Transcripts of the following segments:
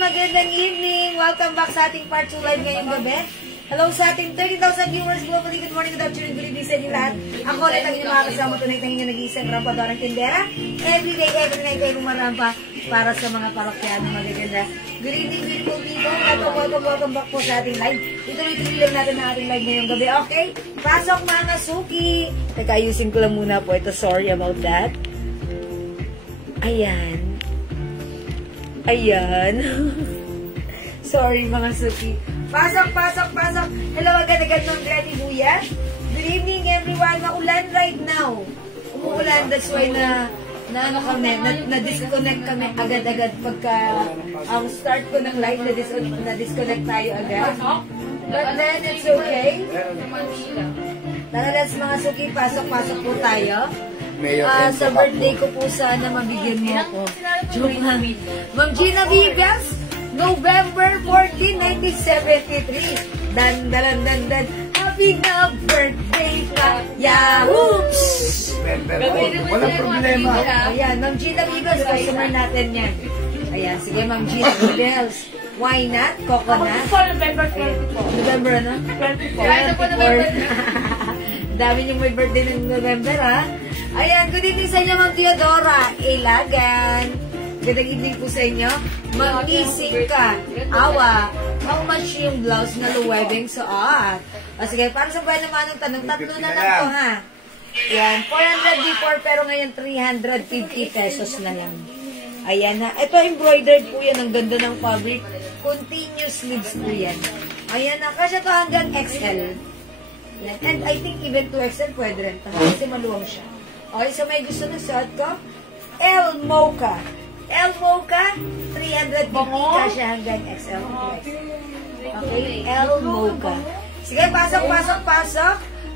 Magandang evening! Welcome back sa ating part 2 live ngayong gabi. Hello sa ating 30,000 viewers globally. Good morning, good afternoon, good evening sa inyo lahat. Ako ulit ang inyong mga kasama tonight ang inyong nag-iisang rampadorang tindera. Every day, every night kayo rumarampa para sa mga parokyano magaganda. Good evening, beautiful people. Welcome back po sa ating live. Ituloy-tuloy lang natin ang ating live ngayong gabi. Okay? Pasok mga suki! Nagkayusin ko lang muna po ito. Sorry about that. Ayan. Sorry mga suki. Pasok. Hello agad-agad ng Granny Buya. Good evening everyone. Maulan right now. Umuulan. That's why na-disconnect kami agad-agad pagka ang start ko ng live na-disconnect tayo agad. But then it's okay. Tara, mga suki. Pasok po tayo. Sa birthday ko po sana mabigyan mo ako. Joke lang. Ma'am Gina Vigas, November 14, 1973. Dan. Happy na birthday ka. Yahoo! Walang problema. Ayan, Ma'am Gina Vigas, customer natin yan. Ayan, sige Ma'am Gina Vigas. Why not? Coconut. November 24. November ano? 24. Dami niyong may birthday ng November, ha? Ayan, good evening sa inyo, Ma'am Theodora Ilagan. Good evening po sa inyo. Ma'am Isingka Awa, how much yung blouse na luwebeng suot? O sige, para sa buhay naman ng tanong, tatlo na lang po, ha? Ayan, 400 before, pero ngayon 350 pesos na lang. Ayan, ha? Ito, embroidered po yan. Ang ganda ng fabric. Continuous sleeves po yan. Ayan, ha? Kasi ito hanggang XL. And I think even 2XL pwede rin. Kasi maluwang siya. Okay, so may gusto na suot ko? El Mocha. 350 kasi hanggang XL. Okay, El Mocha. Sige, pasok.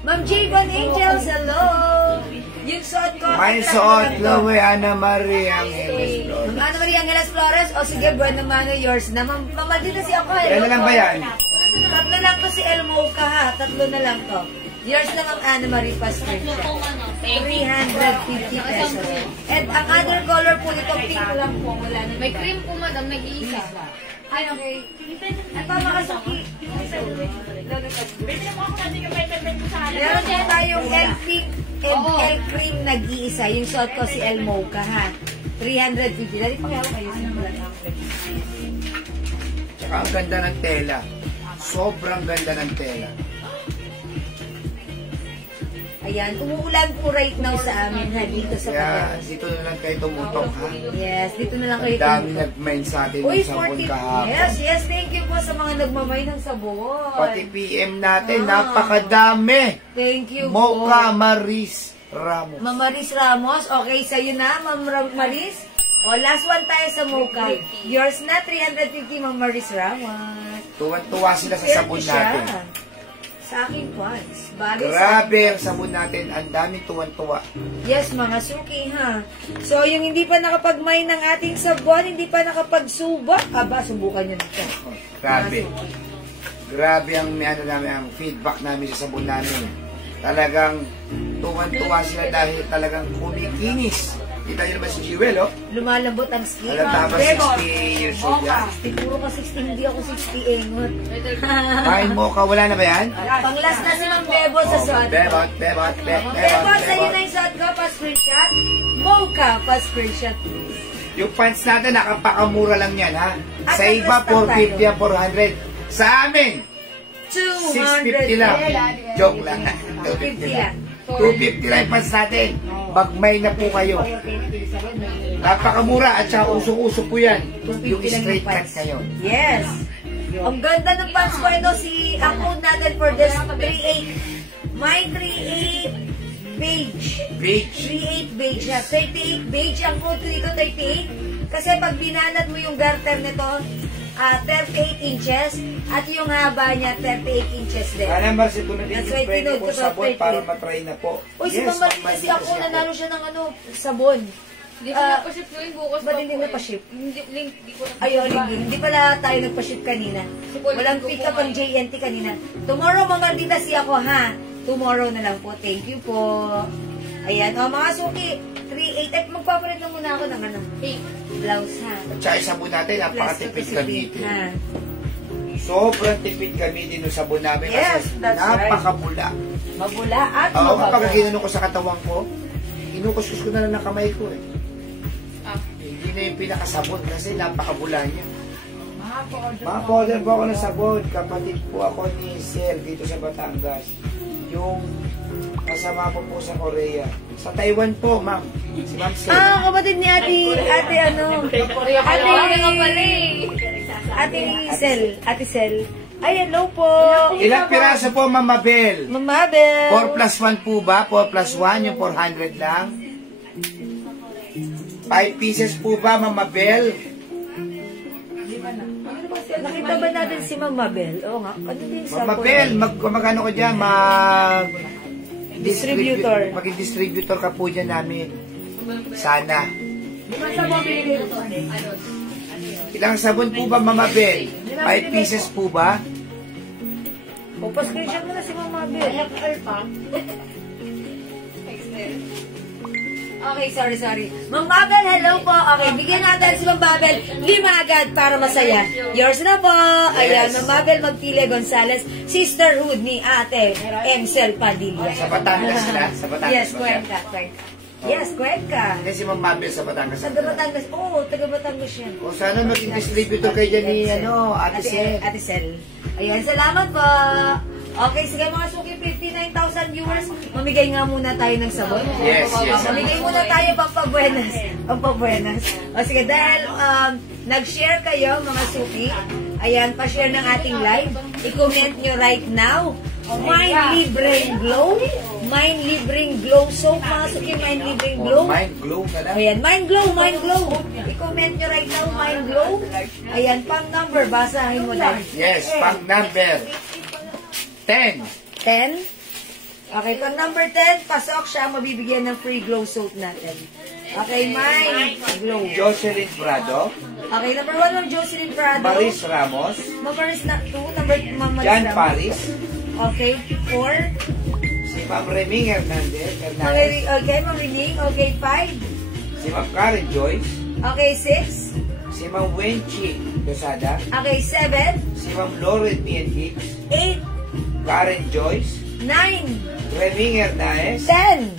Ma'am Javon Angels, hello. Yung suot ko. May suot, Lowe, Ana Maria Angeles Flores. Ma'am Ana Maria Angeles Flores. O sige, buwan naman yours na. Ma'am, dito si ako. Yan na lang ba yan? Tatlo lang to si El Mocha, ha? Tatlo na lang to. Yours na Ma'am Ana Marie Pastor. 350 pesos. And ang other color po nito, pink lang po. Wala na. May cream po, madam. Nag-iisa. Ay, okay. Ito, mga suki. Meron po tayong El Pink and El Cream nag-iisa. Yung suot ko si El Mocha, ha? 350. Dali pa kayo kayo. Tsaka ang ganda ng tela. Sobrang ganda ng tela. Ayan, umuulan po right now sa amin, ha, dito sa Kaya dito na lang kayo tumutok, ha? Yes, dito na lang kayo tumutok. Ang dami nag-mine sa atin ng sabon kahapon. Yes, thank you po sa mga nagmamay ng sabon. Pati PM natin, napakadami. Thank you Mocha po. Maris Ramos. Ma'am Maris Ramos, okay, sa'yo na, Ma'am Maris. O, last one tayo sa Mocha. Yours na, 350, Ma'am Maris Ramos. Tuwan-tuwa sila sa sabon natin. Sa aking fans. Grabe ang sabon natin. Ang daming tuwan-tuwa. Yes, mga suki, ha? So, yung hindi pa nakapag-mine ng ating sabon, hindi pa nakapag-subok, subukan nyo na ito. Grabe. Grabe ang, ang feedback namin sa sabon namin. Talagang tuwan-tuwa sila dahil talagang kumikinis Kita niyo naman si Jewel, oh. Lumalambot ang skin. Alam tama, Bebo. 60 years old yan. Puro ka 60, hindi ako 60 engot. Kain mo ka, wala na ba yan? Panglas na si Mang Bebo sa suot ko. Bebot. Bebo, sa'yo na yung suot ko, pa-screenshot. Mocha, pa-screenshot. Yung pants natin, nakapakamura lang yan, ha? At Sa iba, nag-restart 450 yan, 400. Sa amin, 650 lang. Joke lang. 250 lang. 250 lang yung pants natin. Magmay na po kayo. Napakamura at saka usok-usok po yan. Yung 250 lang straight cut pants. ngayon. Yes. Ang ganda ng pants ko ito. Ang code natin for this 38. My 38 beige. Beige. 38 beige siya. 38 beige. Ang code ko dito 38. Kasi pag binanat mo yung garter nito, 38 inches. At yung haba niya, 38 inches din. Number si Puno din That's yung right, pwede Pinod, kong to sabon 38. para matry na po. Uy, si Ma'am Martin kasi ako, nanalo siya ng sabon. Hindi ko na-ship ko yung bukas. Ba't hindi na-pa-ship? Hindi ko na. Ayun, hindi pala tayo nagpa-ship kanina. Walang pick up ang JNT kanina. Tomorrow, mamardita siya ako, ha? Tomorrow na lang po. Thank you po. Ayan. O, mga suki, 3.8. At magpapalit na muna ako ng pink blouse, ha? At saka yung sabon natin, napakatipid gamitin. ha? Sobrang tipid gamitin yung sabon namin. Yes, kasi that's right. napakabula. Mabula at Oo, mabago. kapag ginano ko sa katawan ko, inukuskus ko na lang ng kamay ko, eh. Hindi na yung pinakasabon kasi napakabula niya. Mga-order po ako ng sabon. Kapatid po ako ni Sel dito sa Batangas. Yung kasama ko po sa Korea. Sa Taiwan po, ma'am. Si Ma'am Sel. Kapatid ni ate Sel. Ate Sel. Ay, hello po. Ilang piraso po, Ma'am Mabel? Mama Bel. 4 plus 1 po ba? 4 plus 1, yung 400 lang. 5 pieces po ba, Ma'am Mabel? Nakita ba natin si Mama Bel? Oo nga. Ano din Ma'am Mabel, magano ko dyan, Distributor. Maging distributor ka po dyan namin. Sana. Ilang sabon po ba, Mama Bel? 5 pieces po ba? O, pa-screenshot mo na si Mama Bel. Okay, sorry. Ma'am Babel, hello po. Okay, bigyan natin si Ma'am Babel 5 agad para masaya. Yours na po. Ayan, Yes. Ma'am Babel Magpile Gonzales, sisterhood ni Ate Emcel Padilla. Sa Batangas sila? Sa Batangas Yes, ba siya? Cuenca. Yes, Cuenca. Hindi si Ma'am Mabel sa Batangas. Taga Batangas. Oo, taga Batangas siya. O sana maging distributor kayo dyan ni Ate Sel. Ate Sel. Ayan, salamat po. Okay, sige mga suki, 59,000 viewers. Mamigay nga muna tayo ng sabon. Yes. Mamigay muna tayo pampabuenas. O sige, dahil nag-share kayo mga suki, ayan, pa-share ng ating live. I-comment nyo right now. Mind Libreng Glow. Mind Libreng Glow soap, mga suki, Mind Libreng Glow. Mind glow ka lang. Ayan, Mind Glow. I-comment nyo right now, Mind Glow. Ayan, pang number, basahin mo na. Yes, pang number 10. 10? Okay, pag number 10, pasok siya, mabibigyan ng free glow soap natin. Okay, Mind Glow. Jocelyn Prado. Okay, number 1, Ma'am Jocelyn Prado. Maris Ramos. Ma'am Maris na 2, number Ma'am Maris Jan Ramos. Paris. Okay, 4. Si Ma'am Reming Hernandez. Okay, Ma'am Rining. Okay, 5. Si Ma'am Karen Joyce. Okay, 6. Si Ma'am Wenchi Losada. Okay, 7. Si Ma'am Lauren Mian Hicks. 8. Karen Joyce. 9. Reming Hernandez. 10.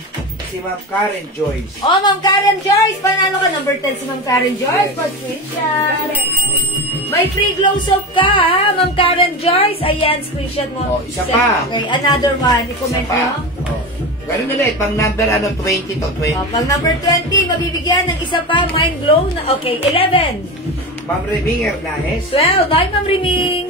Si Ma'am Karen Joyce. Oh, Ma'am Karen Joyce! Panalo ka, number 10 si Ma'am Karen Joyce. Yes. Pag-screenshot. May free glow soap ka, ha, Ma'am Karen Joyce. Ayan, screenshot mo. Oh, isa pa. Okay, another one. Isa I-comment pa. nyo. Oh. Ganun ulit. Pang number 20 to 20. Oh, pag number 20, mabibigyan ng isa pa, Mind Glow. Okay, 11. Ma'am Reming Hernandez. 12. Bye, Ma'am Riming.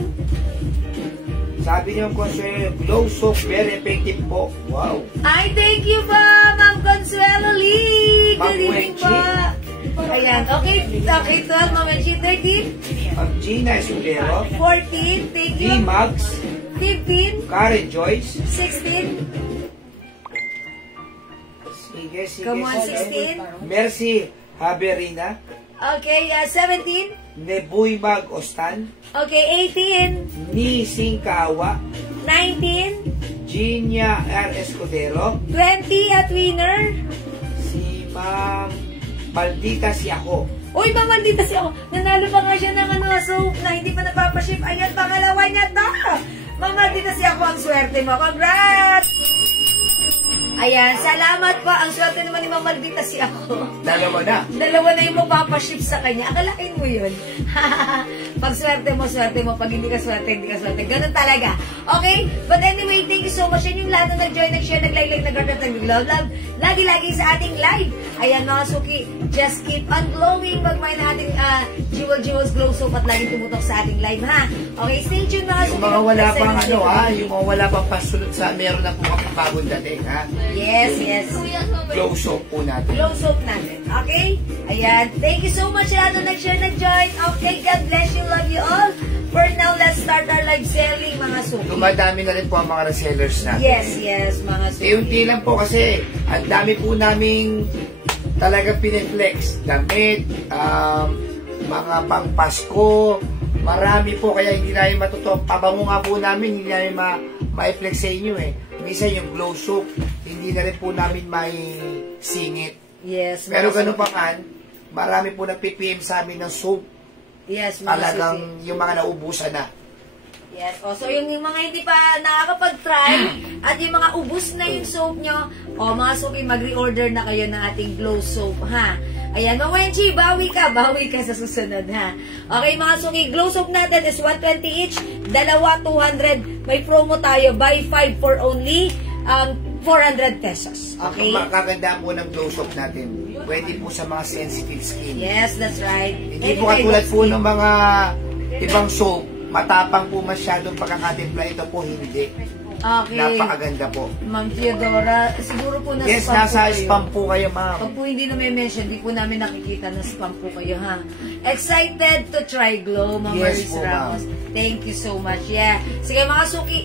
Sabi niyo, Consuelo, glow soap, very effective po. Wow. Ay, thank you po, Ma'am Consuelo Lee. Ma'am Good evening Wenchi. po. Ayan, okay. Okay, 12, Ma'am Wenchi. 13. Ma'am Gina Escudero. 14. Thank you. D-Mags. 15. Karen Joyce. 16. Sige. Come on, sige. 16. Mercy Haberina. Okay, 17. Nebuy Mag Ostan. Okay, 18. Ni Singkawa. 19. Gina R. Escudero. 20 at winner. Si Ma'am Maldita si ako. Uy, mamaldita si ako. Nanalo pa nga siya ng soap na hindi pa napapaship. Ayan, pangalawa niya to. Mamaldita si ako. Ang swerte mo. Congrats! Ayan, salamat po. Ang swerte naman ni mamaldita si ako. Dalawa na. Dalawa na yung mapapaship sa kanya. Akalain mo yun. Pag swerte mo, swerte mo. Pag hindi ka swerte, hindi ka swerte. Ganun talaga. Okay? But anyway, thank you so much. Yan yung lahat na nag-join, nag-share, nag-like, nag-heart, nag-love, love. Lagi-lagi sa ating live. Ayan mga suki, just keep on glowing. Magmay na ating Jewels Glow Soap at laging tumutok sa ating live, ha? Okay, stay tuned mga suki. Yung mga wala pang yung mga wala pang pasunod sa meron na po kapag bagong dating, ha? Yes, yes. Glow Soap po natin. Glow Soap natin. Okay? Ayan. Thank you so much sa ato nag-share, nag-join. Okay, God bless you. Love you all. For now, let's start our live selling, mga suki. Dumadami na rin po ang mga resellers natin. Yes, yes, mga suki. Unti lang po kasi ang dami po naming talaga piniflex. Damit, mga pang Pasko, marami po kaya hindi namin matuto. Pabango nga po namin, hindi namin ma-flex sa inyo eh. Minsan yung glow soap, hindi na rin po namin may singit. Yes. Pero ganun pa man, marami po nag-PPM sa amin ng soap. Yes, mga Talagang suki. yung mga naubusan na. Yes. O, so yung mga hindi pa nakakapag-try at yung mga ubus na yung soap nyo, o mga suki, mag-reorder na kayo ng ating glow soap, ha? Ayan, mga Wenchi, bawi ka sa susunod, ha? Okay, mga suki, glow soap natin is 120 each, dalawa 200, may promo tayo, buy 5 for only 400 pesos. Okay? Ang makakaganda po ng glow soap natin, pwede po sa mga sensitive skin. Yes, that's right. Hindi po katulad po ng mga ibang soap, matapang po masyadong pagkakatimpla. Ito po hindi. Okay. Napakaganda po. Ma'am Theodora, siguro po na Yes, spam nasa po kayo. spam po kayo, ma'am. Pag po hindi na may mention, di po namin nakikita na spam po kayo, ha? Excited to try Glow, Ma'am Yes Maris po, Ramos. Thank you so much. Yeah. Sige, mga suki,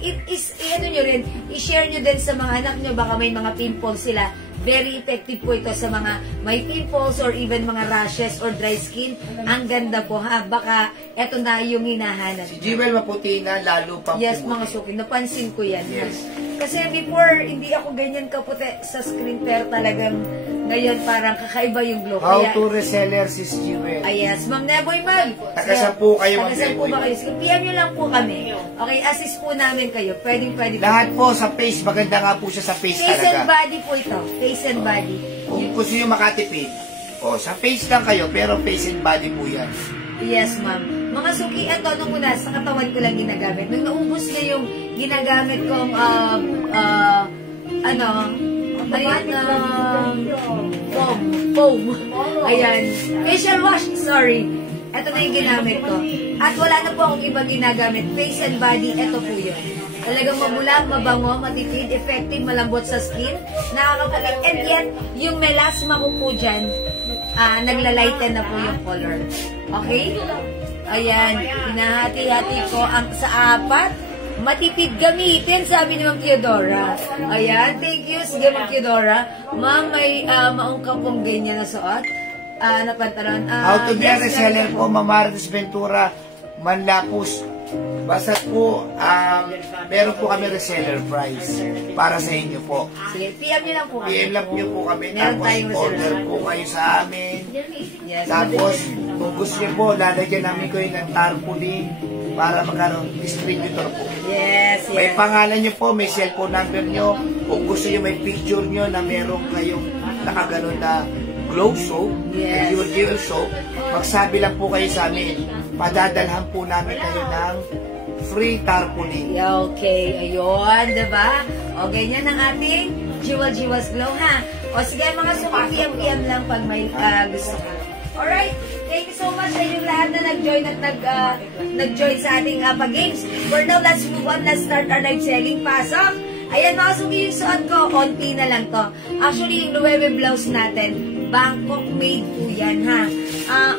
ano nyo rin, i-share nyo din sa mga anak nyo, baka may mga pimples sila. Very effective po ito sa mga may pimples or even mga rashes or dry skin. Ang ganda po, ha? Baka eto na yung hinahanap. Si Jewel maputi na, lalo pang Yes, mga suki. Napansin ko yan. Yes. Kasi before, hindi ako ganyan kaputi sa screen, pero talagang ngayon parang kakaiba yung glow. How Kaya, to reseller si Jewel. yes, Ma'am Neboy Mag. Tagasan po kayo, Ma'am Tagasan po Neboy ba Mag. kayo? Sige, PM nyo lang po kami. Okay, assist po namin kayo. Pwede po. Lahat po sa face, maganda nga po siya sa face Face and talaga. body po ito. Face and body. Kung gusto nyo makatipid, sa face lang kayo, pero face and body po yan. Yes, ma'am. Mga suki, eto, nung una, sa katawan ko lang ginagamit. Nung naubos na yung ginagamit kong, foam. Ayan. Facial wash, sorry. Ito na yung ginamit ko. At wala na po akong ibang ginagamit. Face and body, ito po yun. Talagang mamula, mabango, matipid, effective, malambot sa skin, nakakapagod. And yet, yung melasma ko po dyan, naglalighten na po yung color. Okay? Ayan, hinahati-hati ko sa 4. Matipid gamitin, sabi ni Ma'am Theodora. Ayan, thank you. Sige, Ma'am Theodora. Ma'am, may maungkap pong ganyan na suot. Na pantalon. How to be a yes, reseller meron po, Mamarites Ventura, Manlapus. Basta po, meron po kami reseller price para sa inyo po. Sige, PM nyo lang po kami. PM lang nyo po kami, Meron tapos tayong order reseller. po kayo sa amin. Yes, Tapos, kung gusto nyo po, lalagyan namin kayo ng tarpaulin para magkaroon distributor po. yes, yes. May pangalan nyo po, may cellphone number nyo. Kung gusto nyo, may picture nyo na meron kayong nakaganon na glow soap, Yes. your jewel soap, magsabi lang po kayo sa amin. Padadalhan po namin kayo ng free tarpaulin. Okay, ayun, diba? O, ganyan ang ating Jewels Glow, ha? O, sige, mga suki, PM lang pag may gusto ka. Alright, thank you so much sa inyong lahat na nag-join at nag-join sa ating pag-games. For now, let's move on. Let's start our live selling. Pasok! Ayan, mga suki, yung suot ko, onti na lang to. Actually, yung Loewe blouse natin, Bangkok made po yan, ha?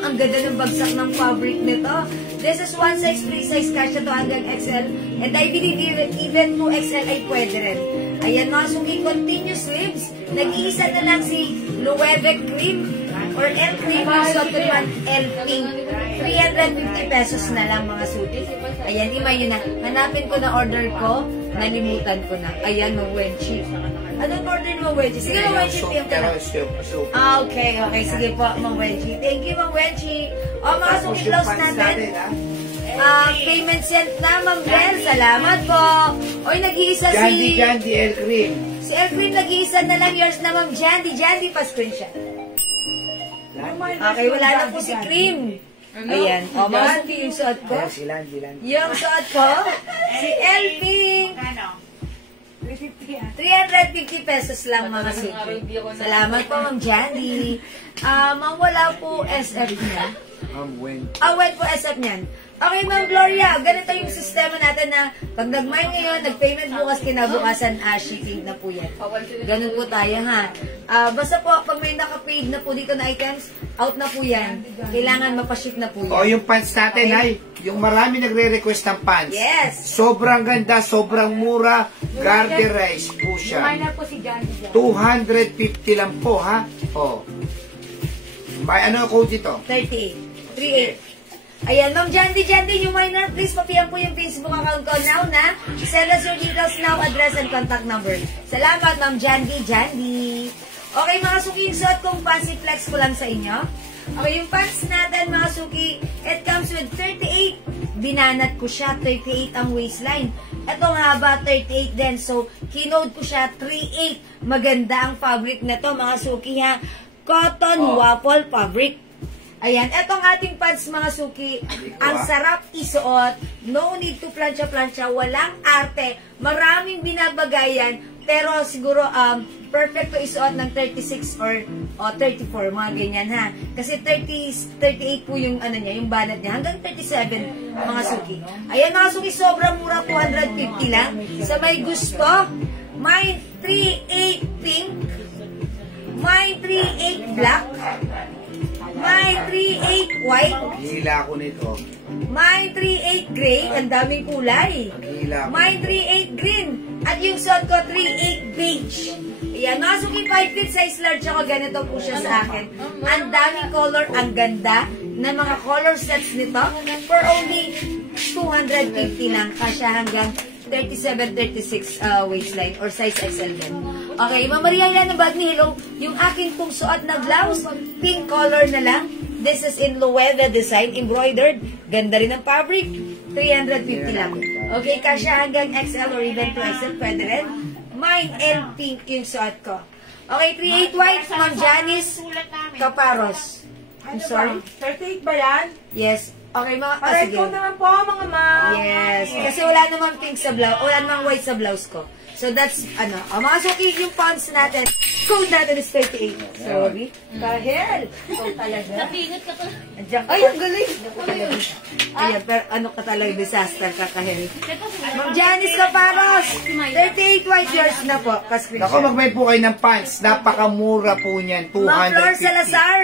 Ang ganda ng bagsak ng fabric nito. This is one size, free size, kasya to hanggang XL. And I believe even 2XL ay pwede rin. Ayan, mga suki, continuous sleeves. Nag-iisa na lang si Loewe cream or L cream. So, ito naman, L pink. 350 pesos na lang, mga suki. Ayan, ima yun na. Hanapin ko na order ko. Nalimutan ko na. Ayan, no, Wenchi. Anong order mo, Wedgie? Sige, Ma'am Wedgie, Soup, PM ka na. pero soup. Okay. Sige po, Ma'am Wedgie. Thank you, Ma'am Wedgie. O, mga Tapos suki yung close pants natin. ha? Payment sent na, Ma'am Bel. Salamat po. Oy, nag-iisa si... Jandy El Cream. Si Elfrin, nag-iisa na lang. Yours na, Ma'am Jandy. Jandy, pa-screenshot. Okay, wala na po si Cream. Ayan. O, mga suki yung suot ko. Ayan, si Landy. Yung suot ko, si Elfie. 350 pesos lang, mga suki. Salamat po, Ma'am Jandy. Ma'am, wala po SF niya. When? Well po SF niyan. Okay, Ma'am Gloria, ganito yung sistema natin na pag nag-mine ngayon, nag-payment bukas, kinabukasan, shipping na po yan. Ganun po tayo, ha? Basta po, pag may naka-paid na po dito na items, out na po yan. Kailangan mapaship na po yan. O, yung pants natin, Okay. ay, yung marami nagre-request ng pants. Yes! Sobrang ganda, sobrang mura. Garterize po siya. Minor po si Jandy. 250 lang po, ha? O. May ano ang code dito? 38. 38. Ayan, Ma'am Jandy, yung minor, please papiyan po yung Facebook account ko now na. Send us your details now, address and contact number. Salamat, Ma'am Jandy. Okay, mga suki, yung suot kong pants, i-flex ko lang sa inyo. Okay, yung pants natin, mga suki, it comes with 38. Binanat ko siya, 38 ang waistline. Ito nga ba, 38 din. So, kinode ko siya, 38. Maganda ang fabric na to, mga suki, ha. Cotton waffle fabric. Ayan, etong ating pants, mga suki, ang sarap isuot, no need to plancha-plancha, walang arte, maraming binabagayan, pero siguro perfect to isuot ng 36 or 34, mga ganyan, ha. Kasi 38 po yung ano niya, yung banat niya, hanggang 37, mga suki. Ayan, mga suki, sobrang mura, 250 lang. Sa may gusto, may 38 pink, may 38 black, may 38 white. Hila ko nito. May 38 gray. Ang daming kulay. Hila ko. May 38 green. At yung suot ko, 38 beige. Ayan, mga suki 5 feet size large ako. Ganito po siya sa akin. Ang daming color. Ang ganda na mga color sets nito. For only 250 lang. Kasya hanggang 37-36 waistline or size XL din. Okay, Ma'am Maria, yan ang bag ni Hello. Yung akin pong suot na blouse, pink color na lang. This is in Loewe design, embroidered. Ganda rin ang fabric. 350 lang. Okay, kasya hanggang XL or even 2XL, pwede rin. Mine and pink yung suot ko. Okay, 38 white, Ma'am Janice Caparos. I'm sorry? 38 ba yan? Yes. Okay, mga Paray sige. ko naman po, mga ma'am. Yes. Kasi wala namang pink sa blouse. Wala namang white sa blouse ko. So that's, mga suki, yung pants natin. Code natin is 38. Sorry. Kahel. Ikaw talaga. Napingot ka to. Andiyan. Ay, ang galing. Ayan, pero ano ka talaga, disaster ka kahel. Ma'am Janice Caparos, 38 white yours na po. Ako, Pa-screenshot. mag-buy po kayo ng pants. Napakamura po niyan. Ma'am Flor 250. Salazar,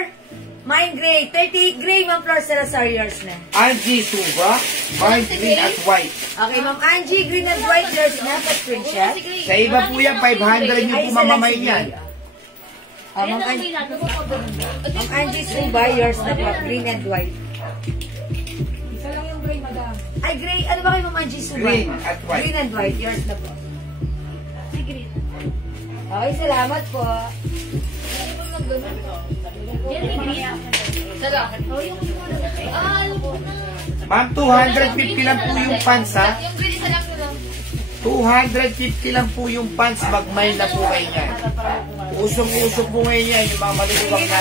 mine gray. 38 gray, Ma'am Flor Salazar, yours na. Angie Suba, mine green at white. Okay, Ma'am Angie, green and white, yours na. Pa-screenshot. Sa iba po yan, 500 yung po mamamay niyan. Ma'am Angie. Ma'am Angie Suba, yours na po. Green and white. Isa lang yung gray, madam. Ay, gray. Ano ba kayo, Ma'am Angie Suba? Green at white. Green and white, yours na po. Okay, salamat po. Ma'am, 250 lang po yung pants, ha? Yung bilis na lang ko lang. 250 lang po yung pants. Mag-mile na po kayo niyan. Usong-usong po ngayon yan, yung mga maluluwang na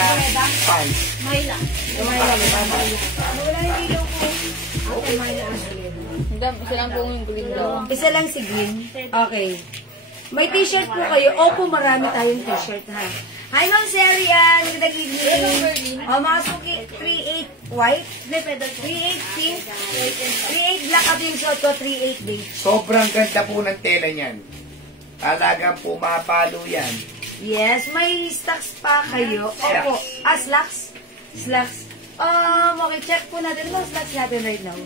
pants. May lang. Wala yung ilaw po. Okay, may lang. Isa lang po yung green daw. Isa lang si Green. Okay. May t-shirt po kayo. Opo, marami tayong t-shirt, ha? Hi, Ma'am Serian. Good evening. O, mga suki, 38 white, 38 pink, 38 black at yung short ko, 38 beige. Sobrang ganda po ng tela niyan. Talagang pumapalo yan. Yes, may stocks pa kayo. Opo. Slacks? Slacks. Okay, check po natin. Ano slacks natin right now?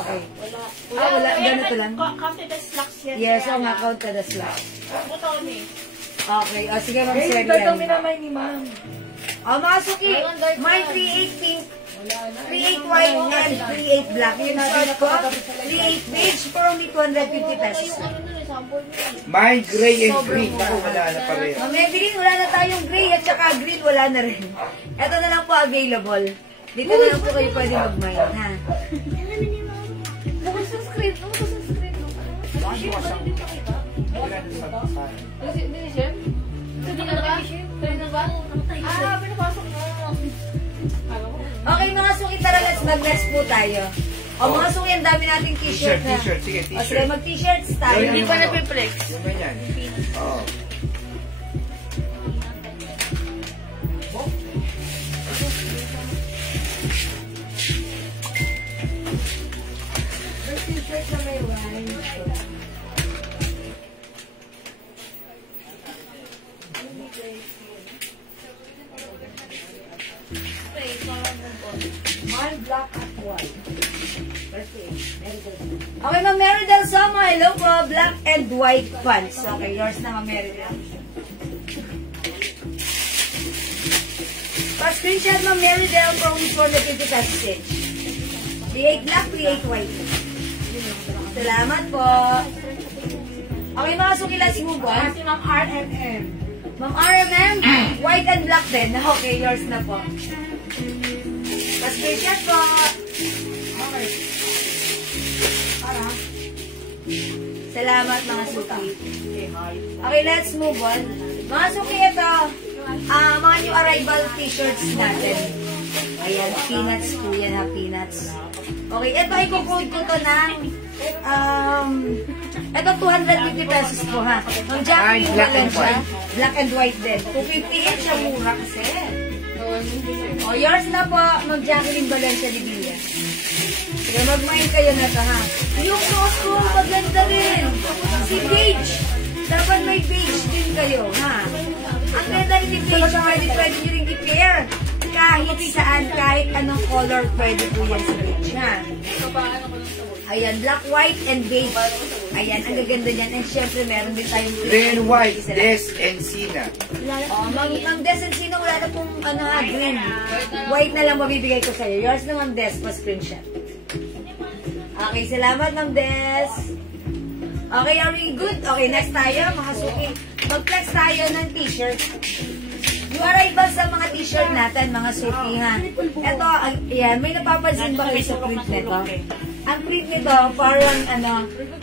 Okay. Wala. Ganito lang. Counted as slacks yan. Yes, o nga, count the slacks. Buto ni. Okay, sige, Ma'am Hey, Serian. ito itong minamay ni ma'am. Mga suki, may 38 pink, 38 white, and 38 black. Yung short ko, 38 beige for only 250 pesos. sample niya. My gray and green. Ako, wala na pareho. Ma'am Evelyn, wala na tayong gray at saka green, wala na rin. Ito na lang po available. Dito na lang po kayo pwede mag-mine, ha? Bukas sa screen. Bukas sa screen. Hindi, Shem? Hindi na ba? Hindi na ba? Pinapasok mo. Okay, mga suki, tara, let's mag-next po tayo. O, mga suki, ang dami nating t-shirt, ha? T-shirt, sige, O, sige, t-shirt. mag-t-shirts tayo. Hindi pa napiplex. Yung ganyan. Oo. T-shirt na may wine. My black at white. Okay, Ma'am Meridel Somo, hello po. Black and white pants. Okay, yours na, Ma'am Meridel. Pa-screenshot, Ma'am Meridel, from 450 pesos each. 38 black, 38 white. Salamat po. Okay, mga suki, let's move on. Si Ma'am RMM. Ma'am RMM, white and black din. Okay, yours na po. Pa-screenshot po. Okay. Para. Salamat, mga suki. Okay, let's move on. Mga suki, ito, mga new arrival t-shirts natin. Ayan, peanuts po yan, ha, peanuts. Okay, ito, i-code ko to ng, ito, 250 pesos po, ha. Ang Jackie, yung black and siya. white. Black and white din. 250 each, ang mura kasi. O, yours na po, mag-Jacqueline Valencia de Villa. Sige, mag-mind kayo na to, ha. Yung rose ko, maganda rin. Si beige. Dapat may beige din kayo, ha. Ang ganda rin ni beige, pwede nyo rin i-pair. Kahit saan, kahit anong color, pwede po yan si beige, ha. Ayan, black, white, and beige. Ayan, ang gaganda niyan. And syempre, meron din tayong Green, white, Des, and Sina. Oh, Ma'am Des and Sino, wala na pong green. White na lang mabibigay ko sa'yo. Yours na, Ma'am Des, pa-screenshot. Okay, salamat, Ma'am Des. Okay, are we good? Okay, next tayo, mga suki. Mag-flex tayo ng t-shirt. Yung arrival sa mga t-shirt natin, mga suki, ha. Ito, ayan, may napapansin ba kayo sa print nito? Ang print nito, parang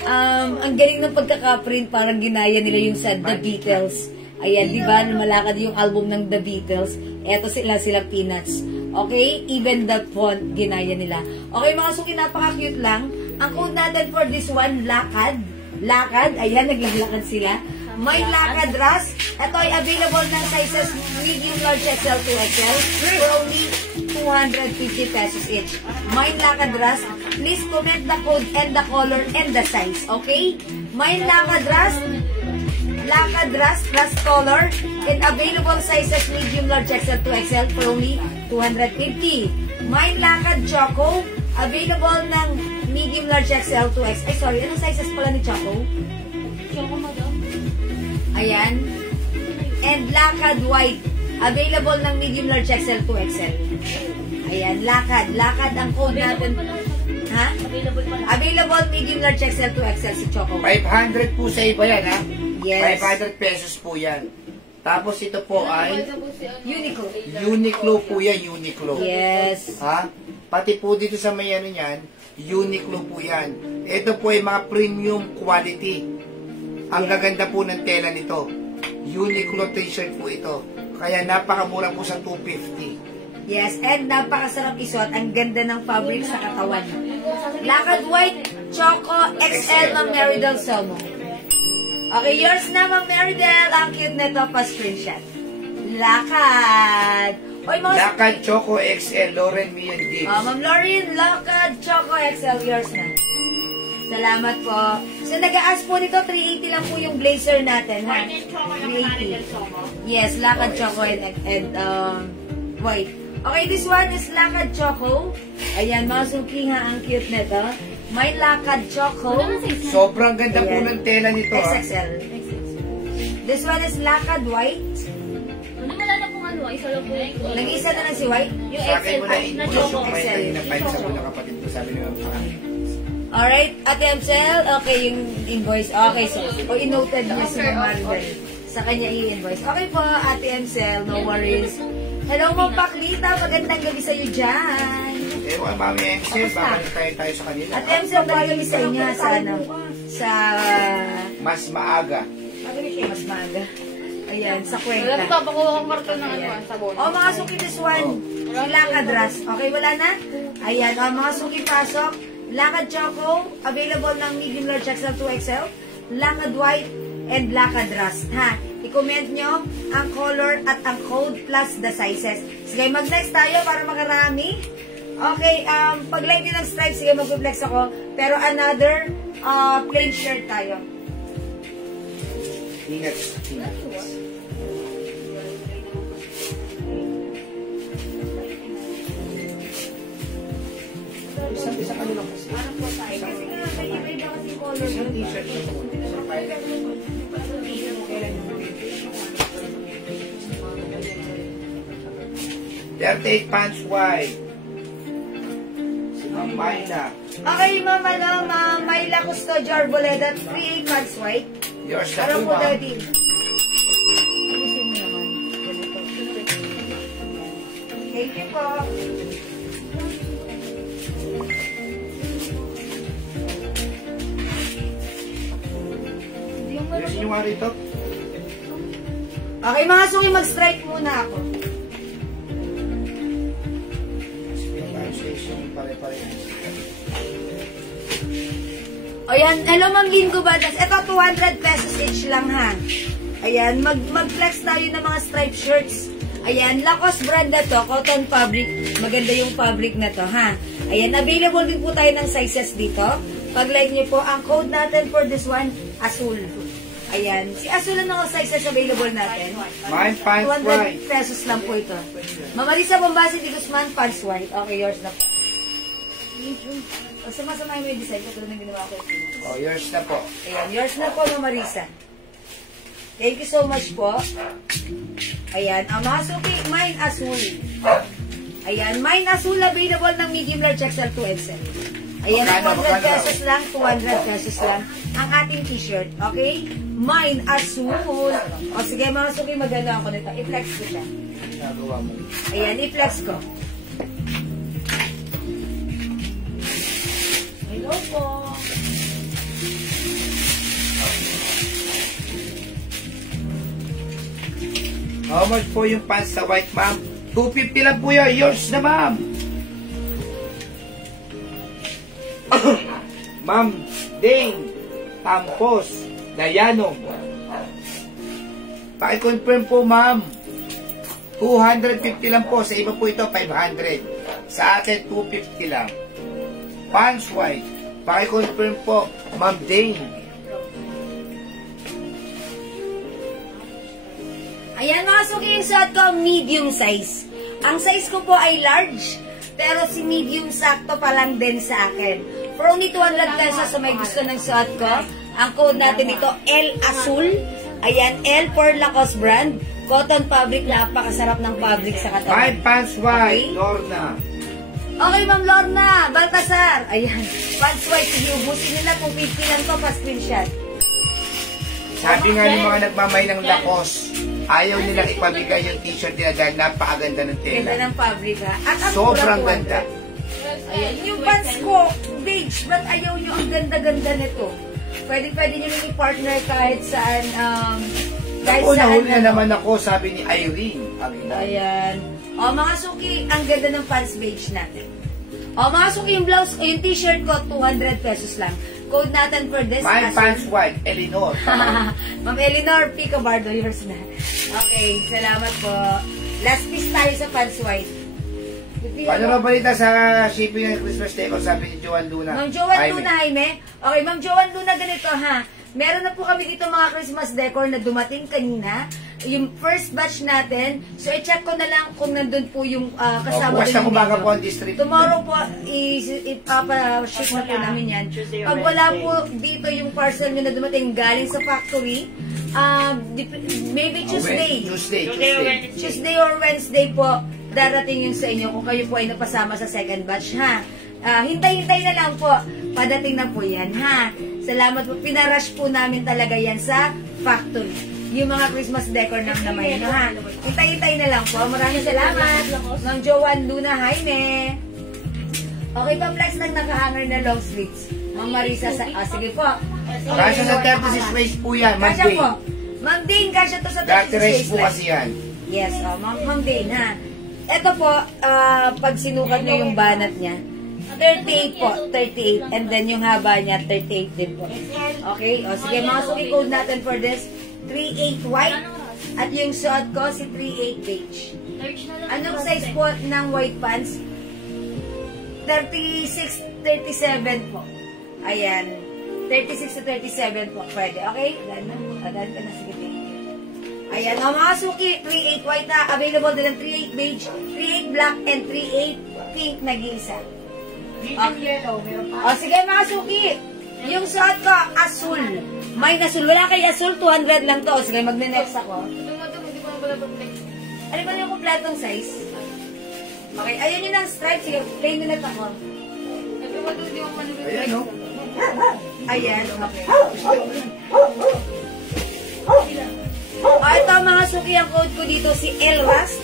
ang galing ng pagkaka-print, parang ginaya nila yung sa The Beatles. Ayan, di ba, malakad yung album ng The Beatles. Eto sila Peanuts. Okay? Even the font, ginaya nila. Okay, mga suki, napaka-cute lang. Ang code natin for this one, lakad. Lakad, ayan, naglalakad sila. May lakad ras. Ito ay available ng sizes medium, large, XL to XL for only 250 pesos each. May lakad ras. Please comment the code and the color and the size. Okay? May lakad ras color and available sizes medium, large, XL to XL for only 250. May lakad choco. Available ng medium, large, XL to XL. Ay, sorry. Anong sizes pala ni choco? Choco, madam. Ayan. And lakad white. Available ng medium, large, XL to XL. Ayan, lakad. Lakad ang code natin. Ha? Available pa lang. Available medium, large, XL to XL si Choco. 500 po sa iba yan, ha? Yes. 500 pesos po yan. Tapos ito po ay Uniqlo. Uniqlo po yan, Uniqlo. Yes. Ha? Pati po dito sa may ano yan, Uniqlo po yan. Ito po ay mga premium quality. Ang gaganda po ng tela nito. Uniqlo t-shirt po ito. Kaya napakamura po sa 250. Yes, and napakasarap isuot. Ang ganda ng fabric sa katawan. Lakad white, Choco, XL, Ma'am Meridel Somo. Okay, yours na, Ma'am Meridel. Ang cute nito, pa-screenshot. Lakad. Oy, mga... Lakad Choco XL, Lauren Mian Gibbs. Ma'am Lauren, Lakad, Choco, XL, yours na. Salamat po. So, nag-a-ask po nito, 380 lang po yung blazer natin, ha? 380. Yes, Lakad, Choco, and white. Okay, this one is Lakad Choco. Ayan, mga suki nga, ang cute nito. May Lakad Choco. Sobrang ganda po ng tela nito, ha? XXL. This one is Lakad White. Ano wala na pong ano, isa lang po yung Nag-isa na lang si White. yung Sa akin XL mo na na i-push choco. yung may na 5 sa mga kapatid ko, sabi niyo, Alright, Ate Amsel, okay, yung invoice. Okay, so, inoted niya si Marvel. Sa kanya i-invoice. Okay po, Ate Amsel, no worries. Hello, Ma'am Paklita, magandang gabi sa'yo dyan. Eh, Mami Amsel, babalik tayo sa kanila. Ate Amsel, magandang gabi sa inyo sa ano? Sa... Mas maaga. Mas maaga. Ayan, sa Wala kwenta. pa, pakuha kong karton ng ano, sabon. O, mga suki this one. Si Lakad Ras. Okay, wala na? Ayan, o, mga suki pasok. Lakad Choco, available ng medium large XL 2XL. Lakad White and Lakad Ras. Ha? I-comment nyo ang color at ang code plus the sizes. Sige, mag-next tayo para makarami. Okay, pag-like nyo ng stripe, sige, mag-flex ako. Pero another plain shirt tayo. Ingat. Isa kanila kasi. Iba-iba kasi color. Isang t-shirt siya po. 38 pants white. Si Ma'am Mayla. Okay, Ma'am, Ma'am Mayla Custodio Arboleda, 3 pants white. Yours na Alam po, po, Ma'am. Daddy. Alisin mo naman. Ganito. Thank you po. Yours yung mga rito. Okay, mga suki, mag-strike muna ako. Pare-pare. Ayan, hello Ma'am Gingo Batas. Ito, 200 pesos each lang ha. Ayan, mag-flex tayo ng mga striped shirts. Ayan, Lacoste brand na to, cotton fabric. Maganda yung fabric na to ha. Ayan, available din po tayo ng sizes dito. Pag-like niyo po, ang code natin for this one, Azul. Ayan, si Azul ang mga sizes available natin. Mine pants 200 white. pesos lang po ito. Mamalisa Bombasi de Guzman, pants white. Okay, yours na po. O, sama-sama yung design ko. Ito na ginawa ko. Oh, yours na po. Ayan, yours na po, Mama Marisa. Thank you so much po. Ayan, ang mga suki, mine Azul. Ayan, mine Azul available ng medium large XL 2XL. Ayan, 200 pesos lang, 200 pesos lang ang ating t-shirt. Okay? Mine Azul. O sige, mga suki, maganda ako nito. I-flex ko siya. Nagawa mo. Ayan, i-flex ko. Hello po. How much po yung pants sa white, ma'am? 250 lang po yun. Yours na, ma'am. Ma'am Dane Tampos Dayanong. Paki-confirm po, ma'am. 250 lang po. Sa iba po ito, 500. Sa atin, 250 lang. Pants white. Paki-confirm po, Ma'am Dane. Ayan mga suki, yung suot ko, medium size. Ang size ko po ay large, pero si medium sakto pa lang din sa akin. For only 200 pesos sa may gusto ng suot ko, ang code natin ito, L Azul. Ayan, L for Lacoste brand. Cotton fabric, napakasarap ng fabric sa katawan. My pants white, Okay. Lorna. Okay, Ma'am Lorna, Baltasar. Ayan, pants white, sige, ubusin nila kung 50 lang to, pa-screenshot. Sabi nga ng mga nagmamay ng Lacoste, ayaw nilang ipabigay yung t-shirt nila dahil napakaganda ng tela. Ganda ng fabric ha. At ang Sobrang mura, ganda. 200. Ayan, yung pants ko, beige, but ayaw nyo ang ganda-ganda nito. Pwede nyo rin i-partner kahit saan, kahit Ako, saan. nahuli na naman ako, sabi ni Irene. Ayan. O, mga suki, ang ganda ng pants beige natin. O, mga suki, yung blouse, yung t-shirt ko, 200 pesos lang. Code natin for this. My pants white, Eleanor. Ma'am Eleanor, Pico Bardo, yours na. Okay, salamat po. Last piece tayo sa pants white. Paano ba balita sa shipping ng Christmas Day ko, sabi ni Joan Luna? Ma'am Joan Jaime. Luna, Jaime. Okay, Ma'am Joan Luna, ganito ha. Meron na po kami dito mga Christmas decor na dumating kanina. Yung first batch natin. So, i-check ko na lang kung nandun po yung kasama bukas na yung kumaga video. po ang district. Tomorrow po, ipapa-ship na po namin yan. Pag wala po dito yung parcel nyo na dumating galing sa factory, maybe Tuesday. Tuesday or Wednesday po, darating yun sa inyo kung kayo po ay napasama sa second batch, ha? Hintay-hintay na lang po. padating na po yan, ha? Salamat po. Pinarush po namin talaga yan sa factory. Yung mga Christmas decor ng naman, no, ha? Itay-itay na lang po. Maraming salamat. Ma'am Joanne Luna Jaime. Okay pa, flex ng nakahanger na long sleeves. Ma'am Marisa, sige po. Kasya sa 36 waist po yan, Ma'am Kasya Dane. po. Ma'am Dane, kasya to sa 36 Dati waist po kasi yan. Yes, Ma'am Dane, ha? Ito po, pag sinukat nyo yung banat niya, 38 po, 38. And then yung haba niya, 38 din po. Okay? O sige, mga suki code natin for this, 38 white. At yung suot ko, si 38 beige. Anong size po ng white pants? 36, 37 po. Ayan. 36 to 37 po. Pwede. Okay? Dahan ka na. Sige, thank you. Ayan. O mga suki, 38 white na. Available din ng 38 beige, 38 black, and 38 pink nag-iisa. Medium yellow. Meron pa. O sige mga suki. Yung suot ko, asul. May asul. Wala kay asul, 200 lang to. O sige, magne-next ako. Hindi ko na pala pag-next. Ano ba yung kompletong size? Okay, ayun yun ang stripe. Sige, plain minute ako. Sabi mo doon, di mo manubit. Ayan, no? Ayan, okay. O, ito mga suki, ang code ko dito si Elras.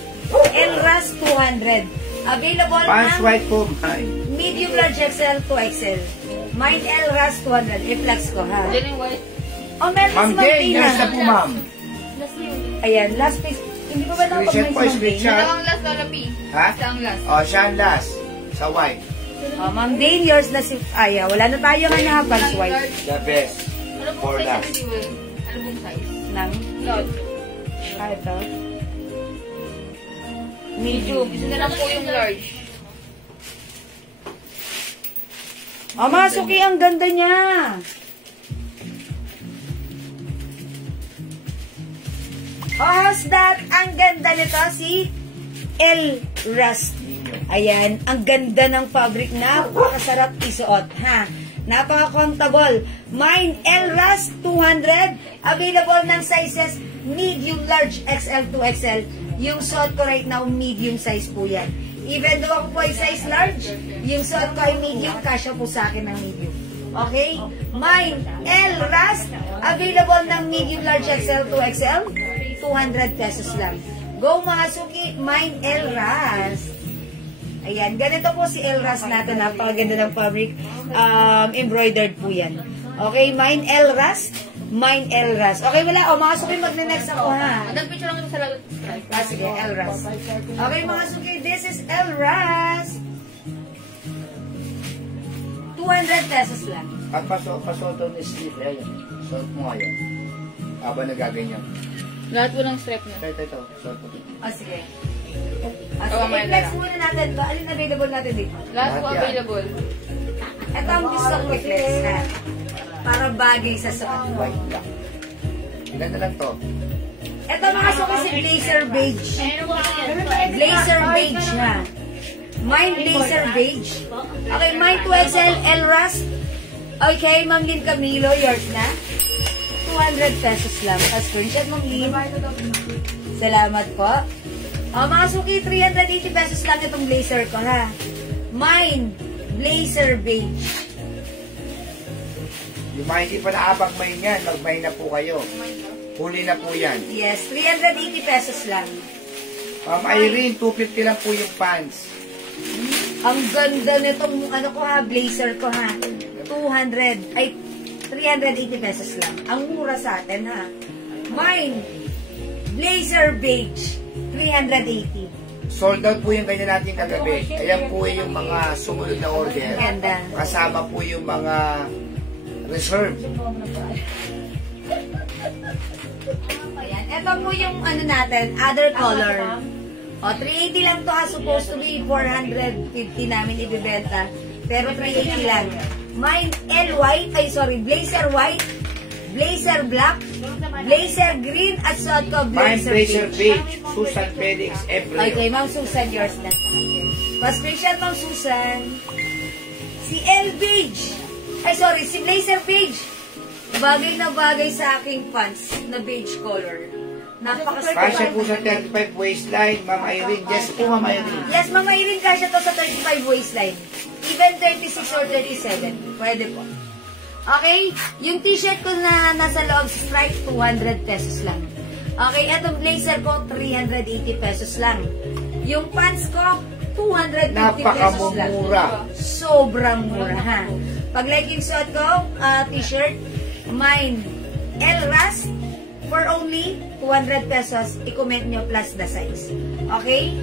Elras 200. Available Pants ng white po, ma'am. medium large XL to XL. Mine Elras 200. I-flex ko, ha? Diyan yung white. O, meron Ma'am si Dane, nurse na Martina. po, ma'am. Last na yun. Ayan, last piece. Hindi ko ba Screenshot nakapag-mention po, ng Dane? screenshot. Ito ang last na P. Ha? Ito ang last. O, siya ang last. Sa white. Oh, Ma'am Dane, yours na si... Aya, wala na tayo nga na pants white. The best. Ano pong For size last. natin, Will? Ano pong size? Nang? Lot. Ito. Medium. Isa na lang po yung large. Oh, mga suki, ang ganda niya. Oh, how's that? Ang ganda nito, si El Rust. Ayan, ang ganda ng fabric. Napakasarap isuot, ha? Napaka-comfortable. Mine, El Rust 200. Available ng sizes medium, large, XL to XL. Yung suot ko right now, medium size po yan. Even though ako po ay size large, yung suot ko ay medium, kasya po sa akin ng medium. Okay? Mine, El Rust. Available ng medium, large, XL to XL. 200 pesos lang. Go mga suki, Mine El Rust. Ayan, ganito po si El Rust natin. Napakaganda ng fabric. Embroidered po yan. Okay, Mine El Rust. Mine El Rust. Okay, wala. O, mga suki, magne-next ako, ha? Madang picture lang ito sa lagot. Sige, El Rust. Okay, mga suki, this is El Rust. 200 pesos lang. At pasoto ni Steve. Ayan. Suot mo ngayon. Habang nagaganyan. Lahat po ng strap niya. Ito. Suot mo. Sige. Oo, may I-flex lang. muna natin to. Alin available natin dito? Lahat po Lahat yan. available. Ito ang gusto ko i-flex, ha? Para bagay sa suot. White lang. Ilan na lang to? Ito mga suki si Blazer Beige. Blazer Beige, ha? Mine Blazer Beige. Okay, mine 2XL El Rust. Okay, Ma'am Lynn Camilo, yours na. 200 pesos lang. Screenshot, Ma'am Lynn. Salamat po. Mga suki, 380 pesos lang itong blazer ko, ha? Mine Blazer Beige. Yung mga hindi pa naabag-main yan, mag-main na po kayo. Huli na po yan. Yes, 380 pesos lang. Ma'am Irene, 250 lang po yung pants. Ang ganda nitong ano ko, ha, blazer ko, ha. 200, ay 380 pesos lang. Ang mura sa atin, ha. Mine Blazer Beige, 380. Sold out po yung ganyan natin kagabi. Ayan po yung mga sumunod na order. Ganda. Kasama po yung mga reserve. Ayan. Ito po yung ano natin, other color. O, 380 lang to, ha. Supposed to be 450 namin ibibenta. Pero 380 lang. Mine L white, ay sorry, blazer white, blazer black, blazer green, at suot ko Mine blazer Blazer beige. Beige, Susan Felix, Ebreo. Okay, Ma'am Susan, yours na. Pa-special, Ma'am Susan. Si L beige. Ay, sorry, si blazer beige. Bagay na bagay sa aking pants na beige color. Kasya po sa 35 waistline, Ma'am Irene. Yes po, Ma'am Irene. Yes, Ma'am Irene, kasya to sa 35 waistline. Even 36 or 37. Pwede po. Okay? Yung t-shirt ko na nasa loob stripe, 200 pesos lang. Okay? Etong blazer ko, 380 pesos lang. Yung pants ko, 250 pesos lang. Napakamura. Sobrang mura, ha? Pag like yung suot ko, t-shirt, mine, L-Ras, for only 200 pesos, i-comment nyo plus the size. Okay?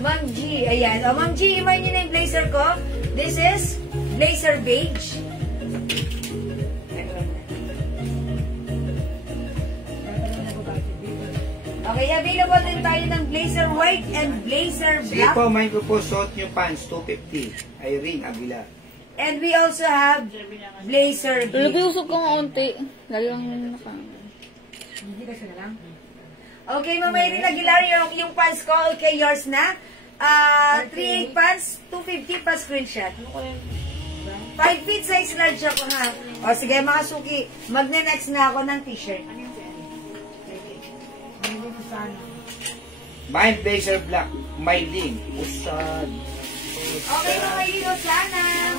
Ma'am G, ayan. O, Ma'am G, imay nyo na yung blazer ko. This is blazer beige. Okay, available din tayo ng blazer white and blazer Sige black. po, mind ko po, suot yung pants, 250. Irene Aguilar. And we also have blazer beige. Lagi-usok ko nga unti. Lagi lang naka... Hindi kasi na lang. Okay, Mama Irene Aguilar, yung pants ko, okay, yours na. 3/8 pants, 250 pa screenshot. 5 feet size large ako, ha? O, sige, mga suki, magne-next na ako ng t-shirt. Mine blazer black, Mylene. Usad. Okay, Mama Irene, sana.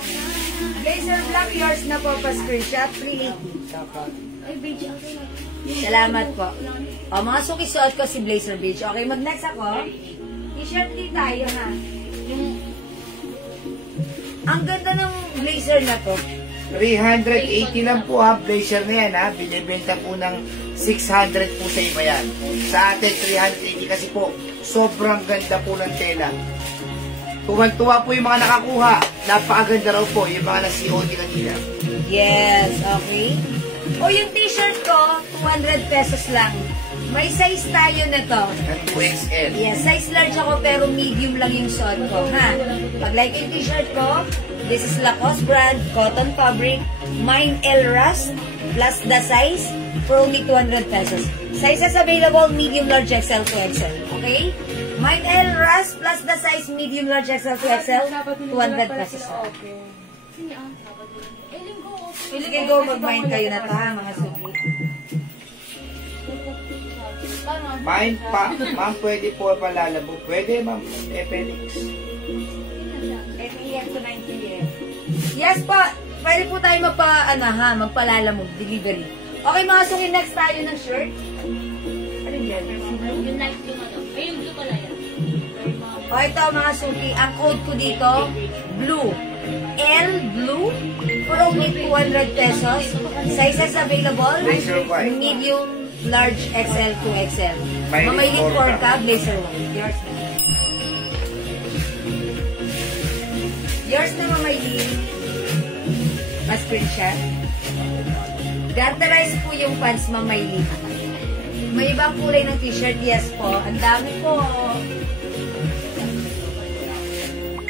Blazer black, yours na po pa screenshot, 380. Salamat po. O, mga suki, suot ko si blazer beige. Okay, mag-next ako. T-shirt din tayo, ha? Ang ganda ng blazer na to. 380 lang po ha, blazer na yan ha. Binibenta po ng 600 po sa iba yan. Sa atin, 380 kasi po, sobrang ganda po ng tela. Tuwan-tuwa po yung mga nakakuha. Napakaganda raw po yung mga nasi-OD kanina. Yes, okay. O yung t-shirt ko, 200 pesos lang. May size tayo na to. Ng 2XL. Yes, size large ako pero medium lang yung suot ko, ha? Pag like yung t-shirt ko, this is Lacoste brand, cotton fabric, mine L-Ras, plus the size, for only 200 pesos. Sizes available, medium, large, XL to XL. Okay? Mine L-Ras, plus the size, medium, large, XL to XL, 200 pesos. Sige, go, mag-mine kayo na to, ha, mga suki. Mine pa, ma'am, pwede po palalabo. Pwede, ma'am. Felix. Yes po, pwede po tayo magpalalamog, delivery. Okay, mga suki, next tayo ng shirt. Ano yan? Yung light blue na to. Ay, yung blue pala yan. O ito, mga suki, ang code ko dito, blue. L blue, for only 200 pesos. Sizes available, medium, large, XL to XL. Mamailin 4 ka, blazer 1. Yours na. Yours na, Mamailin. Ma-screenshot. Garterize po yung pants, Mamailin. May ibang kulay ng t-shirt, yes po. Ang dami po.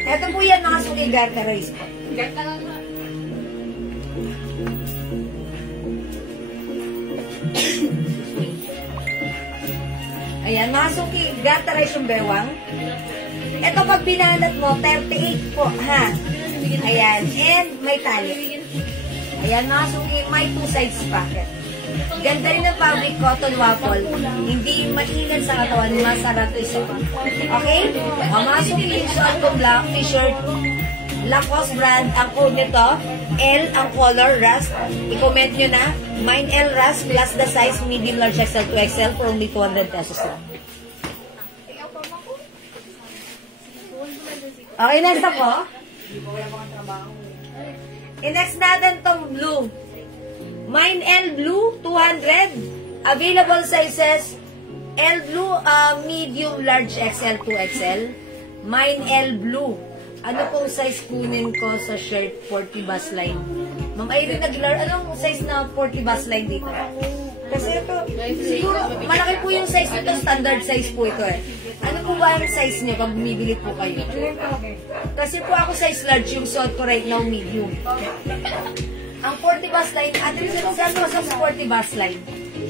Ito po yan, mga suki, garterize po. Garterize na. Ayan, mga suki, garterize yung bewang. Ito pag binanat mo, 38 po, ha? Ayan, and may tali. Ayan, mga suki, may 2 sides pocket. Ganda rin ng fabric, cotton waffle. Hindi maingat sa katawan, masarap ito isuot. Okay? O, mga suki, suot ko black t-shirt. Lacoste brand, ang code nito, L ang color, Rust. I-comment nyo na, mine L Rust plus the size medium, large, XL to XL for only 200 pesos lang. Okay, next ako. I-next natin tong blue. Mine L blue, 200. Available sizes, L blue, medium, large, XL to XL. Mine L blue. Ano pong size kunin ko sa shirt 40 bus line? Ma'am Irene Aguilar, anong size na 40 bus line dito? Kasi ito, siguro, malaki po yung size nito, standard size po ito eh. Ano po ba yung size niyo pag bumibili po kayo? Kasi po ako size large, yung suot ko right now, medium. Ang 40 bus line, ano yung saan mo sa 40 bus line?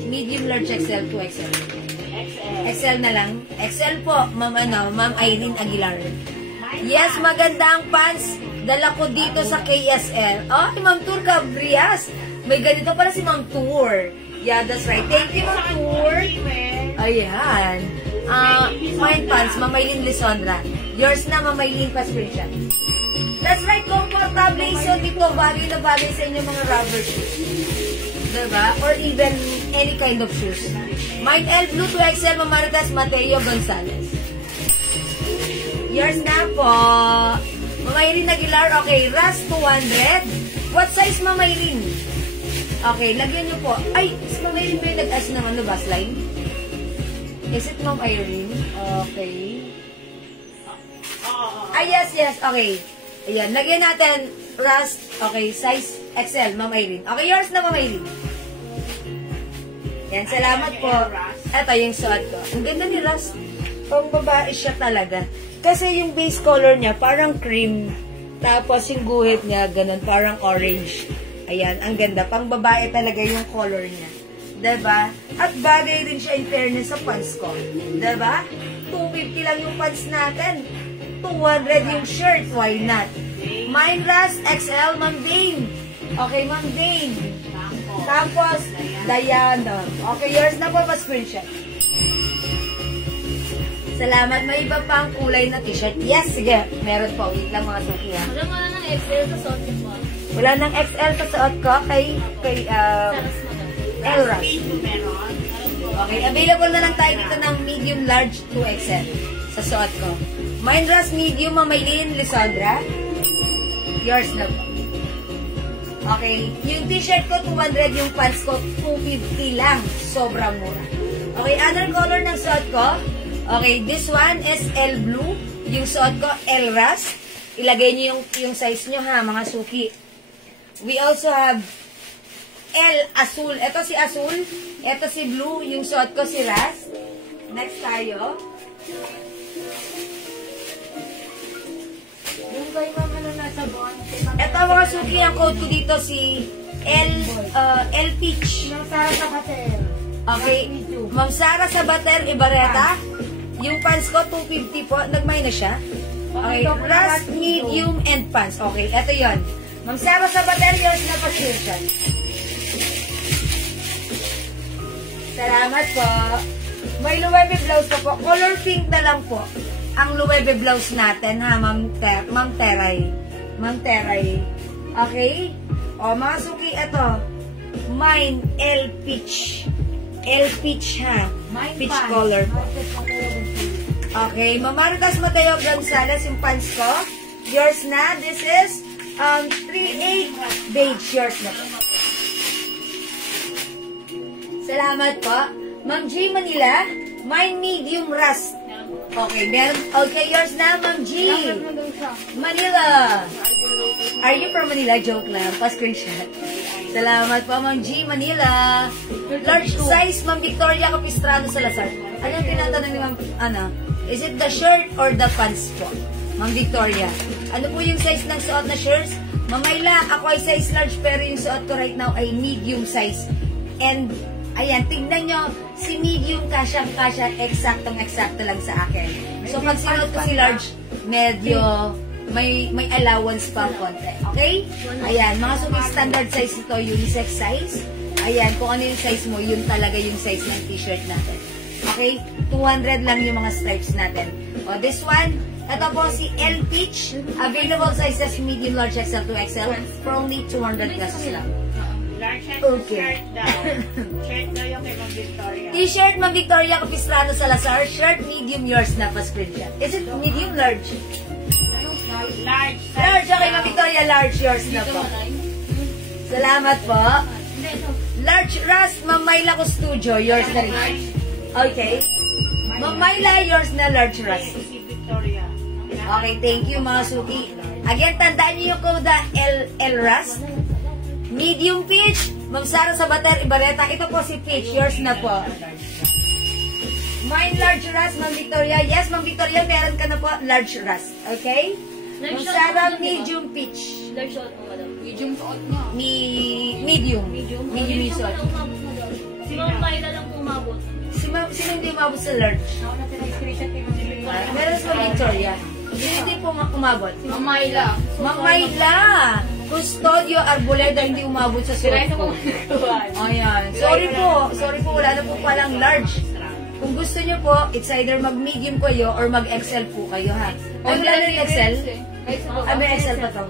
Medium, large, XL to XL. XL na lang. XL po, Ma'am Irene Aguilar. Yes, maganda ang pants. Dala ko dito sa KSL. Oh, Ma'am Tour Cabrias. May ganito pala si Ma'am Tour. Yeah, that's right. Thank you, Ma'am Tour. Ayan. Fine pants, Ma'am Maylin Lisondra. Yours na, Ma'am Maylin pa screenshot. That's right, comfortable isuot ito. Bagay na bagay sa inyo mga rubber shoes. Diba? Or even any kind of shoes. Mine L Blue 2XL Mamaritas Mateo Gonzalez. Yours na po. Mama Irene Aguilar, okay. Ras 200. What size Mama Irene? Okay, lagyan nyo po. Ay, is Mama Irene ba yung nag-as ng ano, bus line? Is it Mama Irene? Okay. Ah, yes, okay. Ayan, lagyan natin Ras, okay, size XL, Mama Irene. Okay, yours na Mama Irene. Yan, salamat po. Ito yung suot ko. Ang ganda ni Ras. Pang babae siya talaga. Kasi yung base color niya, parang cream. Tapos yung guhit niya, ganun, parang orange. Ayan, ang ganda. Pang babae talaga yung color niya. Diba? At bagay din siya in fairness sa pants ko. Diba? 250 lang yung pants natin. 200 yung shirt. Why not? Mine Ras XL, Ma'am Dane. Okay, Ma'am Dane. Tapos, Diana. Okay, yours na po, pa-screenshot. Salamat. May iba pang kulay na t-shirt. Yes, sige. Meron po. Wait lang mga suki ha. Wala mo na ng XL sa suot ko po. Wala ng XL sa suot ko kay Elras. Okay, available na lang tayo dito ng medium large 2XL sa suot ko. Mine Ras medium, Mamaylin, Lisandra. Yours na po. Okay, yung t-shirt ko 200, yung pants ko 250 lang. Sobrang mura. Okay, other color ng suot ko. Okay, this one is L Blue. Yung suot ko, L Ras. Ilagay niyo yung size niyo ha, mga suki. We also have L Azul. Ito si Azul. Ito si Blue. Yung suot ko si Ras. Next tayo. Yung kay mama na nasa buwan. Ito mga suki, ang code ko dito si L Peach. Yung Sara sa Pater. Okay. Ma'am Sara sa Bater Ibareta. Yung pants ko, 250 po. Nag-minus siya. Okay. Ras, medium, and pants. Okay. Ito yon. Ma'am Sara sa Bater, yours na pa-screenshot. Salamat po. May luwebe blouse po. Color pink na lang po. Ang luwebe blouse natin, ha, Ma'am Teray. Ma'am Teray. Okay? O, mga suki, ito. Mine, L Peach. L Peach, ha? Peach color po. Okay, Mamaritas Mateo Gonzalez, yung pants ko. Yours na. This is 3/8 beige. Yours na po. Salamat po. Ma'am G Manila, mine medium rust. Okay, okay, yours na, Ma'am G. Manila. Are you from Manila? Joke lang. Pa-screenshot. Salamat po, Ma'am G. Manila. Large size, Ma'am Victoria Capistrano Salazar. Ano yung tinatanong ni Ma'am, is it the shirt or the pants po? Ma'am Victoria. Ano po yung size ng suot na shirts? Ma'am Ayla, ako ay size large pero yung suot ko right now ay medium size. And, ayan, tignan nyo, si medium kasyang-kasya, eksaktong-eksakto lang sa akin. So, pag sinuot ko si large, medyo may allowance pa konti. Okay? Ayan, mga suki standard size ito, unisex size. Ayan, kung ano yung size mo, yun talaga yung size ng t-shirt natin. Okay? 200 lang yung mga stripes natin. O, this one, ito po si L Peach. Available sizes medium, large, XL, 2XL for only 200 pesos lang. Okay. Shirt daw yung kay Ma'am Victoria. T-shirt, Ma'am Victoria Capistrano Salazar. Shirt, medium, yours na pa-screenshot. Is it medium, large? Large. Large, okay, Ma'am Victoria, large, yours na po. Salamat po. Large Ras, Ma'am Myla ko studio, yours na rin. Okay. Ma'am Myla, yours na large Ras. Si Victoria. Okay, thank you mga suki. Again, tandaan niyo yung code L Ras. Medium peach, Ma'am Sara sa Bater Ibareta. Ito po si peach, yours na po. Mine large Ras, Ma'am Victoria. Yes, Ma'am Victoria, meron ka na po large Ras. Okay? Ma'am Sara, medium peach. Large suot mo, madam. Medium suot niya. Medium. Medium yung suot. Si Ma'am Myla lang pumabot. Sino hindi umabot sa large? Ako na tinag-screenshot kay Ma'am Victoria. Meron sa Ma'am Victoria. Hindi po umabot. Ma'am Myla. Ma'am Myla! Custodio Arboleda hindi umabot sa suot ko. Ayan. Sorry po. Wala na po palang large. Kung gusto nyo po, it's either mag-medium kayo or mag-XL po kayo, ha? Ay, wala na yung XL? May XL pa to.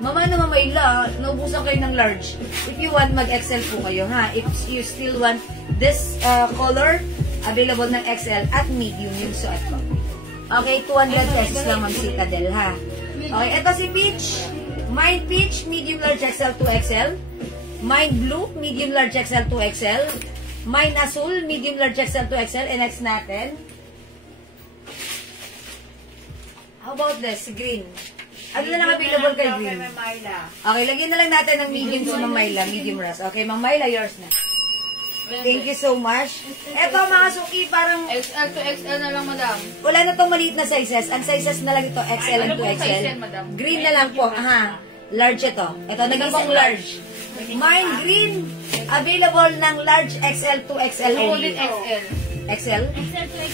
Mama na mamayla, naubusan kayo ng large. If you want, mag-XL po kayo, ha? If you still want this color, available ng XL at medium yung suot ko. Okay, 200 pesos lang, Ma'am Citadel, ha? Okay, ito si Peach. Mine Peach, medium large XL 2XL. Mine Blue, medium large XL 2XL. Mine Azul, medium large XL 2XL. And next natin. How about this? Green. Ano na lang available kay Green? Okay, lagyan na lang natin ng medium si Ma'am Myla. Medium ras. Okay, Ma'am Myla, yours na. Thank you so much. Eto mga suki, parang... XL to XL na lang, madam. Wala na itong maliit na sizes. Ang sizes na lang ito, XL and 2XL. Green na lang po. Aha. Large ito. Ito, nag-isang large. Mine green. Available ng large XL to XL only. XL. XL?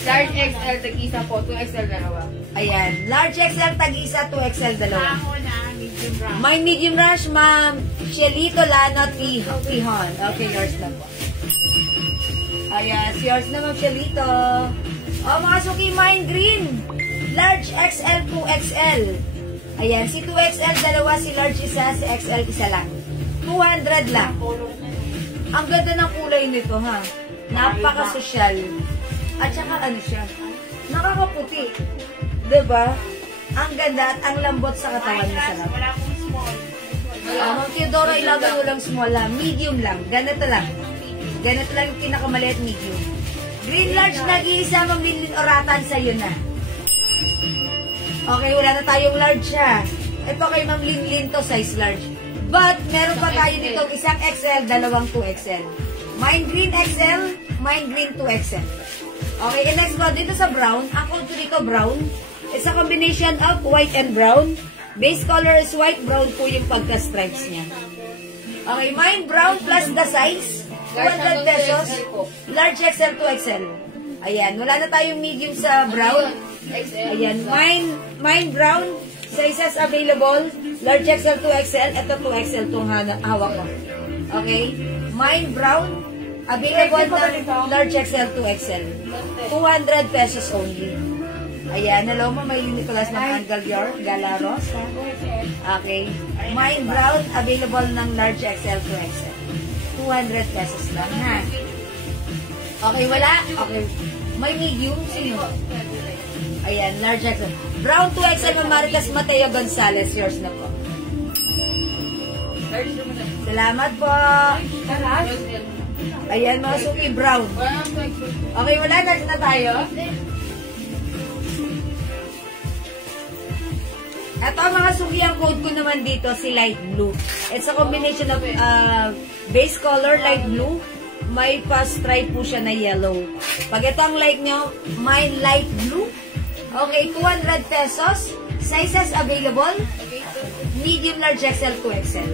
Large XL, tag-isa po. 2XL dalawa. Ayan. Large XL, tag-isa, 2XL dalawa. Ako na, medium brown. Mine medium rush, Ma'am Shelito Lanot Pihon. Okay, yours na po. Ayan, yours na, Ma'am Shelito. O, mga suki, mine green. Large XL, 2XL. Ayan, si 2XL, dalawa, si large isa, si XL, isa lang. 200 lang. Ang ganda ng kulay nito, ha? Napaka-sosyal. At saka, ano siya? Nakakaputi. Diba? Ang ganda at ang lambot sa katawan niya sa loob. Wala akong small. Ma'am Theodora, ilagay mo lang small lang. Medium lang. Ganito lang. Ganito lang yung pinakamaliit, medium. Green large, nag-iisa, Ma'am Lilin Oratan, sa'yo na. Okay, wala na tayong large, ha. Ito kay Ma'am Lilin to, size large. But, meron pa tayo dito isang XL, dalawang 2XL. Mine green XL, mine green 2XL. Okay, and next one, dito sa brown, ang code ko dito brown. It's a combination of white and brown. Base color is white, brown po yung pagka-stripes niya. Okay, mine brown plus the size. 200 pesos. Large XL to XL. Ayan, wala na tayong medium sa brown. Ayan, mine brown. Sizes available. Large XL to XL. Ito 2XL itong hawak ko. Okay. Mine brown. Available na large XL to XL. 200 pesos only. Ayan, hello mo, may Nicolas ng Angel Galaros. Okay. Mine brown. Available ng large XL to XL. 200 pesos lang, ha? Okay, wala? Okay. May medium? Sino? Ayan, large XL. Brown 2XL, Maritas Mateo Gonzalez. Yours na po. Salamat po. Ayan, mga suki, brown. Okay, wala na tayo. Ito mga suki, ang code ko naman dito, si light blue. It's a combination of base color, light blue. May pa-stripe po siya na yellow. Pag ito ang like nyo, mine light blue. Okay, 200 pesos. Sizes available. Medium, large, XL, 2XL.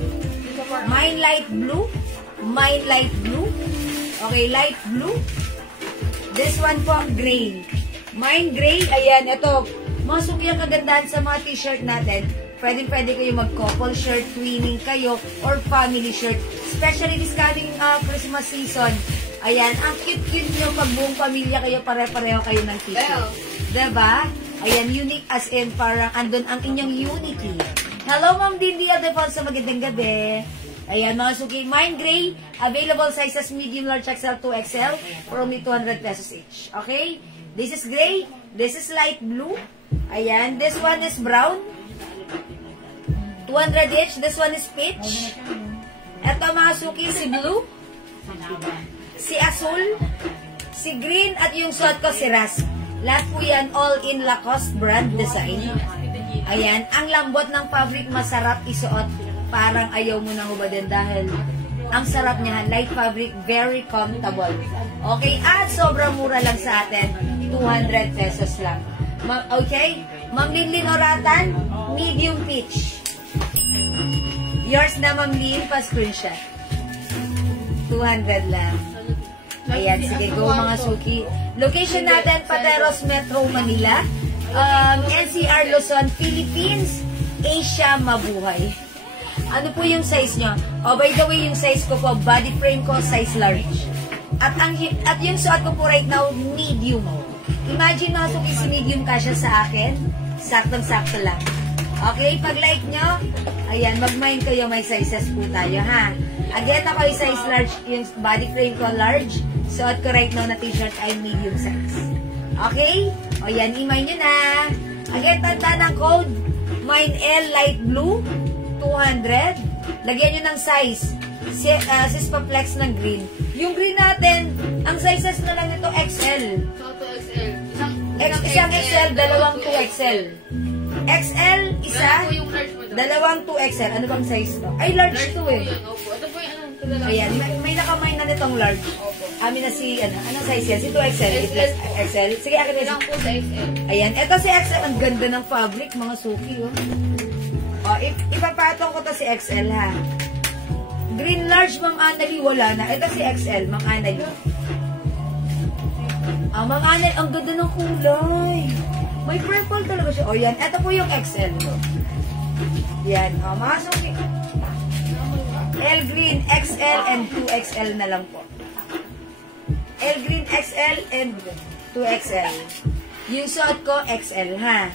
Mine light blue. Mine light blue. Okay, light blue. This one po, gray. Mine gray. Ayan, ito. Masok yung kagandahan sa mga t-shirt natin. Pwede kayo mag-couple shirt, twinning kayo, or family shirt. Especially this coming Christmas season. Ayan, ang cute-cute nyo pag buong pamilya kayo, pare-pareho kayo ng t-shirt. Diba? Ayan, unique as in parang andun ang inyong unity. Hello, Ma'am Dindy Aldefonso, magandang gabi. Ayan, mga suki, mine gray, available sizes medium, large, XL, 2XL, for only 200 pesos each. Okay? This is gray, this is light blue. Ayan, this one is brown. 200 each, this one is peach. Ito mga suki, si blue, si azul, si green, at yung suot ko si Ras. Lahat po yan, all in Lacoste brand design. Ayan, ang lambot ng fabric, masarap isuot. Parang ayaw mo nang hubadin dahil ang sarap niya, light fabric, very comfortable. Okay, at sobrang mura lang sa atin, 200 pesos lang. Okay, Ma'am Lynn Oratan, medium peach. Yours na, Ma'am Lynn, pa-screenshot. 200 lang. Ayan, sige, go mga suki. Location natin, Pateros Metro, Manila. NCR Luzon, Philippines, Asia, mabuhay. Ano po yung size nyo? Oh, by the way, yung size ko po, body frame ko, size large. At yung suot ko po right now, medium. Imagine mga suki, si medium kasya sa akin, saktong-sakto lang. Okay, pag-like nyo, ayan, mag-mind kayo, may sizes po tayo, ha? Again, ako yung size large, yung body frame ko large. Suot ko right now na t-shirt ay medium size. Okay? O yan, email nyo na. Again, tanda ng code, mine L light blue, 200. Lagyan nyo ng size, Sispaplex ng green. Yung green natin, ang sizes na lang nito XL. So, 2XL. Isang XL, dalawang 2XL. XL, isa, Wala po yung large mo doon. dalawang 2XL. Ano bang size to? Ay, large to po eh. yun, opo. Ito po yung ano, ito na lang. Ayan, may nakamay na nitong large. Opo. Amin na si, anong size yan? Si 2XL. XL. XL. Sige, akin na Ilang po sa XL. Ayan, eto si XL. Ang ganda ng fabric, mga suki, oh. O, ipapatong ko to si XL, ha. Green large, Ma'am Annalie, wala na. Ito si XL, Ma'am Annalie. Ma'am Annalie, ang ganda ng kulay. May purple talaga siya. O, yan. Ito po yung XL. Yan. O, mga suki. L green, XL, and 2XL na lang po. L green, XL, and 2XL. Yung suot ko, XL, ha.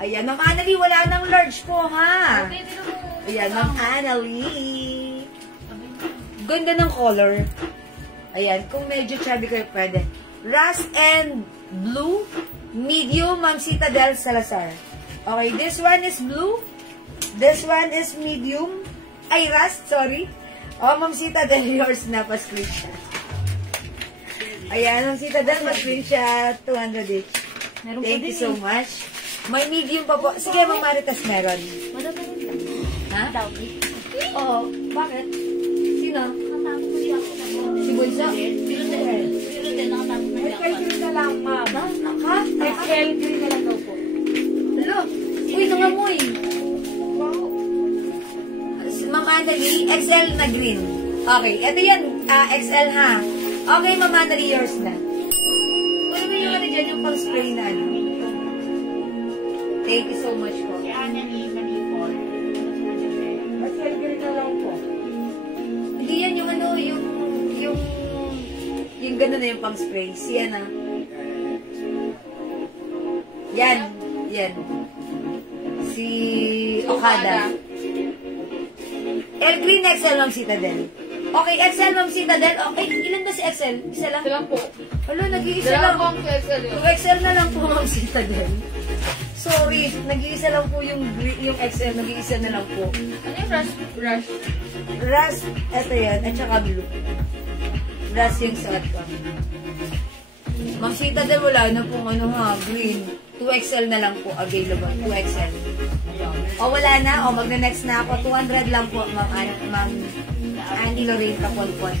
Ayan, Ma'am Annalie, wala nang large po, ha. Ayan, Ma'am Annalie. Ganda ng color. Ayan, kung medyo chubby kayo, pwede. Rust and blue, medium, Ma'am Citadel Salazar. Okay, this one is blue. This one is medium. Ay, rust, sorry. Oh, Ma'am Citadel, yours na, pa-screenshot. Ayan, Ma'am Citadel, pa-screenshot, 200 each. Thank you so much. May medium pa po. Sige, Ma'am Maritas, meron. Ha? Oo, bakit? Sino? Si Bunso? XL na lang, ma'am. Ha? XL na lang daw po. Hello? Uy, nangamoy. Ma'am Annalie, XL na green. Okay, ito yan. XL ha. Okay, Ma'am Annalie, yours na. Ano ba yung ano dyan, yung pang-spray na ano? Thank you so much po. XL na lang po. Hindi yan yung ano, yung gano'n na yung pang-spray. Siya na. Yan. Yan. Si Okada. L green XL, Ma'am Citadel. Okay, XL, Ma'am Citadel. Okay, ilan ba si XL? Isa lang? Ito lang po. Alo, nag-iisa Dalawa lang. po ang XL yun. 2XL na lang po, Ma'am Citadel. Sorry, nag-iisa lang po yung XL, nag-iisa na lang po. Ano yung rush? Rust, eto yan, at saka blue. Rust yung suot ko. Ma'am Citadel, wala na pong ano ha, green. 2XL na lang po, available. 2XL. O, wala na. O, magna-next na ako. 200 lang po, Ma'am Andy Lorraine Kapolpon.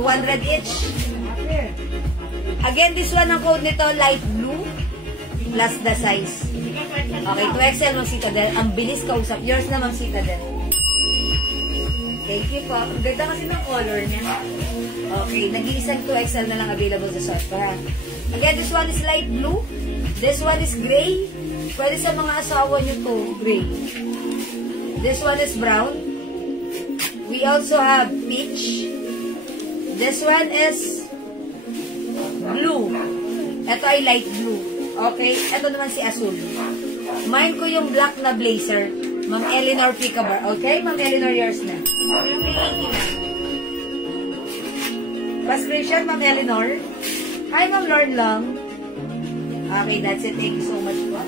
200 each. Again, this one ang code nito, light blue, plus the size. Okay, 2XL, Ma'am Citadel. Ang bilis kausap. Yours na, Ma'am Citadel. Thank you po. Ang ganda kasi ng color niya. Okay, nag-iisang 2XL na lang available sa short. Again, this one is light blue. This one is gray. Pwede sa mga asawa niyo to, gray. This one is brown. We also have peach. This one is blue. Ito ay light blue. Okay, ito naman si Azul. Mine ko yung black na blazer. Ma'am Eleanor Picabar. Okay, Ma'am Eleanor, yours na. Pascration, Ma'am Eleanor. Hi, Ma'am Lord Long. Okay, that's it. Thank you so much po.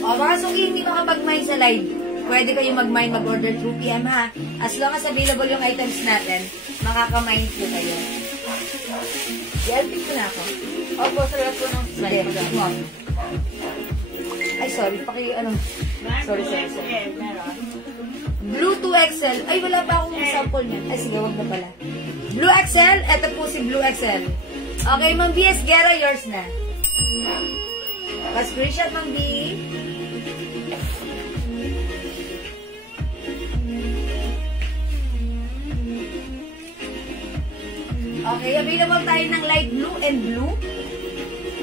O, mga suki, hindi makapag-mine sa live. Pwede kayo mag-mine, mag-order through PM ha. As long as available yung items natin, makaka-mine po kayo. I-alpit ko na ako. Opo, sa lahat po ng slide ko lang. Ay, sorry. Sorry. Blue 2XL. Ay, wala pa akong sample niyan. Ay, sige, wag na pala. Blue XL. Ito po si Blue XL. Okay, Ma'am B.S. Guerra, yours na. Pa-screenshot, Ma'am B. Okay, available tayo ng light blue and blue.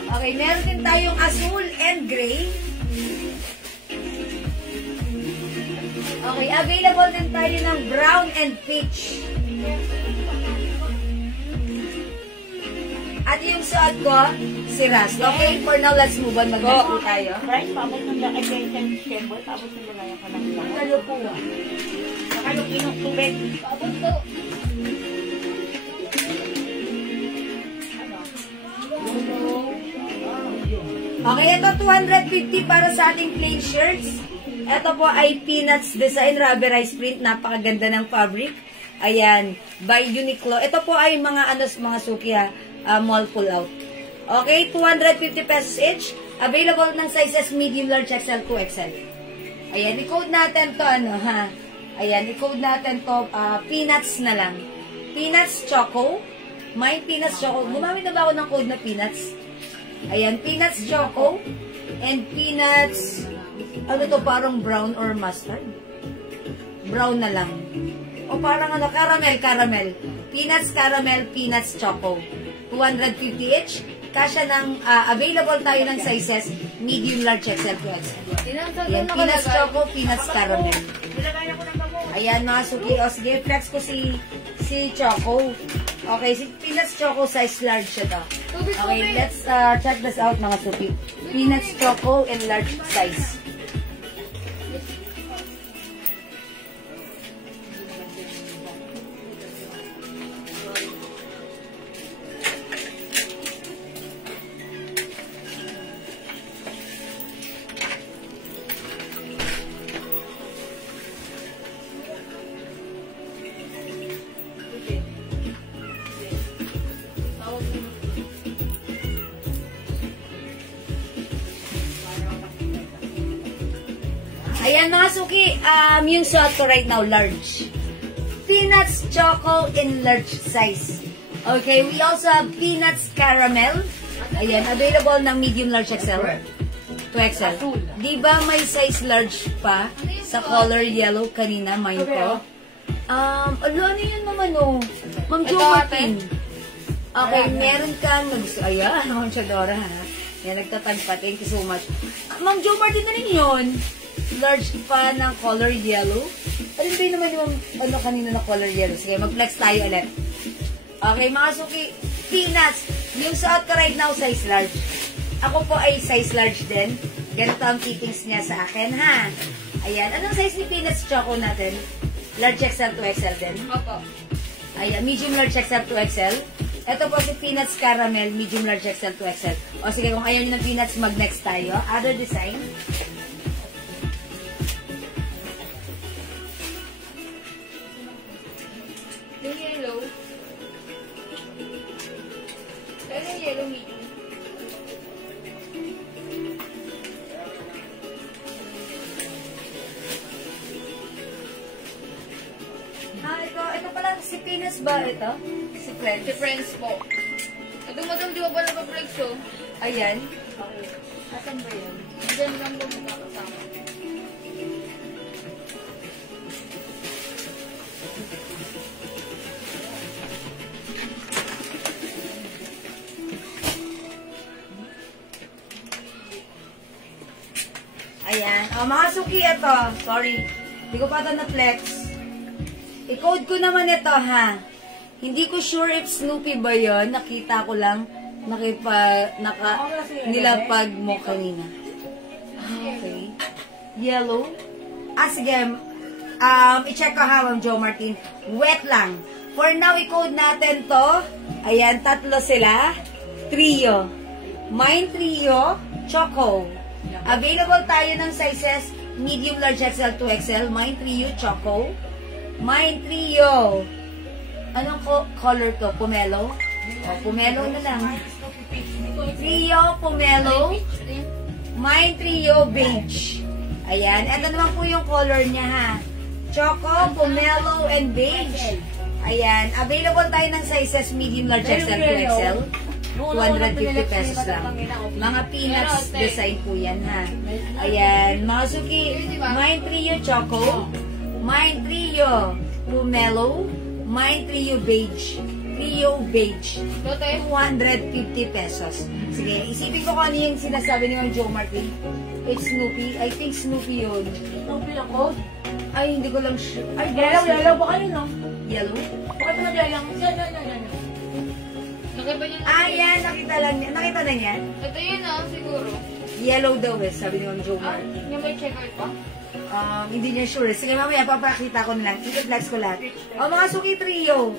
Okay, meron din tayong azul and gray. Okay, available din tayo ng brown and peach. At yung suot ko, si Rast. Okay, for now, let's move on. Mag-rest po tayo. Right, paabot ng daan. Ay, yung symbol, paabot ng daan ka ng ilang. Ano po? Nakalong inong tubig. Paabot to. Okay, ito 250 para sa ating plain shirts. Ito po ay Peanuts Design Rubberized Print. Napakaganda ng fabric. Ayan, by Uniqlo. Ito po ay mga suki ha, mall pull out. Okay, 250 pesos each. Available ng sizes medium, large, XL, 2XL. Ayan, i-code natin to ha. Ayan, i-code natin to Peanuts na lang. Peanuts Choco. May Peanuts Choco. Gumamit na ba ako ng code na Peanuts? Ayan, Peanuts Choco and Peanuts, ano to, parang brown or mustard? Brown na lang. O parang ano, caramel. Peanuts Caramel, Peanuts Choco. 250 each. Kasya ng, available tayo ng sizes, medium, large, XL, 2XL. Ayan, Peanuts Choco, Peanuts Caramel. Ayan, mga suki. O, sige, flex ko si Choco. Okay, si Peanuts Choco, size large siya to. Okay, let's check this out, mga suki. Peanuts Choco in large size. Ayan mga suki, yung suot ko right now, large. Peanuts Choco in large size. Okay, we also have Peanuts Caramel. Ayan, available ng medium, large, XL. 2XL. Diba may size large pa sa color yellow kanina, mind ko? Ano yun naman o? Ma'am Jo Martin. Okay, meron kang ayan, Ma'am Chadora ha. Yan, nagtatagpa. Thank you so much. Ma'am Jo Martin na rin yun. Large pa ng color yellow. Alin ba yun naman yung ano kanina na color yellow? Sige, mag-flex tayo ulit. Okay, mga suki, Peanuts. Yung suot ko right now, size large. Ako po ay size large din. Ganito ang fittings niya sa akin, ha? Ayan. Anong size ni Peanuts Choco natin? Large XL, 2XL din? Opo. Ayan, medium, large XL, 2XL. Ito po si Peanuts Caramel, medium, large XL, 2XL. O sige, kung ayaw nyo ng Peanuts, mag-next tayo. Other design. Yung yellow. Pero yung yellow medium. Ito pala, si Peanuts ba ito? Si Friends? Si Friends po. Ito madam, di ba ba napaplex oh? Ayan. Okay. Asan ba yan? Diyan lang po makakasama. Ayan. Mga suki ito. Sorry. Hindi ko pa ito na-flex. I-code ko naman ito, ha. Hindi ko sure if Snoopy ba yun. Nakita ko lang. Nilapag mo kanina. Okay. Yellow. Sige. I-check ko ha, Ma'am Jo Martin. Wet lang. For now, i-code natin to. Ayan, tatlo sila. Trio. Mine Trio, Choco. Available tayo ng sizes medium, large, XL, 2XL. Mine Trio, Choco. Mine Trio. Anong color to? Pomelo? O, pomelo na lang. Trio, pomelo. Mine Trio, beige. Ayan. Ito naman po yung color niya, ha. Choco, pomelo, and beige. Ayan. Available tayo ng sizes medium, large, XL, 2XL. 250 pesos lang. Mga Peanuts design po yan, ha. Ayan. Mga suki, Mine Trio, Choco. Mine Trio, pomelo. Mine Trio, beige. Trio, beige. 250 pesos. Sige, isipin ko kung ano yung sinasabi ni Ma'am Jo Martin. It's Snoopy. I think Snoopy yun. Snoopy lang ko? Ay, hindi ko lang sure. Ay, Yellow ba kayo, no? Yellow? Bakit naman yellow? Yan. Magkaiba niya. Yan. Nakita lang niya. Nakita na niyan? Ito yun siguro. Yellow daw sabi ni Ma'am Jomar. Yung may checkout pa? Hindi niya sure. Sige, mamaya papakita ko na lang. I-flex ko lahat. Mga suki trio.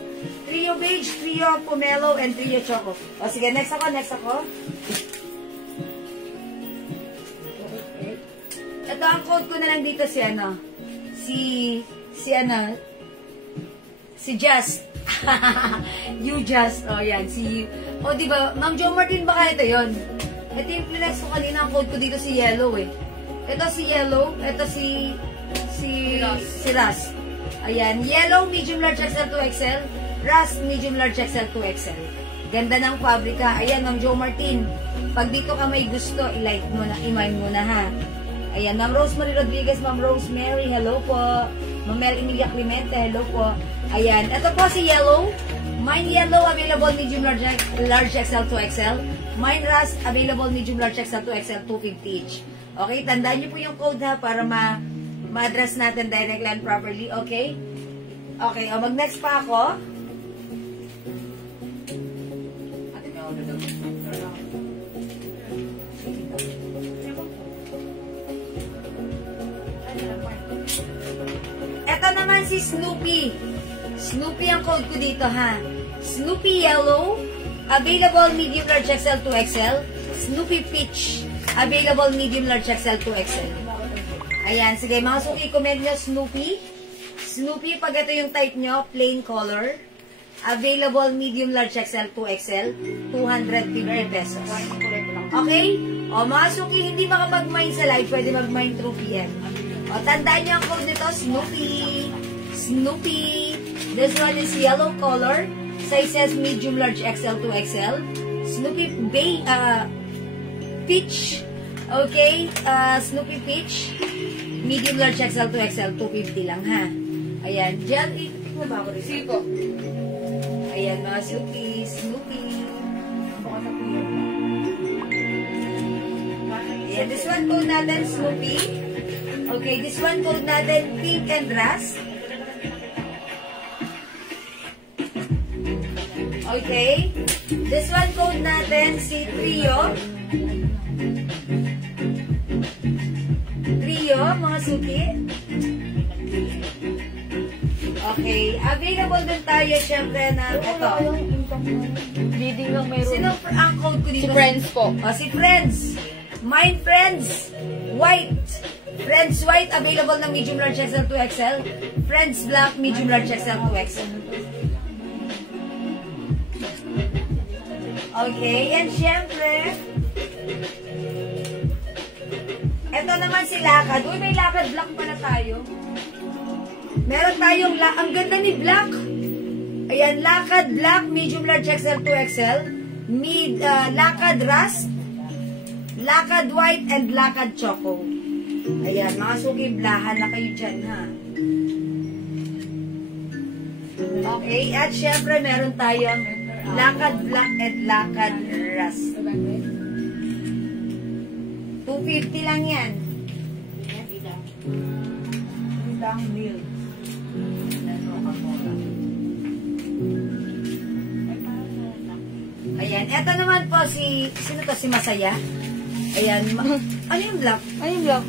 Trio beige, trio pomelo, and trio choco. Sige, next ako. Ito ang code ko na lang dito si Just. You Just. Yan. Diba? Ma'am Jo Martin, baka ito yun. Ito yung flex ko kanina. Ang code ko dito si Yellow Ito si Yellow. Ito si Ras. Ayan. Yellow, medium large XL 2XL. Ras, medium large XL 2XL. Ganda ng pabrika. Ayan, Ma'am Jo Martin. Pag dito ka may gusto, i-like mo na, i-mine mo na ha. Ayan, Ma'am Rosemary Rodriguez, Ma'am Rosemary, hello po. Ma'am Mel Emilia Clemente, hello po. Ayan, ito po si Yellow. Mine Yellow, available medium large XL 2XL. Mine Ras, available medium large XL 2XL, 250 each. Okay, tandaan niyo po yung code ha para ma-address natin direct line properly, okay? Okay, mag-next pa ako. Ito naman si Snoopy. Snoopy ang code ko dito ha. Snoopy Yellow, available medium large XL 2XL. Snoopy Peach, available medium large XL 2XL. Ayan, sige mga suki, comment nyo Snoopy. Snoopy, pag ito yung type nyo, plain color. Available medium large XL 2XL, 250 pesos. Okay? Mga suki, hindi makapag-mine sa live, pwede mag-mine through PM. Tandaan nyo ang code nito, Snoopy. Snoopy. This one is yellow color. Sizes medium large XL 2XL. Snoopy Peach. Okay? Snoopy Peach. Medium large XL 2XL. 250 lang ha. Ayan. Diyan, itik mo ba ako rin? Sige po. Ayan mga Snoopy. Snoopy. Ayan. This one code natin, Snoopy. Okay. This one code natin, Pink and Ras. Okay. This one code natin si Trio. Trio, mga suki. Okay. Available din tayo, syempre, na ito. Bleeding lang mayroon. Sino ang code ko dito? Si Friends po. Si Friends. Mine Friends. White. Friends White, available na medium large XL 2XL. Friends Black, medium large XL 2XL. Okay, and syempre, eto naman si Lakad. Uy, may Lakad Black pala tayo. Meron tayong, ang ganda ni Black. Ayan, Lakad Black, medium large XL 2XL. Lakad Rust, Lakad White, and Lakad Choco. Ayan, mga suki, blahan na kayo dyan, ha. Okay, at syempre, meron tayong Lakad Black and Lakad Rust. 250 lang yan. Bidang milk. Ayan. Eto naman po sino to? Si Masaya. Ayan. Ano yung black? Ay, yung black.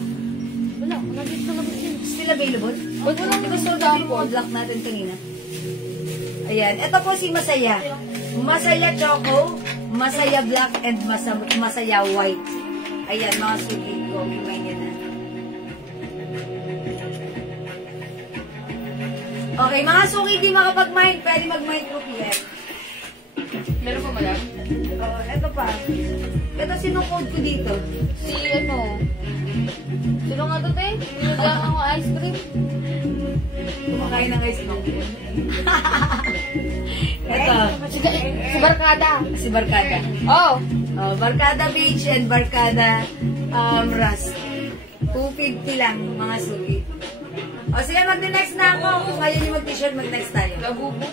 Wala. Nagit na yun. Still available? Wala lang Gusto yung natin yung black natin kanina. Ayan. Eto po si Masaya. Masaya Choco, Masaya Black, and Masaya White. Ayan, mga suki ko. Kumain yan na. Okay, mga suki, di makapag-mine. Pwede mag-mine through PM. Meron pa madam? Eto pa. Eto, sinong code ko dito? Si sino nga to, te? Pinagyan ako ice cream. Kumakain ng ice cream. Eto. Si Barkada. Si Barkada. Oh. Barkada Beach and Barkada Rust. 250 lang, mga suki. Sige, mag-next na ako. Kung ayaw niyo mag-t-shirt, mag-next tayo. Labubo.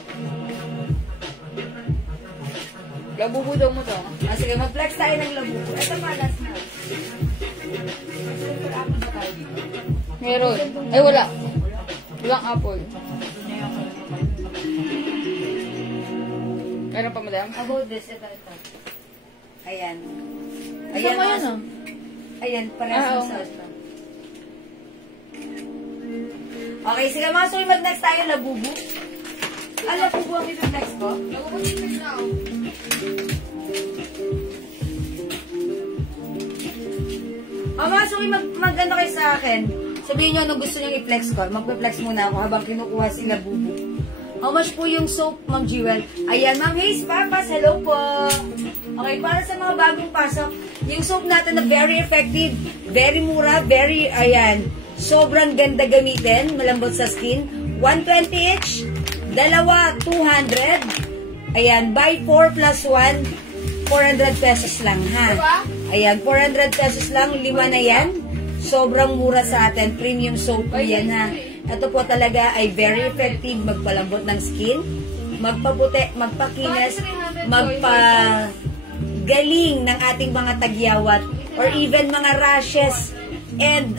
Labubo daw mo to. Sige, mag-flex tayo ng labubo. Ito pa, last na. Meron. Ay, wala. Walang apple. Meron pa, madam? About this, ito. Ayan. Ayan mo yan, oh. Ayan, parehas Ah, ng oo. sauce lang. Okay, sige mga suki, mag-next tayo, labubu. Labubu ang ito-next ko? Labubu yung na, oh. Mga suki, mag-ano kayo sa akin. Sabihin nyo anong gusto nyo i-flex ko. Magpe-flex muna ako habang kinukuha si labubu. How much po yung soap, Ma'am Jewel? Ayan, Ma'am Haze Papas, hello po. Okay, para sa mga bagong pasok, yung soap natin na very effective, very mura, very, ayan, sobrang ganda gamitin, malambot sa skin. 120 each, dalawa, 200. Ayan, buy 4 plus 1, 400 pesos lang, ha? Ayan, 400 pesos lang, 5 na yan. Sobrang mura sa atin, premium soap po yan, ha? Ito po talaga ay very effective, magpalambot ng skin, magpaputi, magpakinis, magpagaling ng ating mga tagyawat, or even mga rashes, and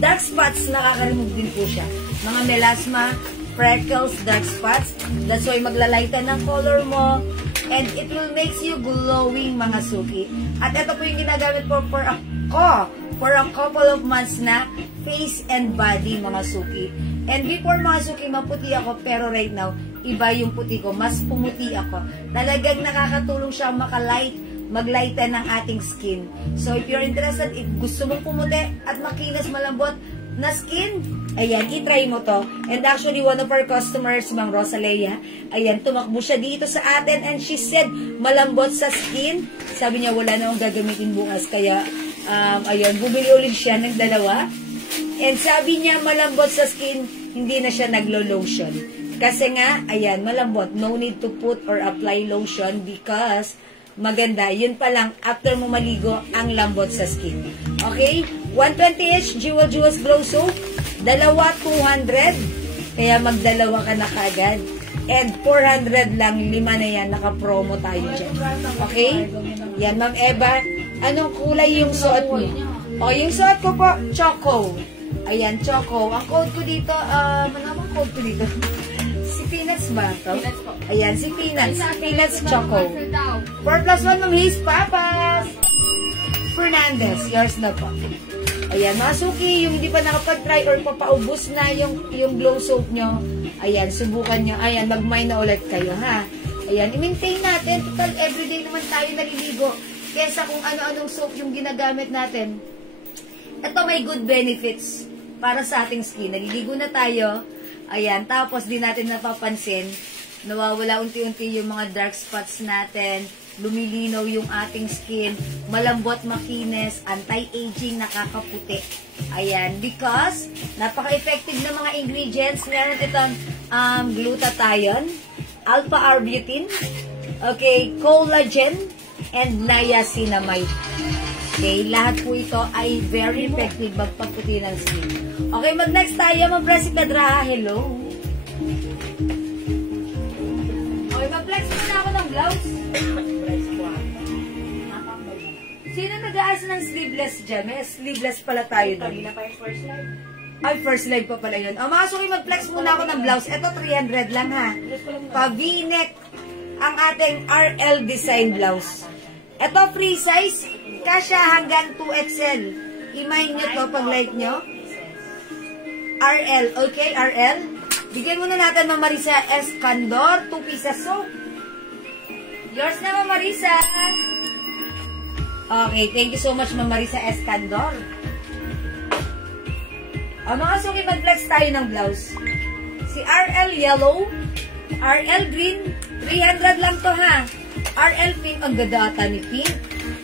dark spots, nakaka-remove din po siya. Mga melasma, freckles, dark spots, that's why maglalighten ng color mo, and it will makes you glowing, mga suki. At ito po yung ginagamit po for a couple of months na, face and body, mga suki. And before, mga suki, maputi ako, pero right now, iba yung puti ko, mas pumuti ako. Talagang nakakatulong siya maglighten ng ating skin. So, if you're interested, if gusto mong pumuti at makinis, malambot na skin, ayan, itry mo to. And actually, one of our customers, Mang Rosalea, ayan, tumakbo siya dito sa atin, and she said, malambot sa skin. Sabi niya, wala na akong gagamitin bukas, kaya, ayan, bumili ulit siya ng dalawa. And sabi niya, malambot sa skin, hindi na siya naglo-lotion. Kasi nga, ayan, malambot. No need to put or apply lotion because maganda. Yun pa lang, after mo maligo, ang lambot sa skin. Okay? 120 each, Jewels Glow Soap. Dalawa, 200. Kaya magdalawa ka na kagad. And 400 lang, 5 na yan. Naka-promo tayo dyan. Okay? Yan, Ma'am Eva. Anong kulay yung suot mo? O, yung suot ko po, Choco. Ayan, Choco. Ang code ko dito, ano ang code ko dito? Si Peanuts ba ito? Ayan, si Peanuts. Peanuts Choco. 4 plus 1 ng Haze Papas. Fernandez, yours na po. Ayan, mga suki, yung hindi pa nakapag-try or papaubos na yung glow soap nyo, ayan, subukan nyo. Ayan, mag-mine na ulit kayo, ha? Ayan, i-maintain natin. Total, everyday naman tayo naliligo. Kesa kung ano-anong soap yung ginagamit natin. Ito may good benefits para sa ating skin. Naliligo na tayo. Ayan, tapos di natin napapansin, nawawala unti-unti yung mga dark spots natin, lumilinaw yung ating skin, malambot, makinis, anti-aging, nakakaputi. Ayan, because napaka-effective na mga ingredients. Meron itong glutathione, alpha-arbutin, okay, collagen, and niacinamide. Okay, lahat po ito ay very effective magpaputi ng skin. Okay, mag-next tayo. Mag-Presi Pedraha. Hello. Okay, mag-flex muna ako ng blouse. Sino nag-aas ng sleeveless dyan? May sleeveless pala tayo doon. Kanina pa yung first live. Ay, first live pa pala yun. O, mga suki, mag-flex muna ako ng blouse. Ito, 300 lang, ha. Pa-V-neck ang ating RL design blouse. Ito, free size. Kasya hanggang 2XL. I-mind nyo to pag like nyo. RL. Okay, RL. Bigyan muna natin Ma'am Marisa Escandor. 2 pieces soap. Yours na, Ma'am Marisa. Okay, thank you so much, Ma'am Marisa Escandor. O, mga suki, mag-flex tayo ng blouse. Si RL Yellow, RL Green, 300 lang to, ha. RL Pink, ang ganda ata ni Pink.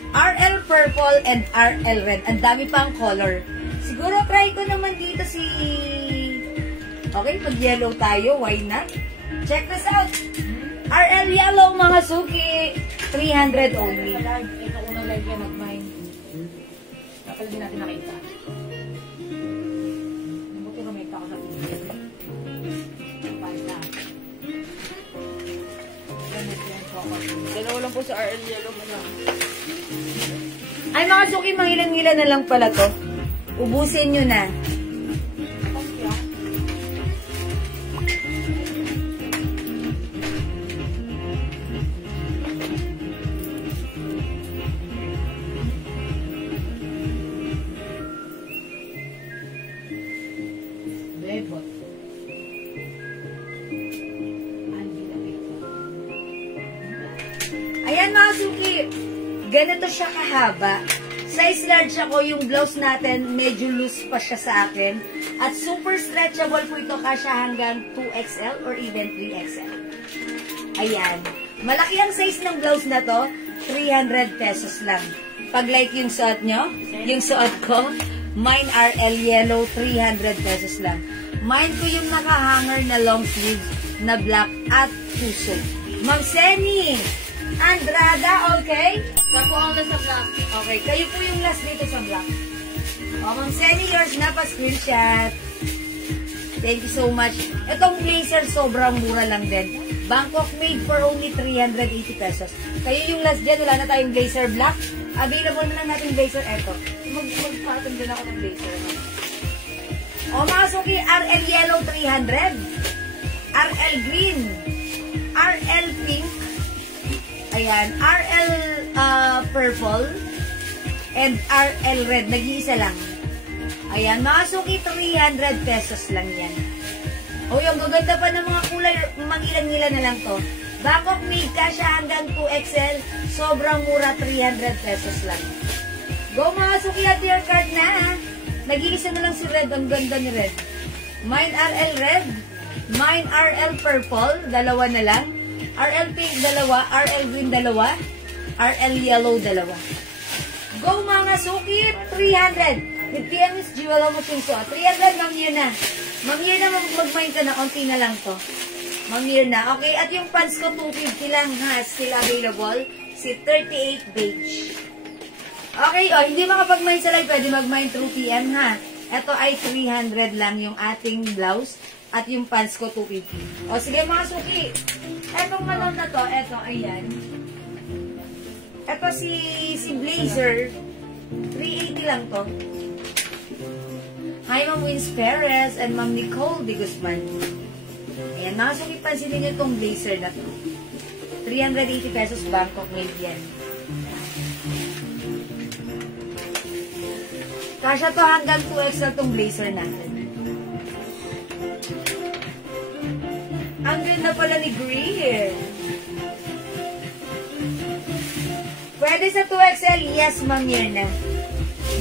RL Purple and RL Red. Ang dami pang color. Siguro try ko naman dito si... Okay, pag-yellow tayo. Why not? Check this out. RL Yellow, mga suki. 300 only. Ito unang live yan, mag-mine. Kapal din natin nakita. Buti rumita ako sa video. Dalawa lang po sa RL Yellow mo lang. Ay, mga suki, mangilan-ngilan na lang pala to. Ubusin nyo na. Ganito siya kahaba. Size large ako, yung blouse natin, medyo loose pa siya sa akin. At super stretchable po ito, kasya hanggang 2XL or even 3XL. Ayan. Malaki ang size ng blouse na to, 300 pesos lang. Pag like yung suot nyo, yung suot ko, mine RL yellow, 300 pesos lang. Mine ko yung nakahanger na long sleeves na black at puso. Ma'am Seni Andrada, okay? Ako ang nasa black. Okay, kayo po yung last dito sa black. O, Ma'am Seni, yours na pa screenshot. Thank you so much. Itong blazer, sobrang mura lang din. Bangkok made for only 380 pesos. Kayo yung last dyan, wala na tayong blazer black. Available na lang natin blazer. Eto. Mag-pattern din ako ng blazer. O, mga suki, RL yellow 300. RL green. RL pink. Ayan. RL purple. And RL red. Nag-iisa lang. Ayan. Mga suki, 300 pesos lang yan. O, yung gaganda pa ng mga kulay. Mangilan-ngilan na lang to. Bangkok made kasya hanggang 2XL. Sobrang mura, 300 pesos lang. Go mga suki at your card na. Nag-iisa na lang si red. Ang ganda ni red. Mine RL red. Mine RL purple. Dalawa na lang. RL pink, dalawa. RL green, dalawa. RL yellow, dalawa. Go mga suki. 300. With PMS Jewel mo pinso. 300, Ma'am Mirna. Ma'am Mirna, mag-mind ka na. Konti na lang to. Ma'am Mirna. Okay, at yung pants ko, 250 lang ha. Still available. Si 38 beige. Okay, hindi makapag-mind sa live. Pwede mag-mind through PM ha. Ito ay 300 lang yung ating blouse. At yung pants ko, 250. O, sige mga suki. Etong malong na to, eto, ayan. Eto si Blazer. 380 lang to. Hi, Ma'am Wins Perez and Ma'am Nicole de Guzman. Ayan, mga suki, pansinin nyo itong blazer na to. 380 pesos, Bangkok made yan. Kasya to hanggang 2XL itong blazer natin. Ang ganda pala ni Green. Pwede sa 2XL? Yes, Ma'am Mirna.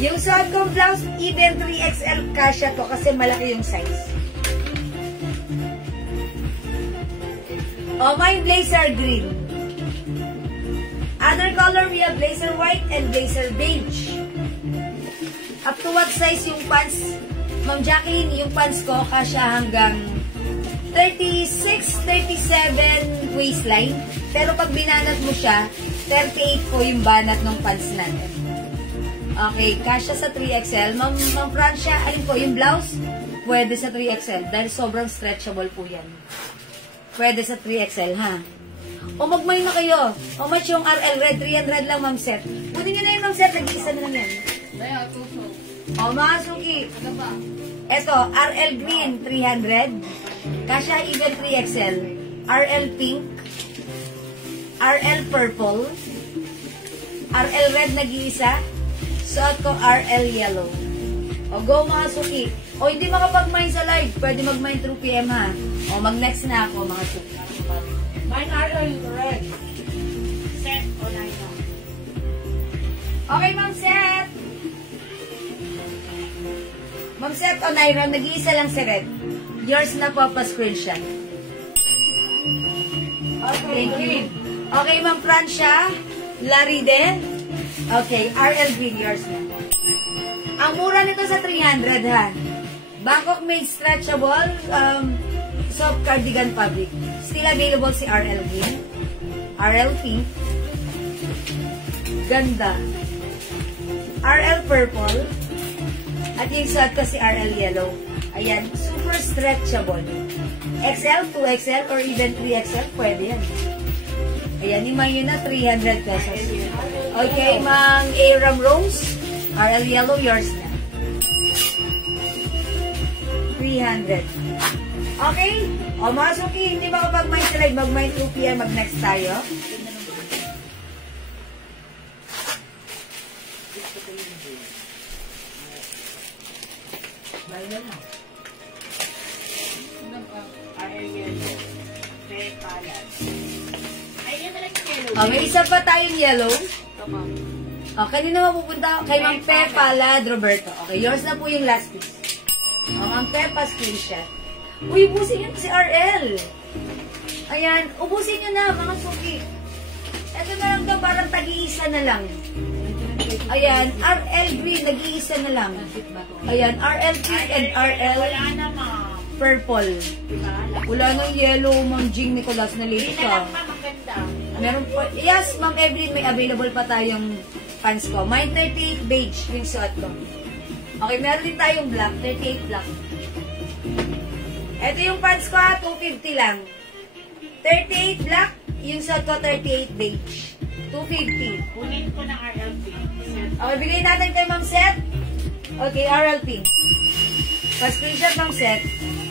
Yung suot kong blouse, even 3XL kasya to kasi malaki yung size. Oh, my blazer green. Other color, we have blazer white and blazer beige. Up to what size yung pants? Ma'am Jacqueline, yung pants ko kasya hanggang 36, 37 waistline. Pero pag binanat mo siya, 38 po yung banat ng pants natin. Okay, kasya sa 3XL. Ma'am Francia, alin po yung blouse? Pwede sa 3XL dahil sobrang stretchable po yan. Pwede sa 3XL, ha? O magmay na kayo. O much yung RL red, 300 lang, Ma'am Seth. Kunin nyo na yung Ma'am Seth, nag-iisa na lang yan. O mga suki. Eto, RL green, 300. Kasya even 3XL. RL pink. RL purple. RL red, nag-iisa. Suot ko RL yellow. O go mga suki. O hindi makapag-mine sa live, pwede mag-mine through PM ha. O mag-next na ako mga suki. Mine RL red. Set o nylon. Okay, Ma'am Set. Ma'am Set o nylon, nag-iisa lang si red. Yours na po pa-screenshot. Okay. Thank you. Okay, Ma'am Francia. Laride. Okay, RL green, yours na. Ang mura nito sa 300 ha. Bangkok made stretchable, soft cardigan fabric. Still available si RL green. RL pink. Ganda. RL purple. At yung suot ko si RL yellow. Ayan, super stretchable. XL, 2XL, or even 3XL, pwede yan. Ayan, yun na 300 pesos. Okay, Mang Aram Rose. RL yellow, yours na. 300. Okay? O mga suki, hindi makapag-mind sa live. Mag-mind 2 PM, mag-next tayo. Bayan mo. May isa pa tayong yellow. ma'am. Kanina mapupunta kay Ma'am Pepa Lad Roberto. Okay, yours na po yung last piece. Ma'am Pepa screenshot. Uy, ubusin nyo si RL. Ayan, ubusin nyo na mga suki. Ito na lang daw, parang tag-iisa na lang. Ayan, RL green, nag-iisa na lang. Ayan, RL pink and RL purple. Wala nang yellow, Ma'am Jing Nicolas na lista. Meron po, yes, Ma'am Evelyn, may available pa tayong pants ko. May 38 beige yung suot ko. Okay, meron din tayong black, 38 black. Ito yung pants ko ha, 250 lang. 38 black, yung suot ko 38 beige. 250. Kunin ko ng RLP. Okay, bigay natin kay Ma'am Seth. Okay, RLP. Pa-screenshot Ma'am Seth.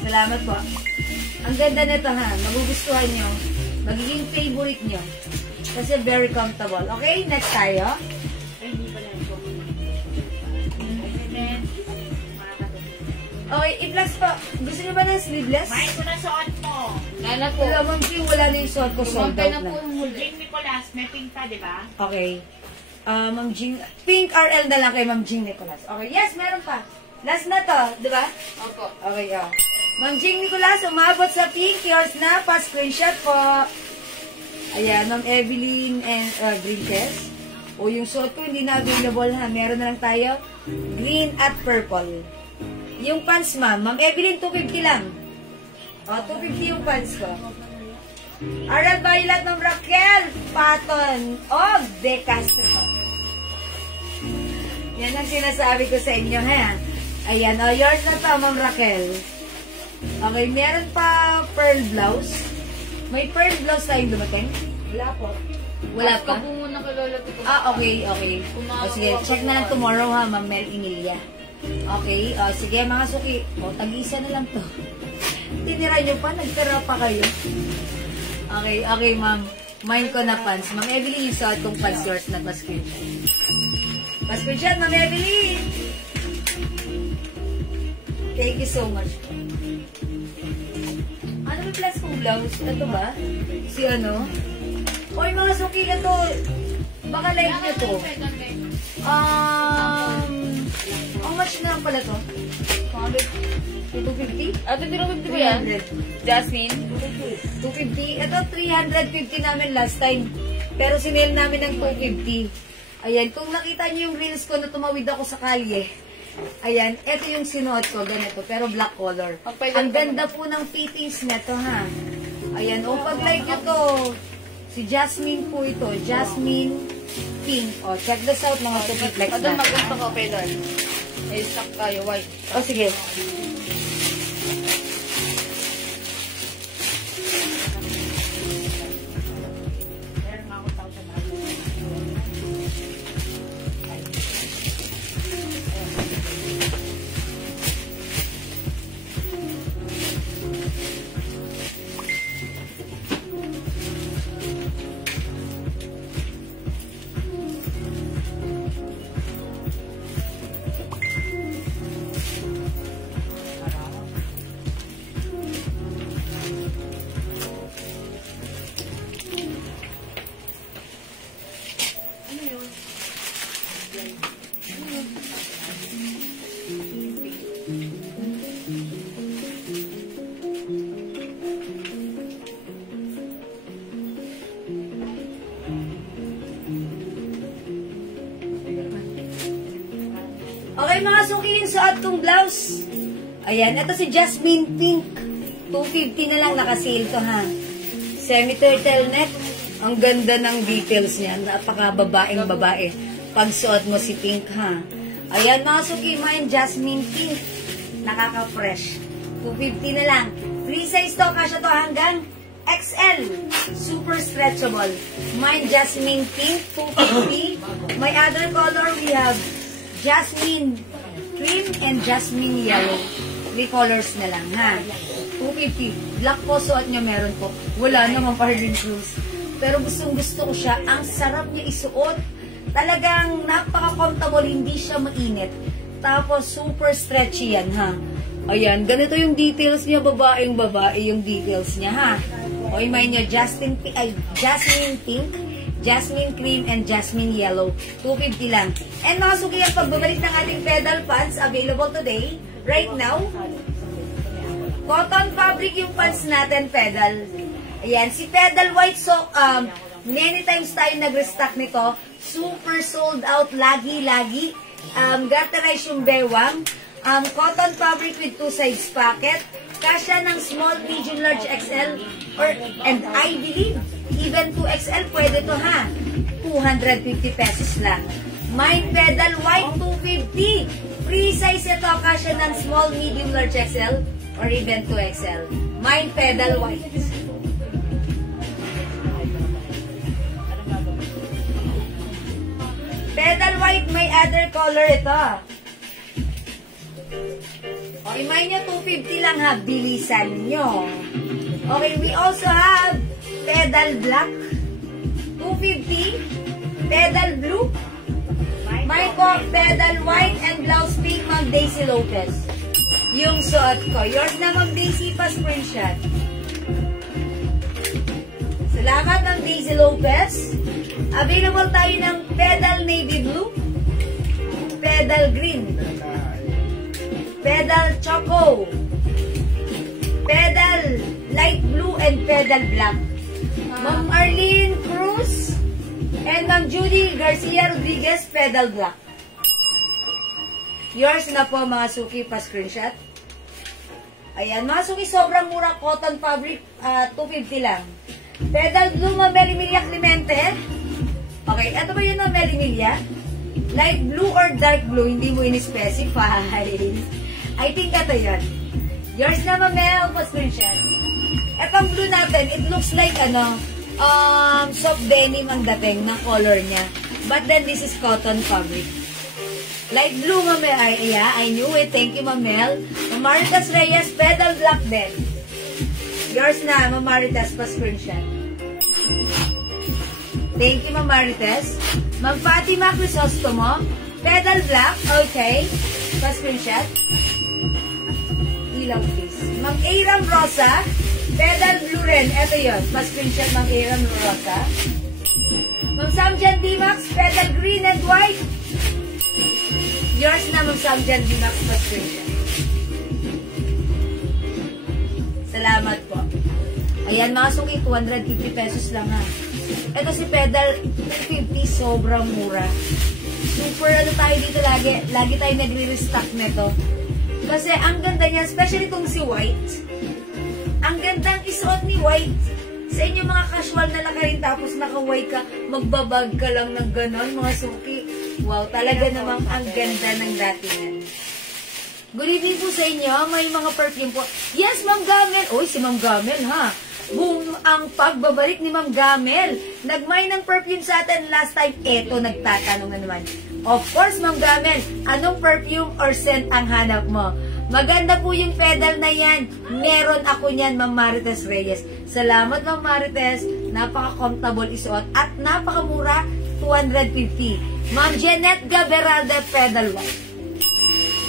Salamat po. Ang ganda nito ha, magugustuhan nyo. Magiging favorite nyo. Kasi very comfortable. Okay, next tayo. Ay, hindi pala ito. Okay, i-flex po. Gusto nyo ba ng sleeveless? May ko na suot mo. Lala po. Wala Ma'am Jing, wala na yung suot ko. Sold Kumampay out na na. po yung huli. Jing Nicolas, may pink pa, di ba? Okay. Ma'am Jing, pink RL na lang kay Ma'am Jing Nicolas. Okay, yes, meron pa. Last na to, di ba? Opo. Okay, oh. Ma'am Jing Nicolas, umabot sa pink. Yours na, pa-screenshot po. Ayan, Ma'am Evelyn and Green. O, yung suot ko hindi na available ha. Meron na lang tayo. Green at purple. Yung pants, ma'am. Ma'am Evelyn, 250 lang. O, 250 yung pants ko. Aral Violet, Ma'am Raquel Patton of De Castro. Yan ang sinasabi ko sa inyo, ha? Ayan, o, yours na to, Ma'am Raquel. Okay, meron pa pearl blouse. May pearl blouse tayong dumating? Wala po. Wala pa? Po muna kay Lola Pico. Okay, okay. O, sige, check na lang tomorrow ha, Ma'am Mel Emilia. Okay, sige mga suki. O, tag-isa na lang to. Tinira nyo pa, nagtira pa kayo. Okay, okay ma'am. Mine ko na pants. Ma'am Evelyn, yung sa itong pants yours na pa-screenshot. Pa-screenshot, Ma'am Evelyn! Thank you so much. Ano ba plus kong blouse? Ito ba? Si ano? Oy, mga suki, ito. Baka like nyo to. How much na lang pala to? 250? Ate, 250 ba yan? 300. Jasmine? 250. Ito, 350 namin last time. Pero sinel namin ng 250. Ayan, kung nakita niyo yung reels ko na tumawid ako sa kalye, ayan, ito yung sinuot ko, ganito, pero black color. Ang ganda po ng fittings neto, ha? Ayan, o, pag-like nyo to, si Jasmine po ito, Jasmine Pink. O, check this out, mga tupiflex Ate, na. mag-gusto ko kay Lord. Eh, stock kayo, white. O, sige. Meron ako 1,000. Okay, mga suki, yung suot kong blouse. Ayan, ito si Jasmine Pink. 250 na lang, naka-sale to, ha. Semi-turtleneck. Ang ganda ng details niya. Napaka-babaeng babae. Pag suot mo si Pink, ha. Ayan, mga suki, mine Jasmine Pink. Nakaka-fresh. 250 na lang. Free size to, kasya to hanggang XL. Super stretchable. Mine Jasmine Pink, 250. My other color, we have Jasmine Cream and Jasmine Yellow. 3 colors na lang, ha? 250. Black po, suot nyo meron po. Wala naman pa rin shoes. Pero gustong gusto ko siya. Ang sarap niya isuot. Talagang napaka-comfortable. Hindi siya mainit. Tapos, super stretchy yan, ha? Ayan, ganito yung details niya. Babaeng babae yung details niya, ha? O, imay niya, Jasmine Pink, jasmine cream, and jasmine yellow. 250 lang. And mga suki, ang pagbabalik ng ating pedal pants available today, right now, cotton fabric yung pants natin, pedal. Ayan, si pedal white, so, many times tayo nag-restock nito. Super sold out, lagi-lagi. Garterize yung bewang. Cotton fabric with 2 sides pocket. Kasya ng small, medium, large, XL. And I believe, even 2XL, pwede to ha. 250 pesos lang. My pedal white, 250. Free size ito, kasya ng small, medium, large, XL. Or even 2XL. My pedal white. Pedal white, may other color ito. Okay, may nyo 250 lang ha. Bilisan nyo. Okay, we also have pedal black. 250. Pedal blue. May po pedal white and blouse pink, Ma'am Daisy Lopez. Yung suot ko. Yours na, Ma'am Daisy, pa screenshot. Salamat, Ma'am Daisy Lopez. Available tayo ng pedal navy blue, pedal green, pedal choco, pedal light blue, and pedal black. Ma'am Arlene Cruz and Ma'am Judy Garcia Rodriguez, pedal black. Yours na po, mga suki, pa screenshot. Ayan, mga suki, sobrang mura, cotton fabric, 250 lang. Pedal blue, Ma'am Melimilia Clemente. Okay, ito ba yun, Ma'am Melimilia? Light blue or dark blue, hindi mo in-specify. I think ito yun. Yours na, Ma'am Mel, pa screenshot. Itong blue natin, it looks like, soft denim ang dating na color niya. But then, this is cotton fabric. Light blue, Ma'am Mel. Yeah, I knew it. Thank you, Ma'am Mel. Ma'am Maritas Reyes, pedal black din. Yours na, Ma'am Maritas, pa screenshot. Thank you, Ma'am Marites. Ma'am Fatima Crisostomo, pedal black. Okay. Pa screenshot. Ilaw, please. Ma'am Aram Rosa, pedal blue rin. Ito yun. Pa screenshot, Ma'am Aram Rosa. Ma'am Samjan Dimax, pedal green and white. Yours na, Ma'am Samjan Dimax, pa screenshot. Salamat po. Ayan, mga suki, 250 pesos lang ha. Ito si pedal 250, sobrang mura. Super tayo dito lagi. Lagi tayo nagre-restock nito. Kasi ang ganda niya, especially itong si white. Ang gandang isuot ni white. Sa inyo mga casual na lakarin tapos naka-white ka, magbabag ka lang ng ganon, mga suki. Wow, talaga namang ang ganda ng datingan. Good evening po sa inyo. May mga perfume po. Yes, Ma'am Gamel. Uy, si Ma'am Gamel ha. Boom ang pagbabalik ni Ma'am Gamel. Nagmay ng perfume sa atin last time. Eto, nagtatanong na naman. Of course, Ma'am Gamel, anong perfume or scent ang hanap mo? Maganda po yung pedal na yan. Meron ako niyan, Ma'am Marites Reyes. Salamat, Ma'am Marites. Napaka-comfortable isuot at napakamura, 250. Ma'am Jeanette Gaberalda, pedal white.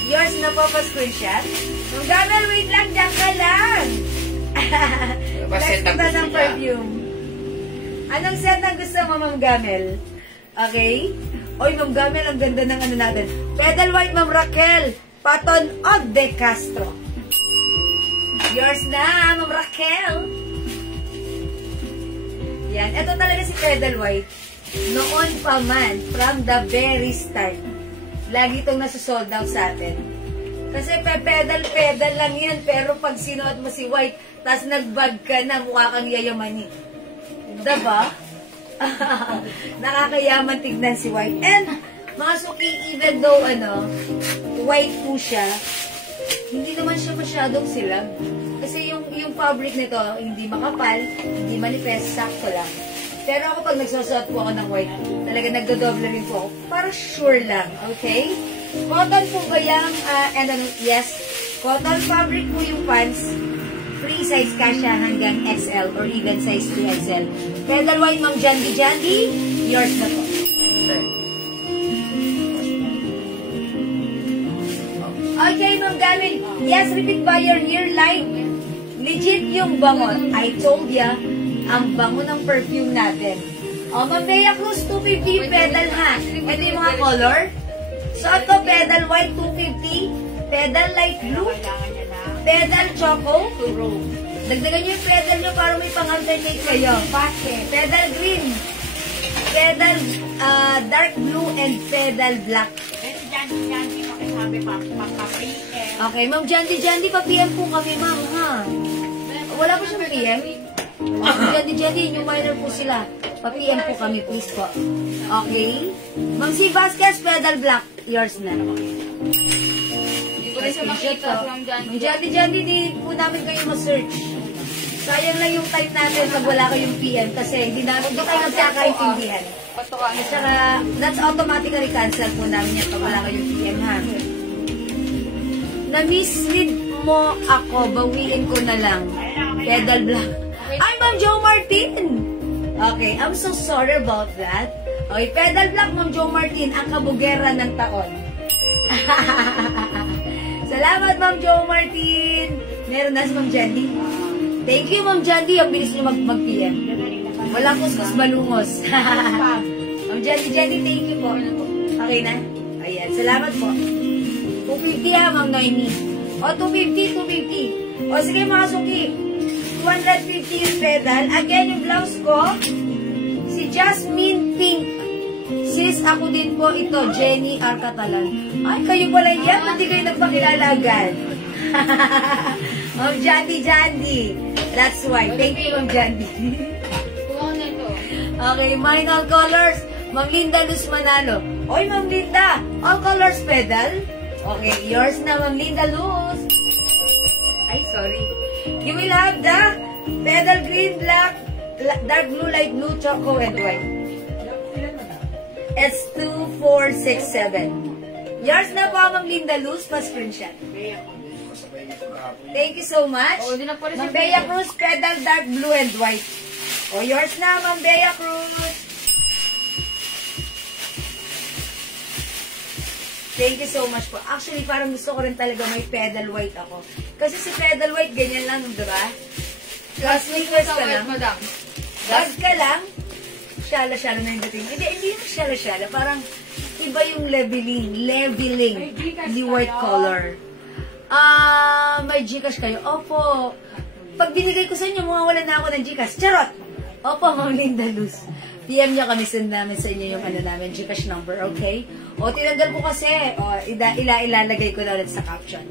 Yours na po pa screenshot. Ma'am Gamel, wait lang, dyan ka lang. Next na ng perfume. Anong set ang gusto mo, Ma'am Gamel? Okay? Oy, Ma'am Gamel, ang ganda ng ano natin. Pedal white, Ma'am Raquel. Paton of De Castro. Yours na, Ma'am Raquel. Yan. Ito talaga si pedal white. Noon pa man, from the very start, lagi itong nasusold out sa atin. Kasi pedal lang yan, pero pag sinuot mo si white, tas nagbag ka na, mukha kang yayamanin. Diba? Nakakayaman tignan si white. And, mga suki, even though, white po siya, hindi naman siya masyadong silag. Kasi yung fabric nito, hindi makapal, hindi manifest, sakto lang. Pero ako pag nagsusuot po ako ng white, talaga nagdodoble rin po ako. Para sure lang, okay? Cotton po kayang, yes, cotton fabric po yung pants. Free size kasya hanggang XL or even size 3XL. Pedal white, Ma'am Jandy, yours na po. Okay, Ma'am Gamil. Yes, repeat buyer here live. Legit yung bangon. I told ya, ang bango ng perfume natin. O, Mambea Cruz, 250 yung pedal ha. Ito yung mga color. Suot ko, pedal white, 250. Pedal light blue. Pedal choco. Dagdagan nyo yung pedal nyo para may pang-alternate kayo. Pedal green. Pedal dark blue and pedal black. Okay, Ma'am Jandy, pa-PM po kami, Ma'am, ha? Wala po siyang PM? Jandy, yung minor po sila. Pa-PM po kami, please po. Okay? Ma'am C. Vasquez, pedal black. Yours na. Hindi ko rin siya makita. Ma'am Jandy, di po namin kayo ma-search. Sayang lang yung time natin pag wala kayong PM kasi hindi tayo nagkakaintindihan. At saka, that's automatically cancel po namin yan pag wala kayong PM, ha? Na-mislead mo ako, bawiin ko na lang. Pedal black. Ay, Ma'am Jo Martin! Okay, I'm so sorry about that. Okay, pedal black, Ma'am Jo Martin, ang kabugera ng taon. Salamat, Ma'am Jo Martin! Meron na si Ma'am Jandy. Thank you, Ma'am Jandy. Ang bilis niyo mag-PM. Walang kuskus balungos. Ma'am Jandy, thank you po. Okay na? Ayan, salamat po. 250 ha, Ma'am Noemi. O, 250. O, sige mga suki. 250 yung pedal. Again, yung blouse ko, si Jasmine Pink. Sis, ako din po ito, Jenny R. Catalan. Ay, kayo pala yan. Hindi kayo nagpakilala agad. Ma'am Jandy. That's why. Thank you, Ma'am Jandy. Okay, mine all colors. Ma'am Linda Luz Manalo. Oy, Ma'am Linda. All colors pedal. Okay, yours na, Ma'am Linda Luz. Ay, sorry. You will have the pedal green, black, dark blue, light blue, choco, and white. It's 2467. Yours na po, Ma'am Linda Luz. Pa-screenshot. Thank you so much. Ma'am Bea Cruz, pedal dark blue and white. O, yours na, Ma'am Bea Cruz. Thank you so much po. Actually, parang gusto ko rin talaga may pedal white ako. Kasi si pedal white, ganyan lang, diba? Sneakers ka lang. Gas ka lang. Shala-shala na yung dating. Hindi yung shala-shala. Parang iba yung leveling ni white color. May Gcash kayo? Opo. Pag binigay ko sa inyo, mawawala na ako ng Gcash. Charot! Opo, Ma'am Linda Luz. PM niya kami, send namin sa inyo yung namin, Gcash number, okay? O, tinanggal ko kasi. O, ilalagay ko na ulit sa caption.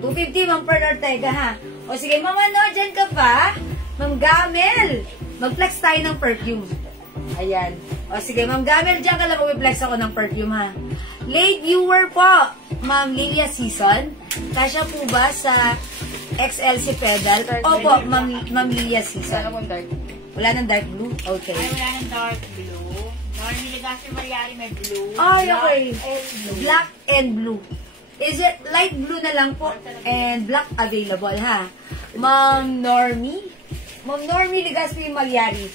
250, Ma'am Pearl Ortega, ha? O, sige, Ma'am, dyan ka pa? Ma'am Gamel! Mag-flex tayo ng perfume. Ayan. O, sige, Ma'am Gamel, dyan ka lang mag-flex ako ng perfume, ha? Late viewer po, Ma'am Lilia Season. Kasya po ba sa XLC pedal? Opo, Ma'am Lilia Season. Wala nang dark blue? Okay. Ay, wala nang dark blue. Normally, kasi Mariari may blue. Ay, okay. Black and blue. Is it light blue na lang po? And black available, ha? Ma'am Normie? Ma'am Normie, Ligaspi Mariari.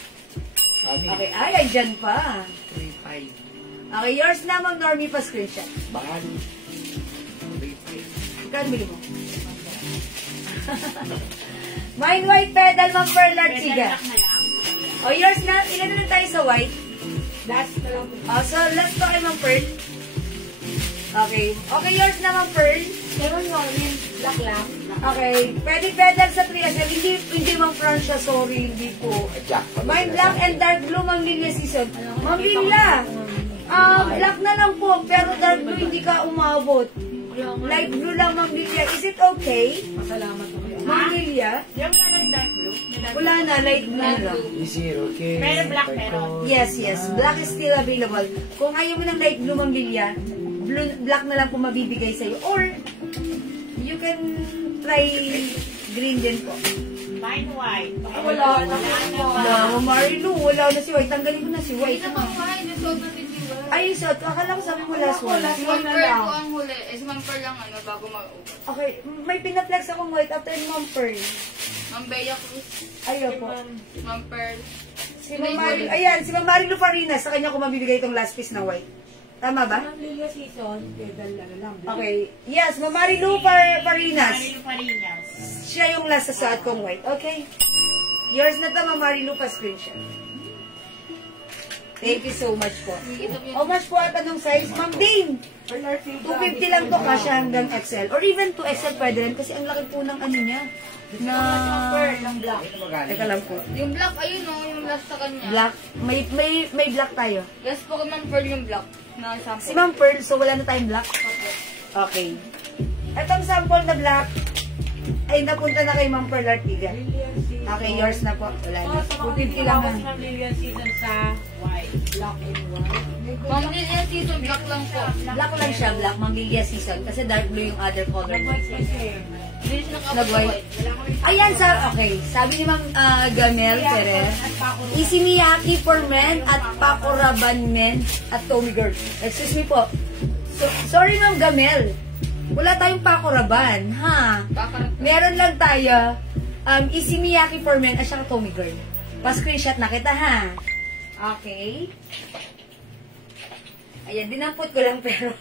Okay, ay, dyan pa. 3.5. Okay, yours na, Ma'am Normie, pa screenshot. Bahal. Kano bili mo? Mine white pedal, Ma'am Pearl Artiga. O, yours na. Ilan na tayo sa white? Last na lang. So, last pa kay Ma'am Pearl. Okay. Okay, yours na, Ma'am Pearl. Meron mo, black lang. Okay. Pwede pedal sa 3SM. Hindi Ma'am Francia, sorry. Hindi po. Mine black and dark blue, Ma'am Lilia Season. Ma'am Lilia, black na lang po. Pero dark blue, hindi ka umabot. Light blue lang, Ma'am Lilia. Is it okay? Masalamat po. Ma'am Lilia? Yung wala ng dark blue? Wala na, light blue lang. Is it okay? Pero black meron. Yes. Black is still available. Kung ayaw mo ng light blue, Ma'am Lilia, black na lang po mabibigay sa'yo. Or, you can try green din po. Mine white. Wala na. Ma'am Marilu, wala na si white. Tanggalin ko na si white. Hindi naman nga, nasod na din yung white. Ay, so, akala ko sabi mo last one. Si Ma'am Pearl ko ang huli. Si Ma'am Pearl lang bago mag-uwi. Okay, may pinaplex akong white after ni Ma'am Pearl. Ma'am Bea Cruz. Ayaw po. Ma'am Pearl. Si Ma'am Marilu, ayan, si Ma'am Marilu Farinas, sa kanya ko mabibigay itong last piece na white. Tama ba? Ma'am Lilia Season, pedal lang. Okay. Yes, Ma'am Marilu Farinas. Marilu Farinas. Siya yung last sa suot kong white. Okay. Yours na to, Ma'am Marilu, pa screenshot. Thank you so much po. How much po at anong size? Ma'am Dane, 250 lang to kasya hanggang XL. Or even 2XL pwede rin kasi ang laki po ng ano niya. Na... ng black. Teka lang po. Yung black, ayun o, yung last sa kanya. Black. May black tayo. Last po kay Ma'am Pearl yung black. Na sample. Si Ma'am Pearl, so wala na tayong black? Okay. Itong sample na black ay napunta na kay Ma'am Pearl Artiga. Okay, yours na po. Wala na. 250 lang. Ma'am Lilian season sa white. Black and white. Ma'am Lilian season, black lang po. Black lang siya, black. Ma'am Lilia season. Kasi dark blue yung other color. White kasi. Hindi siya Nag-white. Ayan, okay. Sabi ni Ma'am Gamel Perez, Easy Miyake for men at Pakuraban men at Tommy Girl. Excuse me po. So, sorry Ma'am Gamel. Wala tayong Pakuraban, ha? Meron lang tayo Easy Miyake for men at saka Tommy Girl. Pa-screenshot na kita, ha? Okay. Ayan, dinampot ko lang pero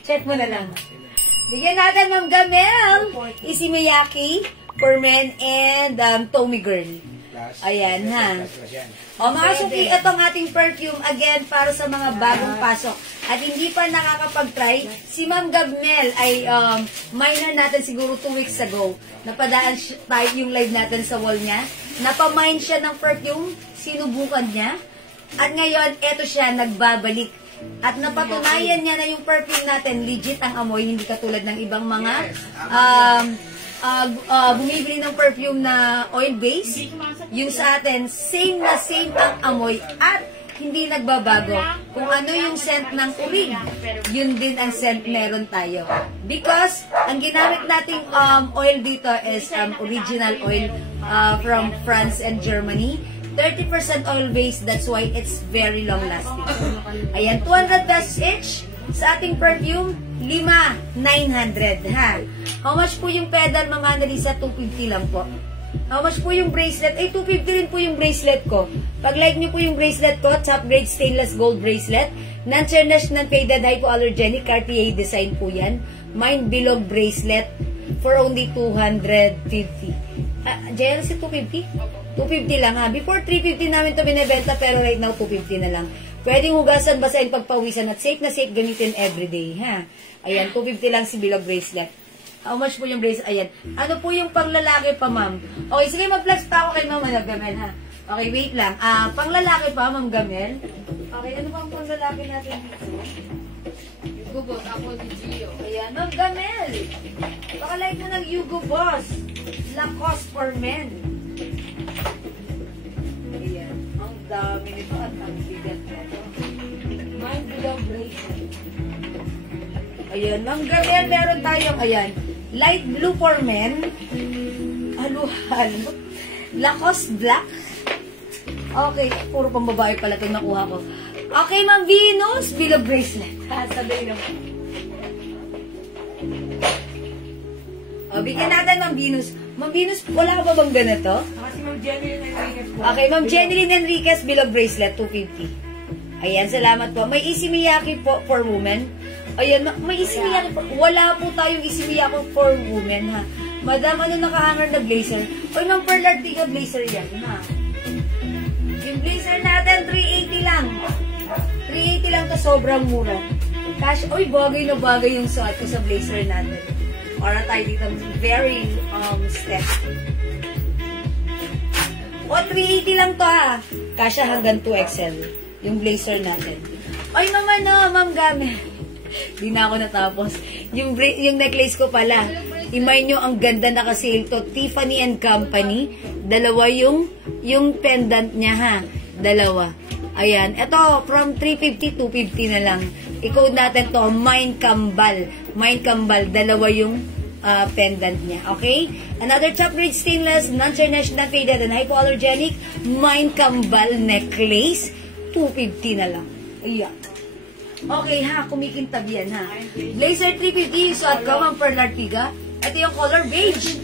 check mo na lang. Bigyan natin Ma'am Gamel, Easy Miyake for men and Tommy Girl. Ayan, ha? O mga suki, itong ating perfume, again, para sa mga bagong pasok. At hindi pa nakakapag-try, si Ma'am Gamel ay minor natin siguro 2 weeks ago. Napadaan tayo yung live natin sa wall niya. Napamine siya ng perfume, sinubukan niya. At ngayon, eto siya, nagbabalik. At napatunayan niya na yung perfume natin, legit ang amoy, hindi katulad ng ibang mga bumibili ng perfume na oil base. Yung sa atin, same na same ang amoy at hindi nagbabago. Kung ano yung scent ng uling, yun din ang scent meron tayo. Because, ang ginamit nating oil dito is original oil from France and Germany. 30% oil base, that's why it's very long lasting. Ayan, 200 pesos each. Sa ating perfume, 5,900, ha? How much po yung pedal, Ma'am Annalisa? 250 lang po. How much po yung bracelet? Ay, 250 rin po yung bracelet ko. Pag like nyo po yung bracelet ko, top grade stainless gold bracelet, non-tarnished, non-faded, hypoallergenic, Cartier design po yan. Mine bilog bracelet for only 250. JLC 250? 250 lang, ha? Before 350 namin to binibenta, pero right now 250 na lang. Pwedeng hugasan, basahin, pagpawisan at safe na safe gamitin everyday, ha? Ayan, 250 lang si bilog bracelet. How much po yung bracelet? Ayan. Ano po yung panglalaki pa, ma'am? Okay, sige, mag-flex pa ako kay Ma'am Gamel, ha? Okay, wait lang. Panglalaki pa, Ma'am Gamel? Okay, ano ba ang panglalaki natin dito? Hugo Boss, ako si Gio. Ayan, Ma'am Gamel. Baka like mo ng Hugo Boss. Lacoste for men. Ayan. Ang dami nito at ang bigat nito. Mine below bracelet. Ayan, Ma'am Gamel, meron tayong, ayan, light blue for men. Halo-halo. Lacoste black. Okay, puro pang babae pala itong nakuha ko. Okay, Ma'am Venus, below bracelet. Sabihin naman. Bigyan natin, Ma'am Venus. Ma'am Venus, wala ka ba bang ganito? Kasi Ma'am Jeneline Enriquez po. Okay, Ma'am Jeneline Enriquez, below bracelet, 250. Ayan, salamat po. May Easy Miyake po for women. Ayan, may Easy Miyake po. Wala po tayong Easy Miyake for women, ha? Madam, ano nakahanger na blazer? Oy, Ma'am Pearl Artiga blazer yan, ha? Yung blazer natin, 380 lang. 380 lang to, sobrang mura. Cash, oy, bagay na bagay yung suot ko sa blazer natin. Para tayo dito, very step. O, 380 lang to, ha? Kasha hanggang 2XL. Yung blazer natin. Oy, Ma'am Gamel. Di na ako natapos. Yung necklace ko pala. Imay nyo, ang ganda naka-sale to. Tiffany & Company. Dalawa yung pendant niya, ha? Dalawa. Ayan. Ito, from 350, 250 na lang. I-code natin to, Mine Kambal. Mine Kambal. Dalawa yung pendant niya. Okay? Another top grade stainless, non-tarnished, non-faded, and hypoallergenic Mine Kambal necklace. 250 na lang. Ayan. Okay, ha? Kumikintab yan, ha? Blazer 350. Suot ko, Ma'am Pearl Artiga. Ito yung color beige.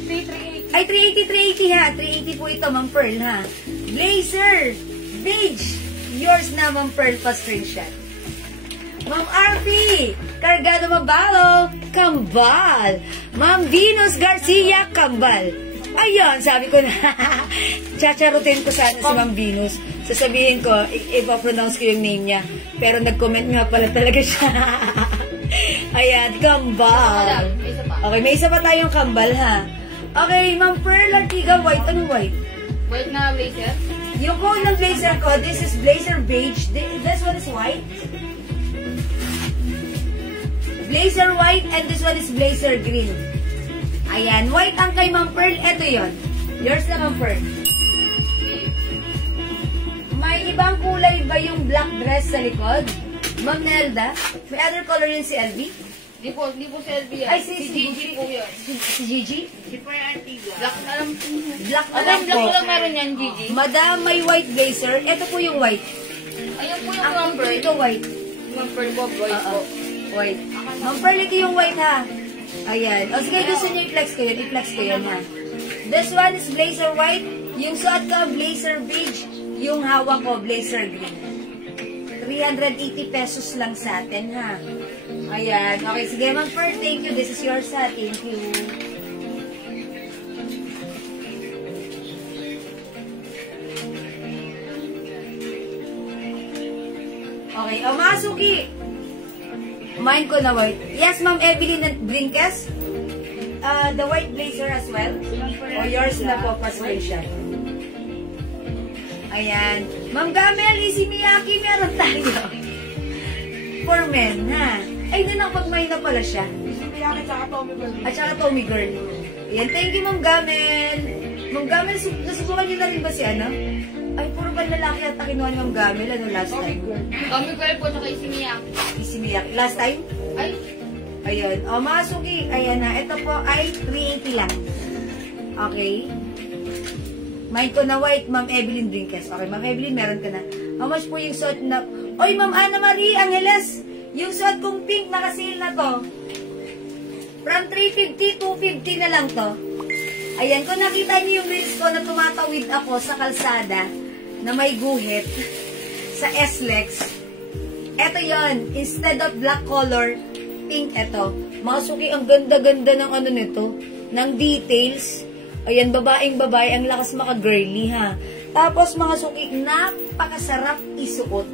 Ay, 380, ha? 380 po ito, Ma'am Pearl, ha? Blazer beige. Yours na, Ma'am Pearl, pa-screenshot. Ma'am RP, Cargado Mabalo, Kambal. Ma'am Venus Garcia, Kambal. Ayun, sabi ko na, chacharutin ko sana si Ma'am Venus. sasabihin ko, ipapronounce ko yung name niya. Pero nag-comment nga pala talaga siya. Ayan, kambal. Okay, may isa pa tayong kambal, ha? Okay, Ma'am Pearl Artiga, white. Ano white? White na blazer? Yung code ng blazer ko, this is blazer beige. This one is white. Blazer white and this one is blazer green. Ayan, white ang kay Ma'am Pearl. Ito yon. Yours na, Ma'am Pearl. May ibang kulay ba yung black dress sa likod? Ma'am Nelda, may other color yun si LV? Di po si LB yan. Ay, si Gigi po yun. Si Gigi? Si Pearl Artiga. Black na lang. Black na Alam, lang black po. ko lang meron yan, Gigi. Madam, may white blazer. Ito po yung white. Ayan po yung Ang number. ito white. Number po, boys po. White. Ma'am Pearl, ito yung white, ha? Ayan. O sige, gusto nyo i-flex ko yun. I-flex ko yun, ha? This one is blazer white. Yung suot ko, blazer beige. Yung hawak ko, blazer green. 380 pesos lang sa atin, ha? Ayan. Okay, sige, Ma'am Pearl, thank you. This is yours, ha? Thank you. Okay, o mga suki. Mine ko na white. Yes, Ma'am Evelyn Brinkes. The white blazer as well. O yours na po, pasensya. Ayan. Ma'am Gamel, Easy Miyaki, meron tayo. For men, ha? Ay, din ang pag-mine na pala siya. Si Miyaki tsaka Tommy Girl. At saka Tommy Girl. Ayan, thank you, Ma'am Gamel. Ma'am Gamel, nasubukan niyo na rin ba si ano? Ay, puro ba lalaki at kinuha ni Ma'am Gamel? Ano last time? Tommy Girl po, tsaka si Miyaki. Easy Miyaki. Last time? Ay, Ayun. O, mga suki, ayan na. Ito po ay 380 lang. Okay. Mine ko na white, Ma'am Evelyn Brinkes. Okay, Ma'am Evelyn, meron ka na. How much po yung suot na... Oy, Ma'am Ana Marie Angeles, yung suot kong pink na kasi na to. From 350, 250 na lang to. Ayan, kung nakita niyo yung reels ko na tumatawid ako sa kalsada na may guhit sa SLEX, eto yon, instead of black color, pink eto. Mga suki, ang ganda-ganda ng ano nito, ng details. Ayan, babaeng-babae, ang lakas maka-girly, ha. Tapos, mga suki, napakasarap isuot.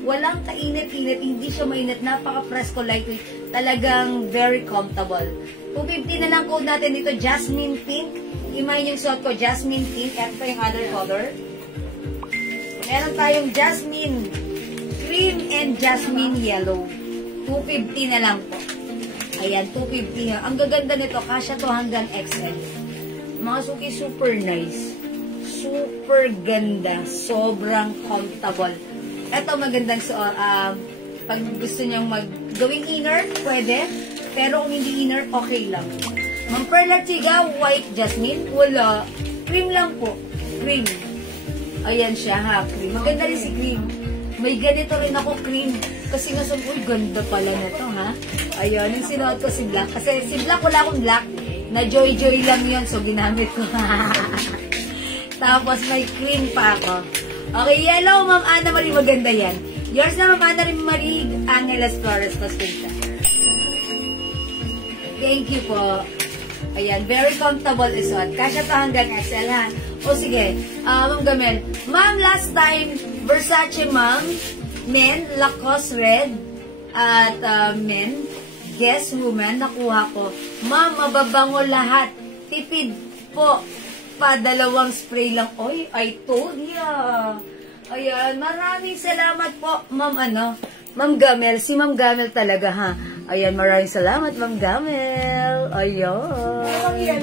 Walang kainit-init, hindi siya mainit, napaka-presko, lightweight. Talagang very comfortable. 250 na lang code natin dito, Jasmine Pink. Imayin yung suot ko, Jasmine Pink. Ito yung other color. Meron tayong Jasmine Cream and Jasmine Yellow. 250 na lang po. Ayan, 250 na. Ang gaganda nito, kasya to hanggang XL. Mga suki, super nice. Super ganda. Sobrang comfortable. Ito magandang suot. Pag gusto niyang gawing inner, pwede. Pero kung hindi inner, okay lang. Ma'am Pearl Artiga, white Jasmine. Wala. Cream lang po. Cream. Ayan siya, ha. Cream. Maganda rin si cream. May ganito rin ako cream. Kasi nga sabi, uy, ganda pala na to, ha. Ayun, yung sinuot ko si black. Kasi si black, wala akong black. Na joy-joy lang yun. So, ginamit ko. Tapos, may cream pa ako. Okay, yellow, Ma'am Ana Marie, maganda yan. Yours na, Ma'am Ana Marie Angeles Flores, pasensya. Thank you po. Ayan, very comfortable isuot. Kasya pa hanggang XL, ha. O sige, Ma'am Gamel. Ma'am, last time, Versace, Ma'am, men, Lacoste Red, at men, Guess Woman, nakuha ko. Ma'am, mababango lahat. Tipid po. Pa-2 spray lang. Oy, I told ya. Ayan, maraming salamat po, Ma'am Ma'am Gamel. Si Ma'am Gamel talaga, ha. Ayan, maraming salamat, Ma'am Gamel. Ayan.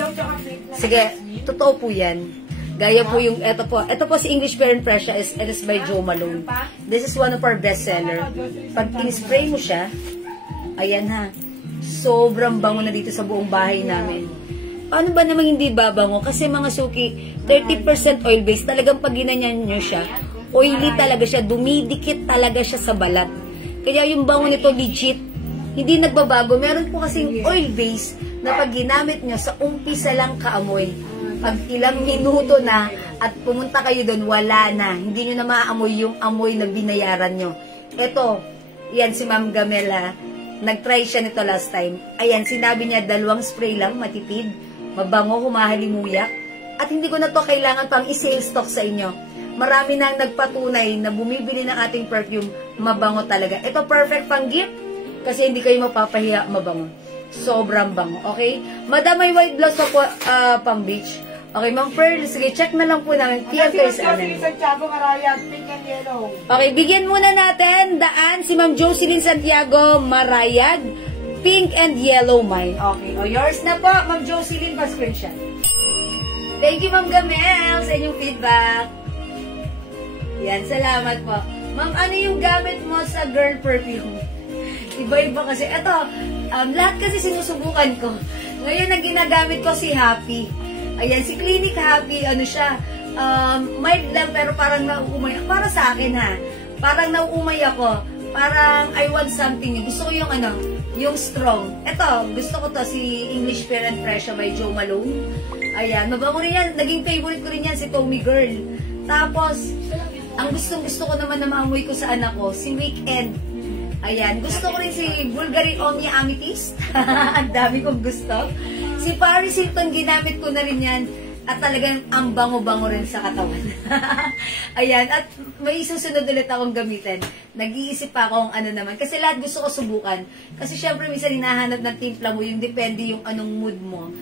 Sige, totoo po yan. Gaya po yung, ito po si English Bare and Precious, it is by Jo Malone. This is one of our bestseller. Pag in-spray mo siya, ayan ha, sobrang bango na dito sa buong bahay namin. Paano ba namang hindi babango? Kasi mga suki, 30% oil-based, talagang pag ginanyan nyo siya, oily talaga siya, dumidikit talaga siya sa balat. Kaya yung bango nito legit, hindi nagbabago. Meron po kasing oil-based na pag ginamit nyo sa umpisa lang kaamoy. Pag ilang minuto na at pumunta kayo doon, wala na. Hindi nyo na maamoy yung amoy na binayaran nyo. Ito, yan si Ma'am Gamela. Nag-try siya nito last time. Ayan, sinabi niya 2 spray lang, matitid, mabango, humahalimuyak. At hindi ko na to kailangan pang i-sale stock sa inyo. Marami nang nagpatunay na bumibili ng ating perfume, mabango talaga. Ito perfect pang gift kasi hindi kayo mapapahiya, mabango. Sobrang bango, okay? Madam, may white blouse pa po pang beach. Okay, Ma'am Pearl, sige, check na lang po namin. PM kayo sa amin. Santiago Marayag, pink and yellow. Okay, bigyan muna natin daan si Ma'am Jocelyn Santiago Marayag, pink and yellow mine. Okay, o yours na po, Ma'am Jocelyn, pa-screenshot. Thank you, Ma'am Gamel, sa inyong feedback. Yan, salamat po. Ma'am, ano yung gamit mo sa girl perfume? Iba-iba kasi. Ito, lahat kasi sinusubukan ko. Ngayon, ang ginagamit ko si Happy. Ayan, si Clinic Happy, ano siya, mild lang pero parang nauumay. Para sa akin ha, parang nauumay ako. Parang I want something. Gusto ko yung ano, yung strong. Ito, gusto ko to, si English Fair and Fresh by Joe Malone. Ayan, mabango rin yan. Naging favorite ko rin yan, si Tommy Girl. Tapos, ang gustong-gusto ko naman na maamoy ko sa anak ko, si Weekend. Ayan, gusto ko rin si Bulgari Omnia Amethyst. Ang dami kong gusto. Si Paris Hilton, ginamit ko na rin yan. At talagang ang bango-bango rin sa katawan. Ayan, at may susunod ulit akong gamitin. Nag-iisip pa akong ano naman. Kasi lahat gusto ko subukan. Kasi syempre, minsan hinahanap ng timpla mo, yung depende yung anong mood mo.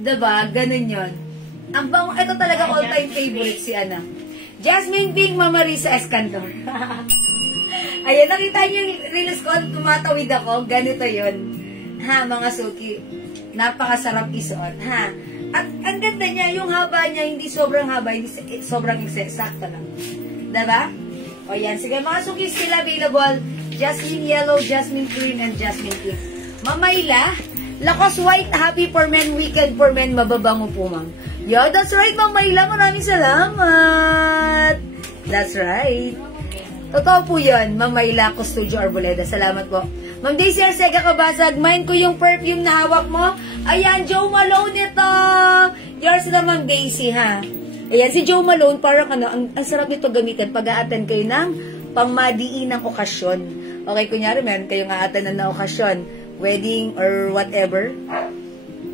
Diba? Ganun yun. Ang bango, ito talaga all-time favorite si Ana. Jasmine Pink, Mama Risa Escandor. Ayan, nakita niyo yung reels ko, tumatawid ako, ganito yun. Ha, mga suki. Napakasarap isuot, ha. At ang ganda niya, yung haba niya, hindi sobrang haba, hindi sobrang sakto lang. Diba? O yan, sige mga suki, still available. Jasmine Yellow, Jasmine Green, and Jasmine Pink. Mamayla, Lacoste White, Happy for Men, Weekend for Men, mababango po, ma'am. Yo, that's right, Ma'am Mayla. Maraming salamat. That's right. Totoo po yun, Ma'am Mayla, Custodio Arboleda. Salamat po. Ma'am Daisy Arcega Kabasag, mind ko yung perfume na hawak mo. Ayan, Joe Malone ito. Yours na, Ma'am Daisy, ha? Ayan, si Joe Malone, parang ano, ang sarap nito gamitin pag a-attend kayo ng pangmadiinang okasyon. Okay, kunyari, meron kayong a-attend na okasyon, wedding or whatever.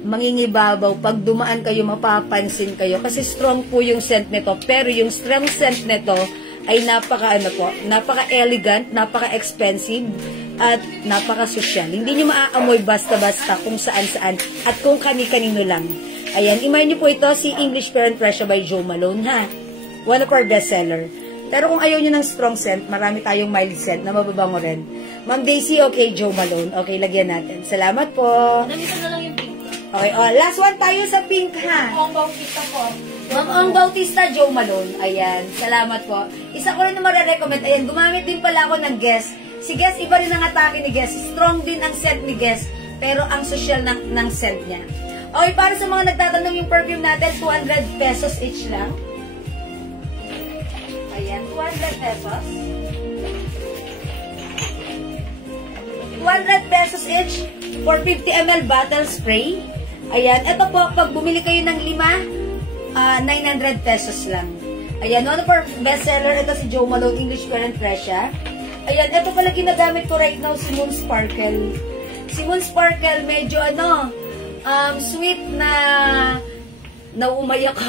Mangingibabaw, pag dumaan kayo, mapapansin kayo. Kasi strong po yung scent nito. Pero yung strong scent nito ay napaka-elegant, napaka-expensive, at napaka-social. Hindi nyo maaamoy basta-basta kung saan-saan at kung kani-kanino lang. Ayan, imagine nyo po ito, si English Fair and Fresh by Joe Malone, ha? One of our bestseller. Pero kung ayaw nyo ng strong scent, marami tayong mild scent na mababango rin. Ma'am Daisy, okay, Joe Malone. Okay, lagyan natin. Salamat po. Namitan na lang yung pink. Okay, last one tayo sa pink, ha? Ang Bautista po. Ma'am Ang Bautista, Joe Malone. Ayan, salamat po. Isa ko rin na marirecommend. Ayan, gumamit din pala ako ng Guess. Si Guess, iba rin ang atake ni Guess. Strong din ang scent ni Guess, pero ang social ng scent niya. Okay, para sa mga nagtatanong yung perfume natin, 200 pesos each lang. Ayan, 200 pesos. 200 pesos each for 50 ml bottle spray. Ayan, ito po, pag bumili kayo ng 5, 900 pesos lang. Ayan, one of our bestseller, ito si Joe Malone, English Fair and Fresh. Ayan, ito pala ginagamit ko right now, si Moon Sparkle. Si Moon Sparkle, medyo sweet na nauumay ako.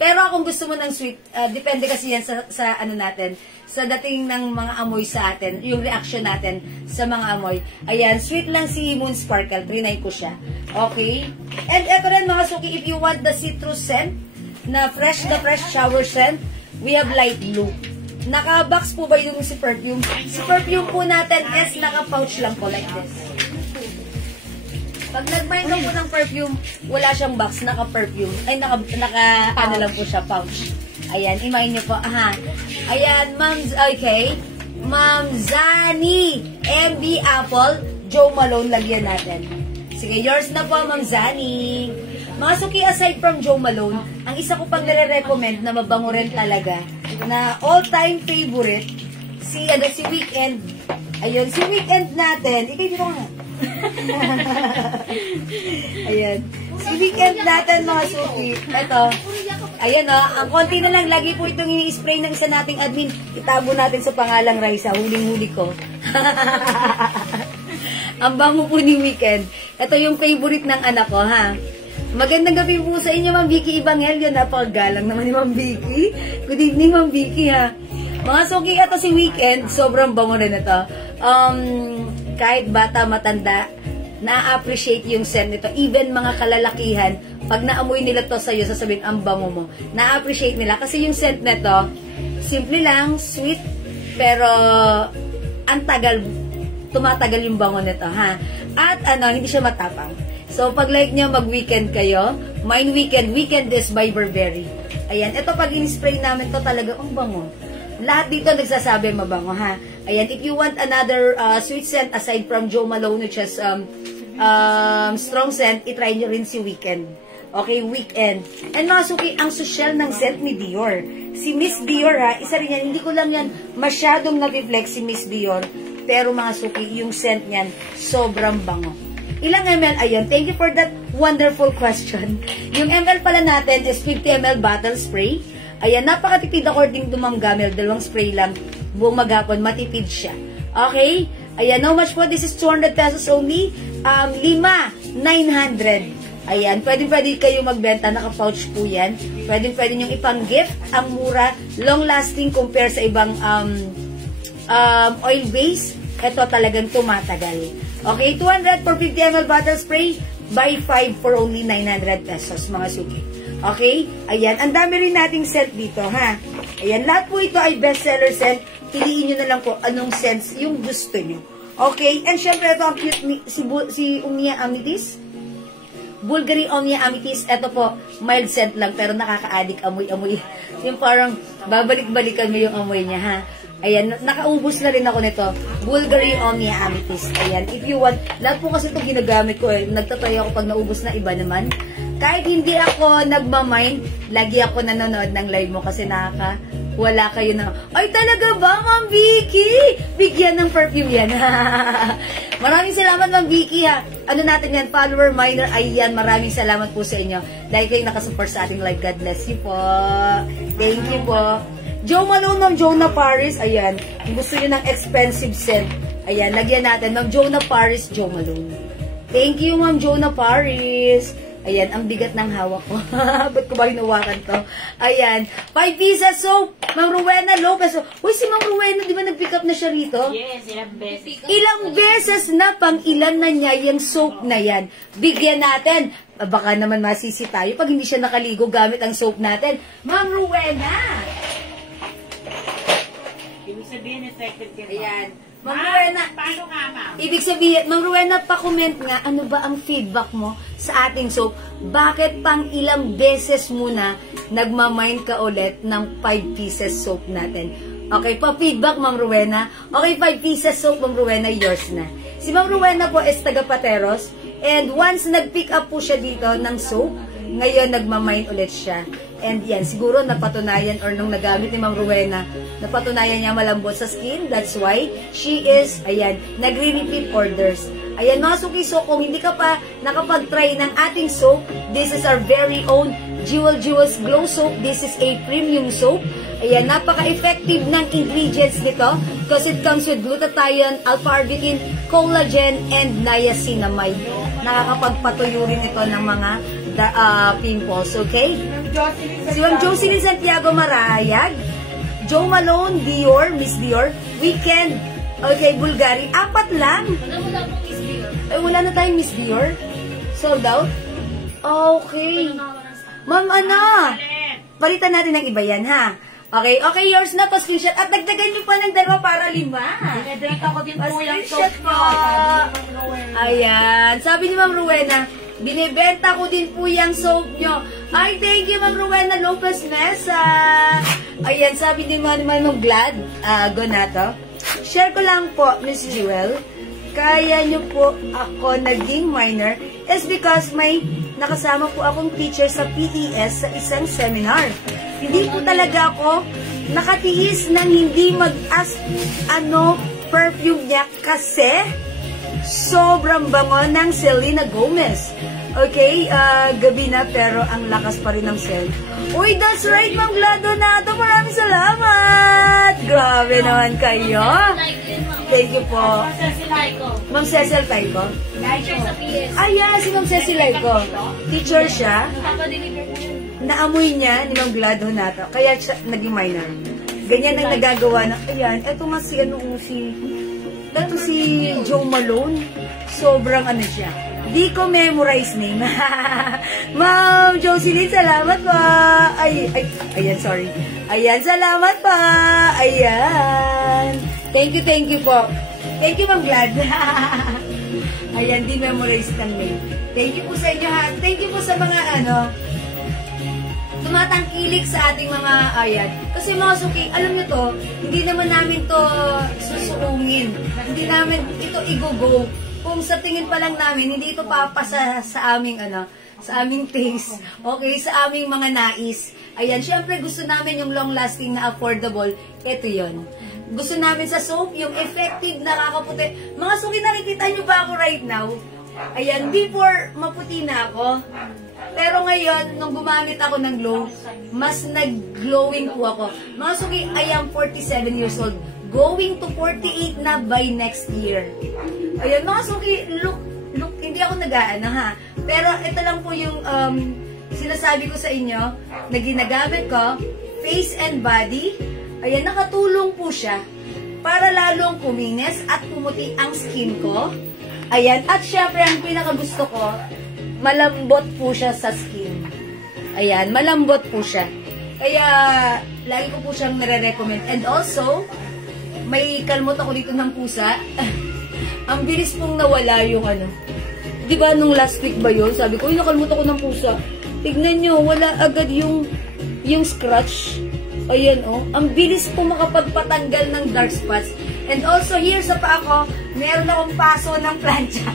Pero kung gusto mo ng sweet, depende kasi yan sa ano natin, sa dating ng mga amoy sa atin, yung reaction natin sa mga amoy. Ayan, sweet lang si Moon Sparkle, trinay ko siya. Okay? And ito rin mga suki, if you want the citrus scent, na fresh shower scent, we have light blue. Naka-box po ba yung si perfume? Si perfume po natin is naka-pouch lang po like this. Pag nag-buy ka po ng perfume, wala siyang box, naka-perfume. Ay, ano lang po siya, pouch. Ayan, imayin niyo po. Aha. Ayan, okay. Ma'am Zani, MB Apple, Joe Malone, lagyan natin. Sige, yours na po, Ma'am Zani. Mga suki, aside from Joe Malone, ang isa ko pang nire-recommend na mabango rin talaga, na all-time favorite, si Weekend. Ayun, si Weekend natin. Ikay dito nga. Ayan. Si Weekend natin, mga suki. Ito. Ayan o. Ang konti na lang. Lagi po itong ini-spray ng isa nating admin. Itago natin sa pangalang Raisa. Huling-huli ko. Ang bango po ni Weekend. Ito yung favorite ng anak ko, ha. Magandang gabi po sa inyo, Ma'am Vicky Evangelio. Napakagalang naman ni Ma'am Vicky. Good evening, Ma'am Vicky, ha. Mga suki, ito si Weekend. Sobrang bango rin ito. Kahit bata, matanda, na-appreciate yung scent nito. Even mga kalalakihan, pag naamoy nila to sa'yo, sasabihin, ang bango mo. Na-appreciate nila. Kasi yung scent nito, simple lang, sweet, pero ang tagal, tumatagal yung bango nito, ha. At hindi siya matapang. So, pag like nyo, mag-weekend kayo, Mine Weekend is by Burberry. Ayan, ito pag in-spray namin to talaga, ang bango. Lahat dito nagsasabi mabango, ha. Ayan, if you want another sweet scent aside from Jo Malone, which has strong scent, itry nyo rin si Weekend. Okay, Weekend. And mga suki, ang social ng scent ni Dior. Si Miss Dior, ha, isa rin yan, hindi ko lang yan masyadong nag-reflect si Miss Dior. Pero mga suki, yung scent niyan, sobrang bango. Ilang ml? Ayun, thank you for that wonderful question. Yung ml pala natin is 50 ml bottle spray. Ayan, napakatipid according to Ma'am Gamel. 2 spray lang, buong maghapon, matipid siya. Okay? Ayan, how much po? This is 200 pesos only. 5, 900. Ayan, pwede kayo magbenta, naka-pouch po yan. Pwede nyo ipang-gift. Ang mura, long-lasting compare sa ibang oil base. Ito talagang tumatagal. Okay, 200 for 50 ml bottle spray. Buy 5 for only 900 pesos, mga suki. Okay? Ayan, ang dami rin nating scent dito, ha? Ayan, lahat po ito ay bestseller scent. Piliin nyo na lang po anong scents yung gusto nyo. Okay? And syempre, ito ang cute si Omnia Amethyst. Bulgari Omnia Amethyst. Ito po, mild scent lang, pero nakaka-addict amoy-amoy. Yung parang babalik-balikan mo yung amoy niya, ha? Ayan, nakaubos na rin ako nito. Bulgari Omnia Amethyst. Ayan, if you want, lahat po kasi ito ginagamit ko eh. Nagtatry ako pag naubos na iba naman. Kahit hindi ako nagmamind, lagi ako nanonood ng live mo kasi wala kayo na, ay talaga ba, Ma'am Vicky? Bigyan ng perfume yan. Maraming salamat, Ma'am Vicky, ha. Ano natin yan, follower, minor, ayan, maraming salamat po sa inyo. Dahil kayo nakasupport sa ating live. God bless you po. Thank you po. Jo Malone, Ma'am Jonah Paris, ayan. Kung gusto nyo ng expensive scent, ayan, lagyan natin, Ma'am Jonah Paris, Jo Malone. Thank you, Ma'am Jonah Paris. Ayan, ang bigat ng hawak ko. Ba't ko ba hinawakan to? Ayan, 5 pieces soap. Ma'am Rowena Lopez. Uy, si Ma'am Rowena, di ba nag-pick up na siya rito? Yes, ilang beses. Ilang beses na, pang ilan na niya yung soap na yan. Bigyan natin. Baka naman masisi tayo pag hindi siya nakaligo gamit ang soap natin. Ma'am Rowena. Ibig sabihin, effective ka. Ayan. Ma'am Rowena, paano nga, ma'am? ibig sabihin, Ma'am Rowena, pa-comment nga, ano ba ang feedback mo sa ating soap? Bakit pang ilang beses muna nagmamind ka ulit ng 5 pieces soap natin? Okay, pa-feedback, Ma'am Rowena. Okay, 5 pieces soap, Ma'am Rowena, yours na. Si Ma'am Rowena po is taga Pateros, and once nag-pick up po siya dito ng soap, ngayon nagmamind ulit siya. And yan, siguro napatunayan or nung nagamit ni Ma'am Rowena, napatunayan niya malambot sa skin. That's why she is, ayan, nagre-repeat orders. Ayan mga suki, so kung hindi ka pa nakapag-try ng ating soap, this is our very own Jewels Glow Soap. This is a premium soap. Ayan, napaka-effective ng ingredients nito because it comes with glutathione, alpha-arbutin, collagen, and niacinamide. Nakakapagpatuyo rin ito ng mga pimples, okay? Si Ma'am Jocelyn Santiago Marayag, Jo Malone, Dior, Miss Dior, Weekend, okay, Bulgari, 4 lang. Wala pong Miss Dior. Ay, wala na tayong Miss Dior. Sold out? Okay. Ma'am, palitan natin ng iba yan, ha? Okay, okay, yours na, pa-screenshot. At dagdagan niyo pa ng 2 para 5. Dinedrink ako din po yung Pa-screenshot soap po. nyo. Ayan. Sabi ni Ma'am Rowena, binibenta ko din po yung soap nyo. Ay, thank you, Ma'am Rowena Lopez Mesa. Ayan, sabi ni Ma'am Glad, Gonato. Share ko lang po, Miss Jewel, kaya nyo po ako naging minor is because may nakasama po akong teacher sa PES sa isang seminar. Hindi po talaga ako nakatiis ng hindi mag-ask perfume niya kasi sobrang bango ng Selena Gomez. Okay, gabi na pero ang lakas pa rin ng cell. Uy, that's right, Ma'am Gladonato. Maraming salamat. Grabe naman kayo. Thank you po. Ma'am Cecil Taiko. Teacher sa PS. Yeah, si Ma'am Cecil Taiko. Teacher siya. Papadeliver po yun. Naamoy niya ni Ma'am Gladonato. Kaya siya naging minor. Ganyan ang nagagawa na. Ayan, eto nga si si Joe Malone. Sobrang ano siya. Di ko memorize name. Ma'am Jocelyn, salamat po. Ayan, sorry. Ayan, salamat po. Ayan. Thank you po. Thank you, Ma'am Glad. Ayan, di memorize ng name. Thank you po sa inyo, ha. Thank you po sa mga, tumatangkilik sa ating mga ayan. Kasi mga suki, alam nyo to, hindi naman namin to susuungin. Hindi namin ito i-go-go. Kung sa tingin pa lang namin, hindi ito papasa sa aming sa aming taste. Okay, sa aming mga nais. Ayan, syempre gusto namin yung long-lasting na affordable. Ito yon. Gusto namin sa soap, yung effective, nakakaputi. Mga suki, nakikita nyo ba ako right now? Ayan, before, maputi na ako. Pero ngayon, nung gumamit ako ng glow, mas nag-glowing po ako. Mga suki, I am 47 years old. Going to 48 na by next year. Ayan, mga suki, look, hindi ako nag-aano ha. Pero ito lang po yung sinasabi ko sa inyo na ginagamit ko, face and body. Ayan, nakatulong po siya para lalong kuminis at pumuti ang skin ko. Ayan, at syempre ang pinakagusto ko, malambot po siya sa skin. Ayan, malambot po siya. Kaya, lagi ko po siyang nare-recommend. And also, may kalmot ako dito ng pusa. Ang bilis pong nawala yung Di ba nung last week ba yun? Sabi ko, nakalmot ako ng pusa. Tignan nyo, wala agad yung scratch. Ayan, oh. Ang bilis po makapagpatanggal ng dark spots. And also, here sa paa ko, meron akong paso ng plancha.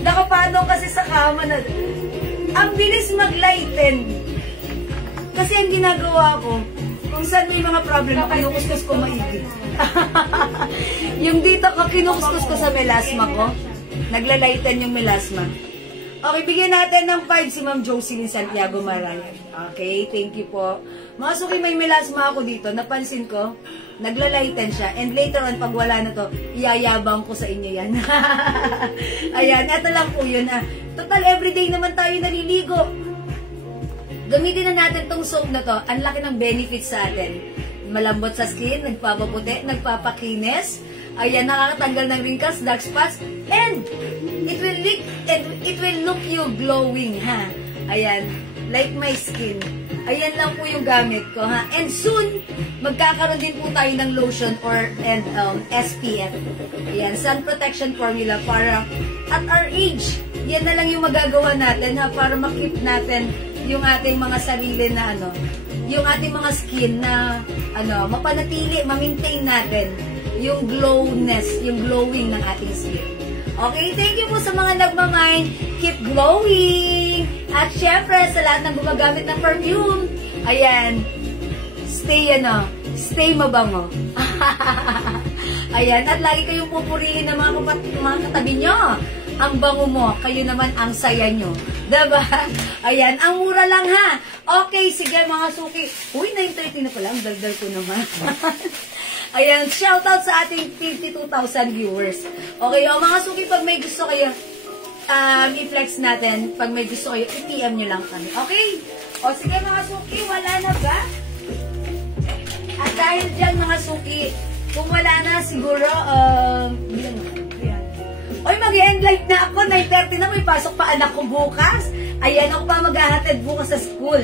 Nakapano kasi sa kama na. Ang bilis mag-lighten. Kasi ang ginagawa ko, kung saan may mga problema, kinukuskus ko maigi. Yung dito ko, kinukuskus ko sa melasma ko. Nagla-lighten yung melasma. Okay, bigyan natin ng 5 si Ma'am Jocelyn Santiago Marayan. Okay, thank you po. Mga suki, may melasma ako dito. Napansin ko, nagla-lighten siya. And later on, pag wala na to, iyayabang ko sa inyo yan. Ayan, eto lang po yun. Total, everyday naman tayo naliligo. Gamitin na natin tong soap na to. Ang laki ng benefits sa atin. Malambot sa skin, nagpapaputi, nagpapakinis. Ayan, nakakatanggal ng wrinkles, dark spots, and it will look you glowing, ha. Ayan, like my skin. Ayan lang po yung gamit ko, ha. And soon, magkakaroon din po tayo ng lotion and SPF. Ayan, sun protection formula para at our age, yan na lang yung magagawa natin, ha, para makip natin yung ating mga sarili na yung ating mga skin na mapanatili, ma-maintain natin yung glowness, yung glowing ng ating skin. Okay, thank you po sa mga nagmamind. Keep glowing! At syempre, sa lahat ng gumagamit ng perfume, ayan, stay mabango. Ayan, at lagi kayong pupurihin ng mga katabi nyo. Ang bango mo, kayo naman ang saya nyo. Diba? Ayan, ang mura lang ha. Okay, sige mga suki. Uy, 9:30 na pala. Ang daldal ko naman. Ayan, shoutout sa ating 52,000 viewers. Okay, mga suki, pag may gusto kayo, i-flex natin. Pag may gusto kayo, i-PM nyo lang kami. Okay? O sige mga suki, wala na ba? At dahil dyan mga suki, kung wala na, siguro, oy, mag-end live na ako. 9:30 na, may pasok pa anak ko bukas. Ayan, ako pa maghahatid bukas sa school.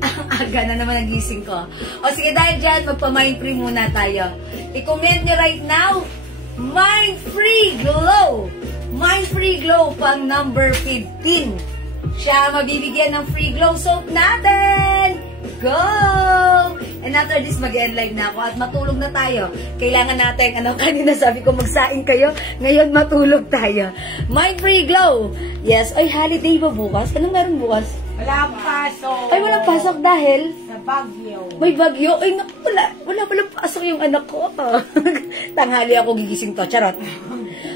Ang aga na naman nagising ko. O sige, dahil dyan, magpa-mind free muna tayo. I-comment nyo right now, Mind Free Glow. Mind Free Glow, pang number 15. Siya mabibigyan ng free glow soap natin. Go! And after this, mag-end live na ako at matulog na tayo. Kailangan natin, kanina sabi ko magsaing kayo, ngayon matulog tayo. Mind Free Glow. Yes, ay holiday ba bukas? Anong meron bukas? Walang pasok. Ay, walang pasok dahil? Bagyo. May bagyo? Ay, naku, wala palang pasok yung anak ko. Tanghali ako gigising to. Charot.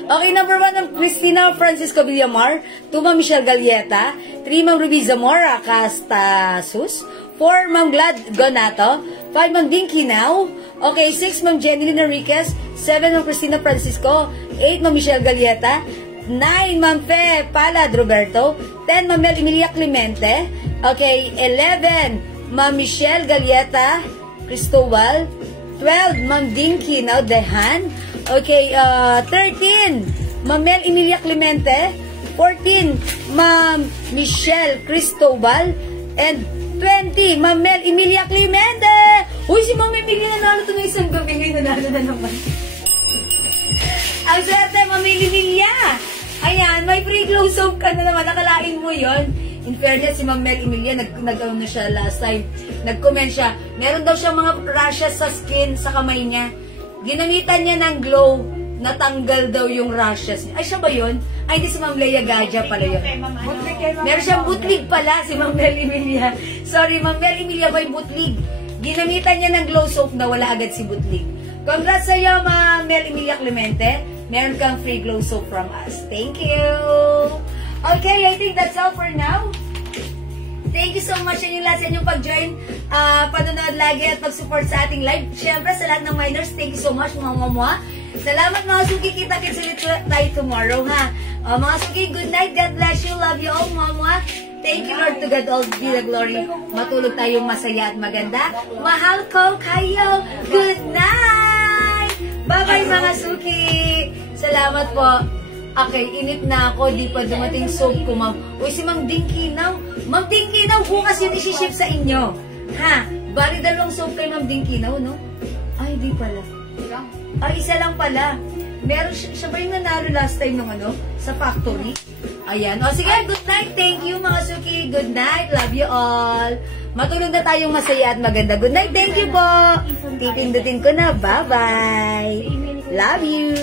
Okay, number 1, Ma'am Cristina Francisco Villamar. 2, Ma'am Michelle Galieta. 3, Ma'am Ruby Zamora Castasus. 4, Ma'am Glad Gonato. 5, Ma'am Dinky Now. Okay, 6, Ma'am Jeneline Enriquez. 7, Ma'am Cristina Francisco. 8, Ma'am Michelle Galieta. 9, Ma'am Fe Palad Roberto. 10, Ma'am Mel Emilia Clemente. Okay, 11, Ma'am Michelle Galieta Cristobal. 12, Ma'am Dinky Now Dehan. Okay, 13, Ma'am Mel Emilia Clemente. 14, Ma'am Michelle Cristobal. And 20, Ma'am Mel Emilia Clemente. Uy, si Ma'am Emilia nanalo ito ng isang gabi. Ngayon nanalo na naman. Ang swerte, Ma'am Emilia. Ayan, may free glow soap ka na naman. Nakalain mo yon. In fairness, si Ma'am Mel Emilia, nag-ano na siya last time. Nag-comment siya. Meron daw siyang mga rashes sa skin, sa kamay niya. Ginamitan niya ng glow, natanggal daw yung rashes. Ay, siya ba yun? Ay, hindi si Ma'am Leia Gadja pala yun. Meron siyang butlig pala, si Ma'am Mel Emilia. Sorry, Ma'am Mel Emilia, may butlig. Ginamitan niya ng glow soap na wala agad si butlig. Congrats sa iyo, Ma'am Mel Emilia Clemente. Meron kang free glow soap from us. Thank you! Okay, I think that's all for now. Thank you so much sa inyong lahat sa inyong pag-join, panonood lagi at pag-support sa ating live. Siyempre, sa lahat ng minors, thank you so much mga mamwa. Salamat mga suki, kita-kits ulit tayo tomorrow, ha? Mga suki, good night, God bless you, love you all, mamwa. Thank you, Lord, to God all be the glory. Matulog tayong masaya at maganda. Mahal ko kayo. Good night! Bye-bye mga suki! Salamat po. Okay, init na ako. Di pa dumating soap ko, ma'am. Uy, si Ma'am Dinky Now. Ma'am Dinky Now, bukas yun isi-ship sa inyo. Ha? Bali dalawang soap kay Ma'am Dinky Now, no? Ay, di pala. Ay, isa lang pala. Meron siya ba yung nanalo last time nung ano? Sa factory? Ayan. O, sige, good night. Thank you, mga suki. Good night. Love you all. Matulog na tayong masaya at maganda. Good night. Thank you po. Pipindutin ko na. Bye-bye. Love you.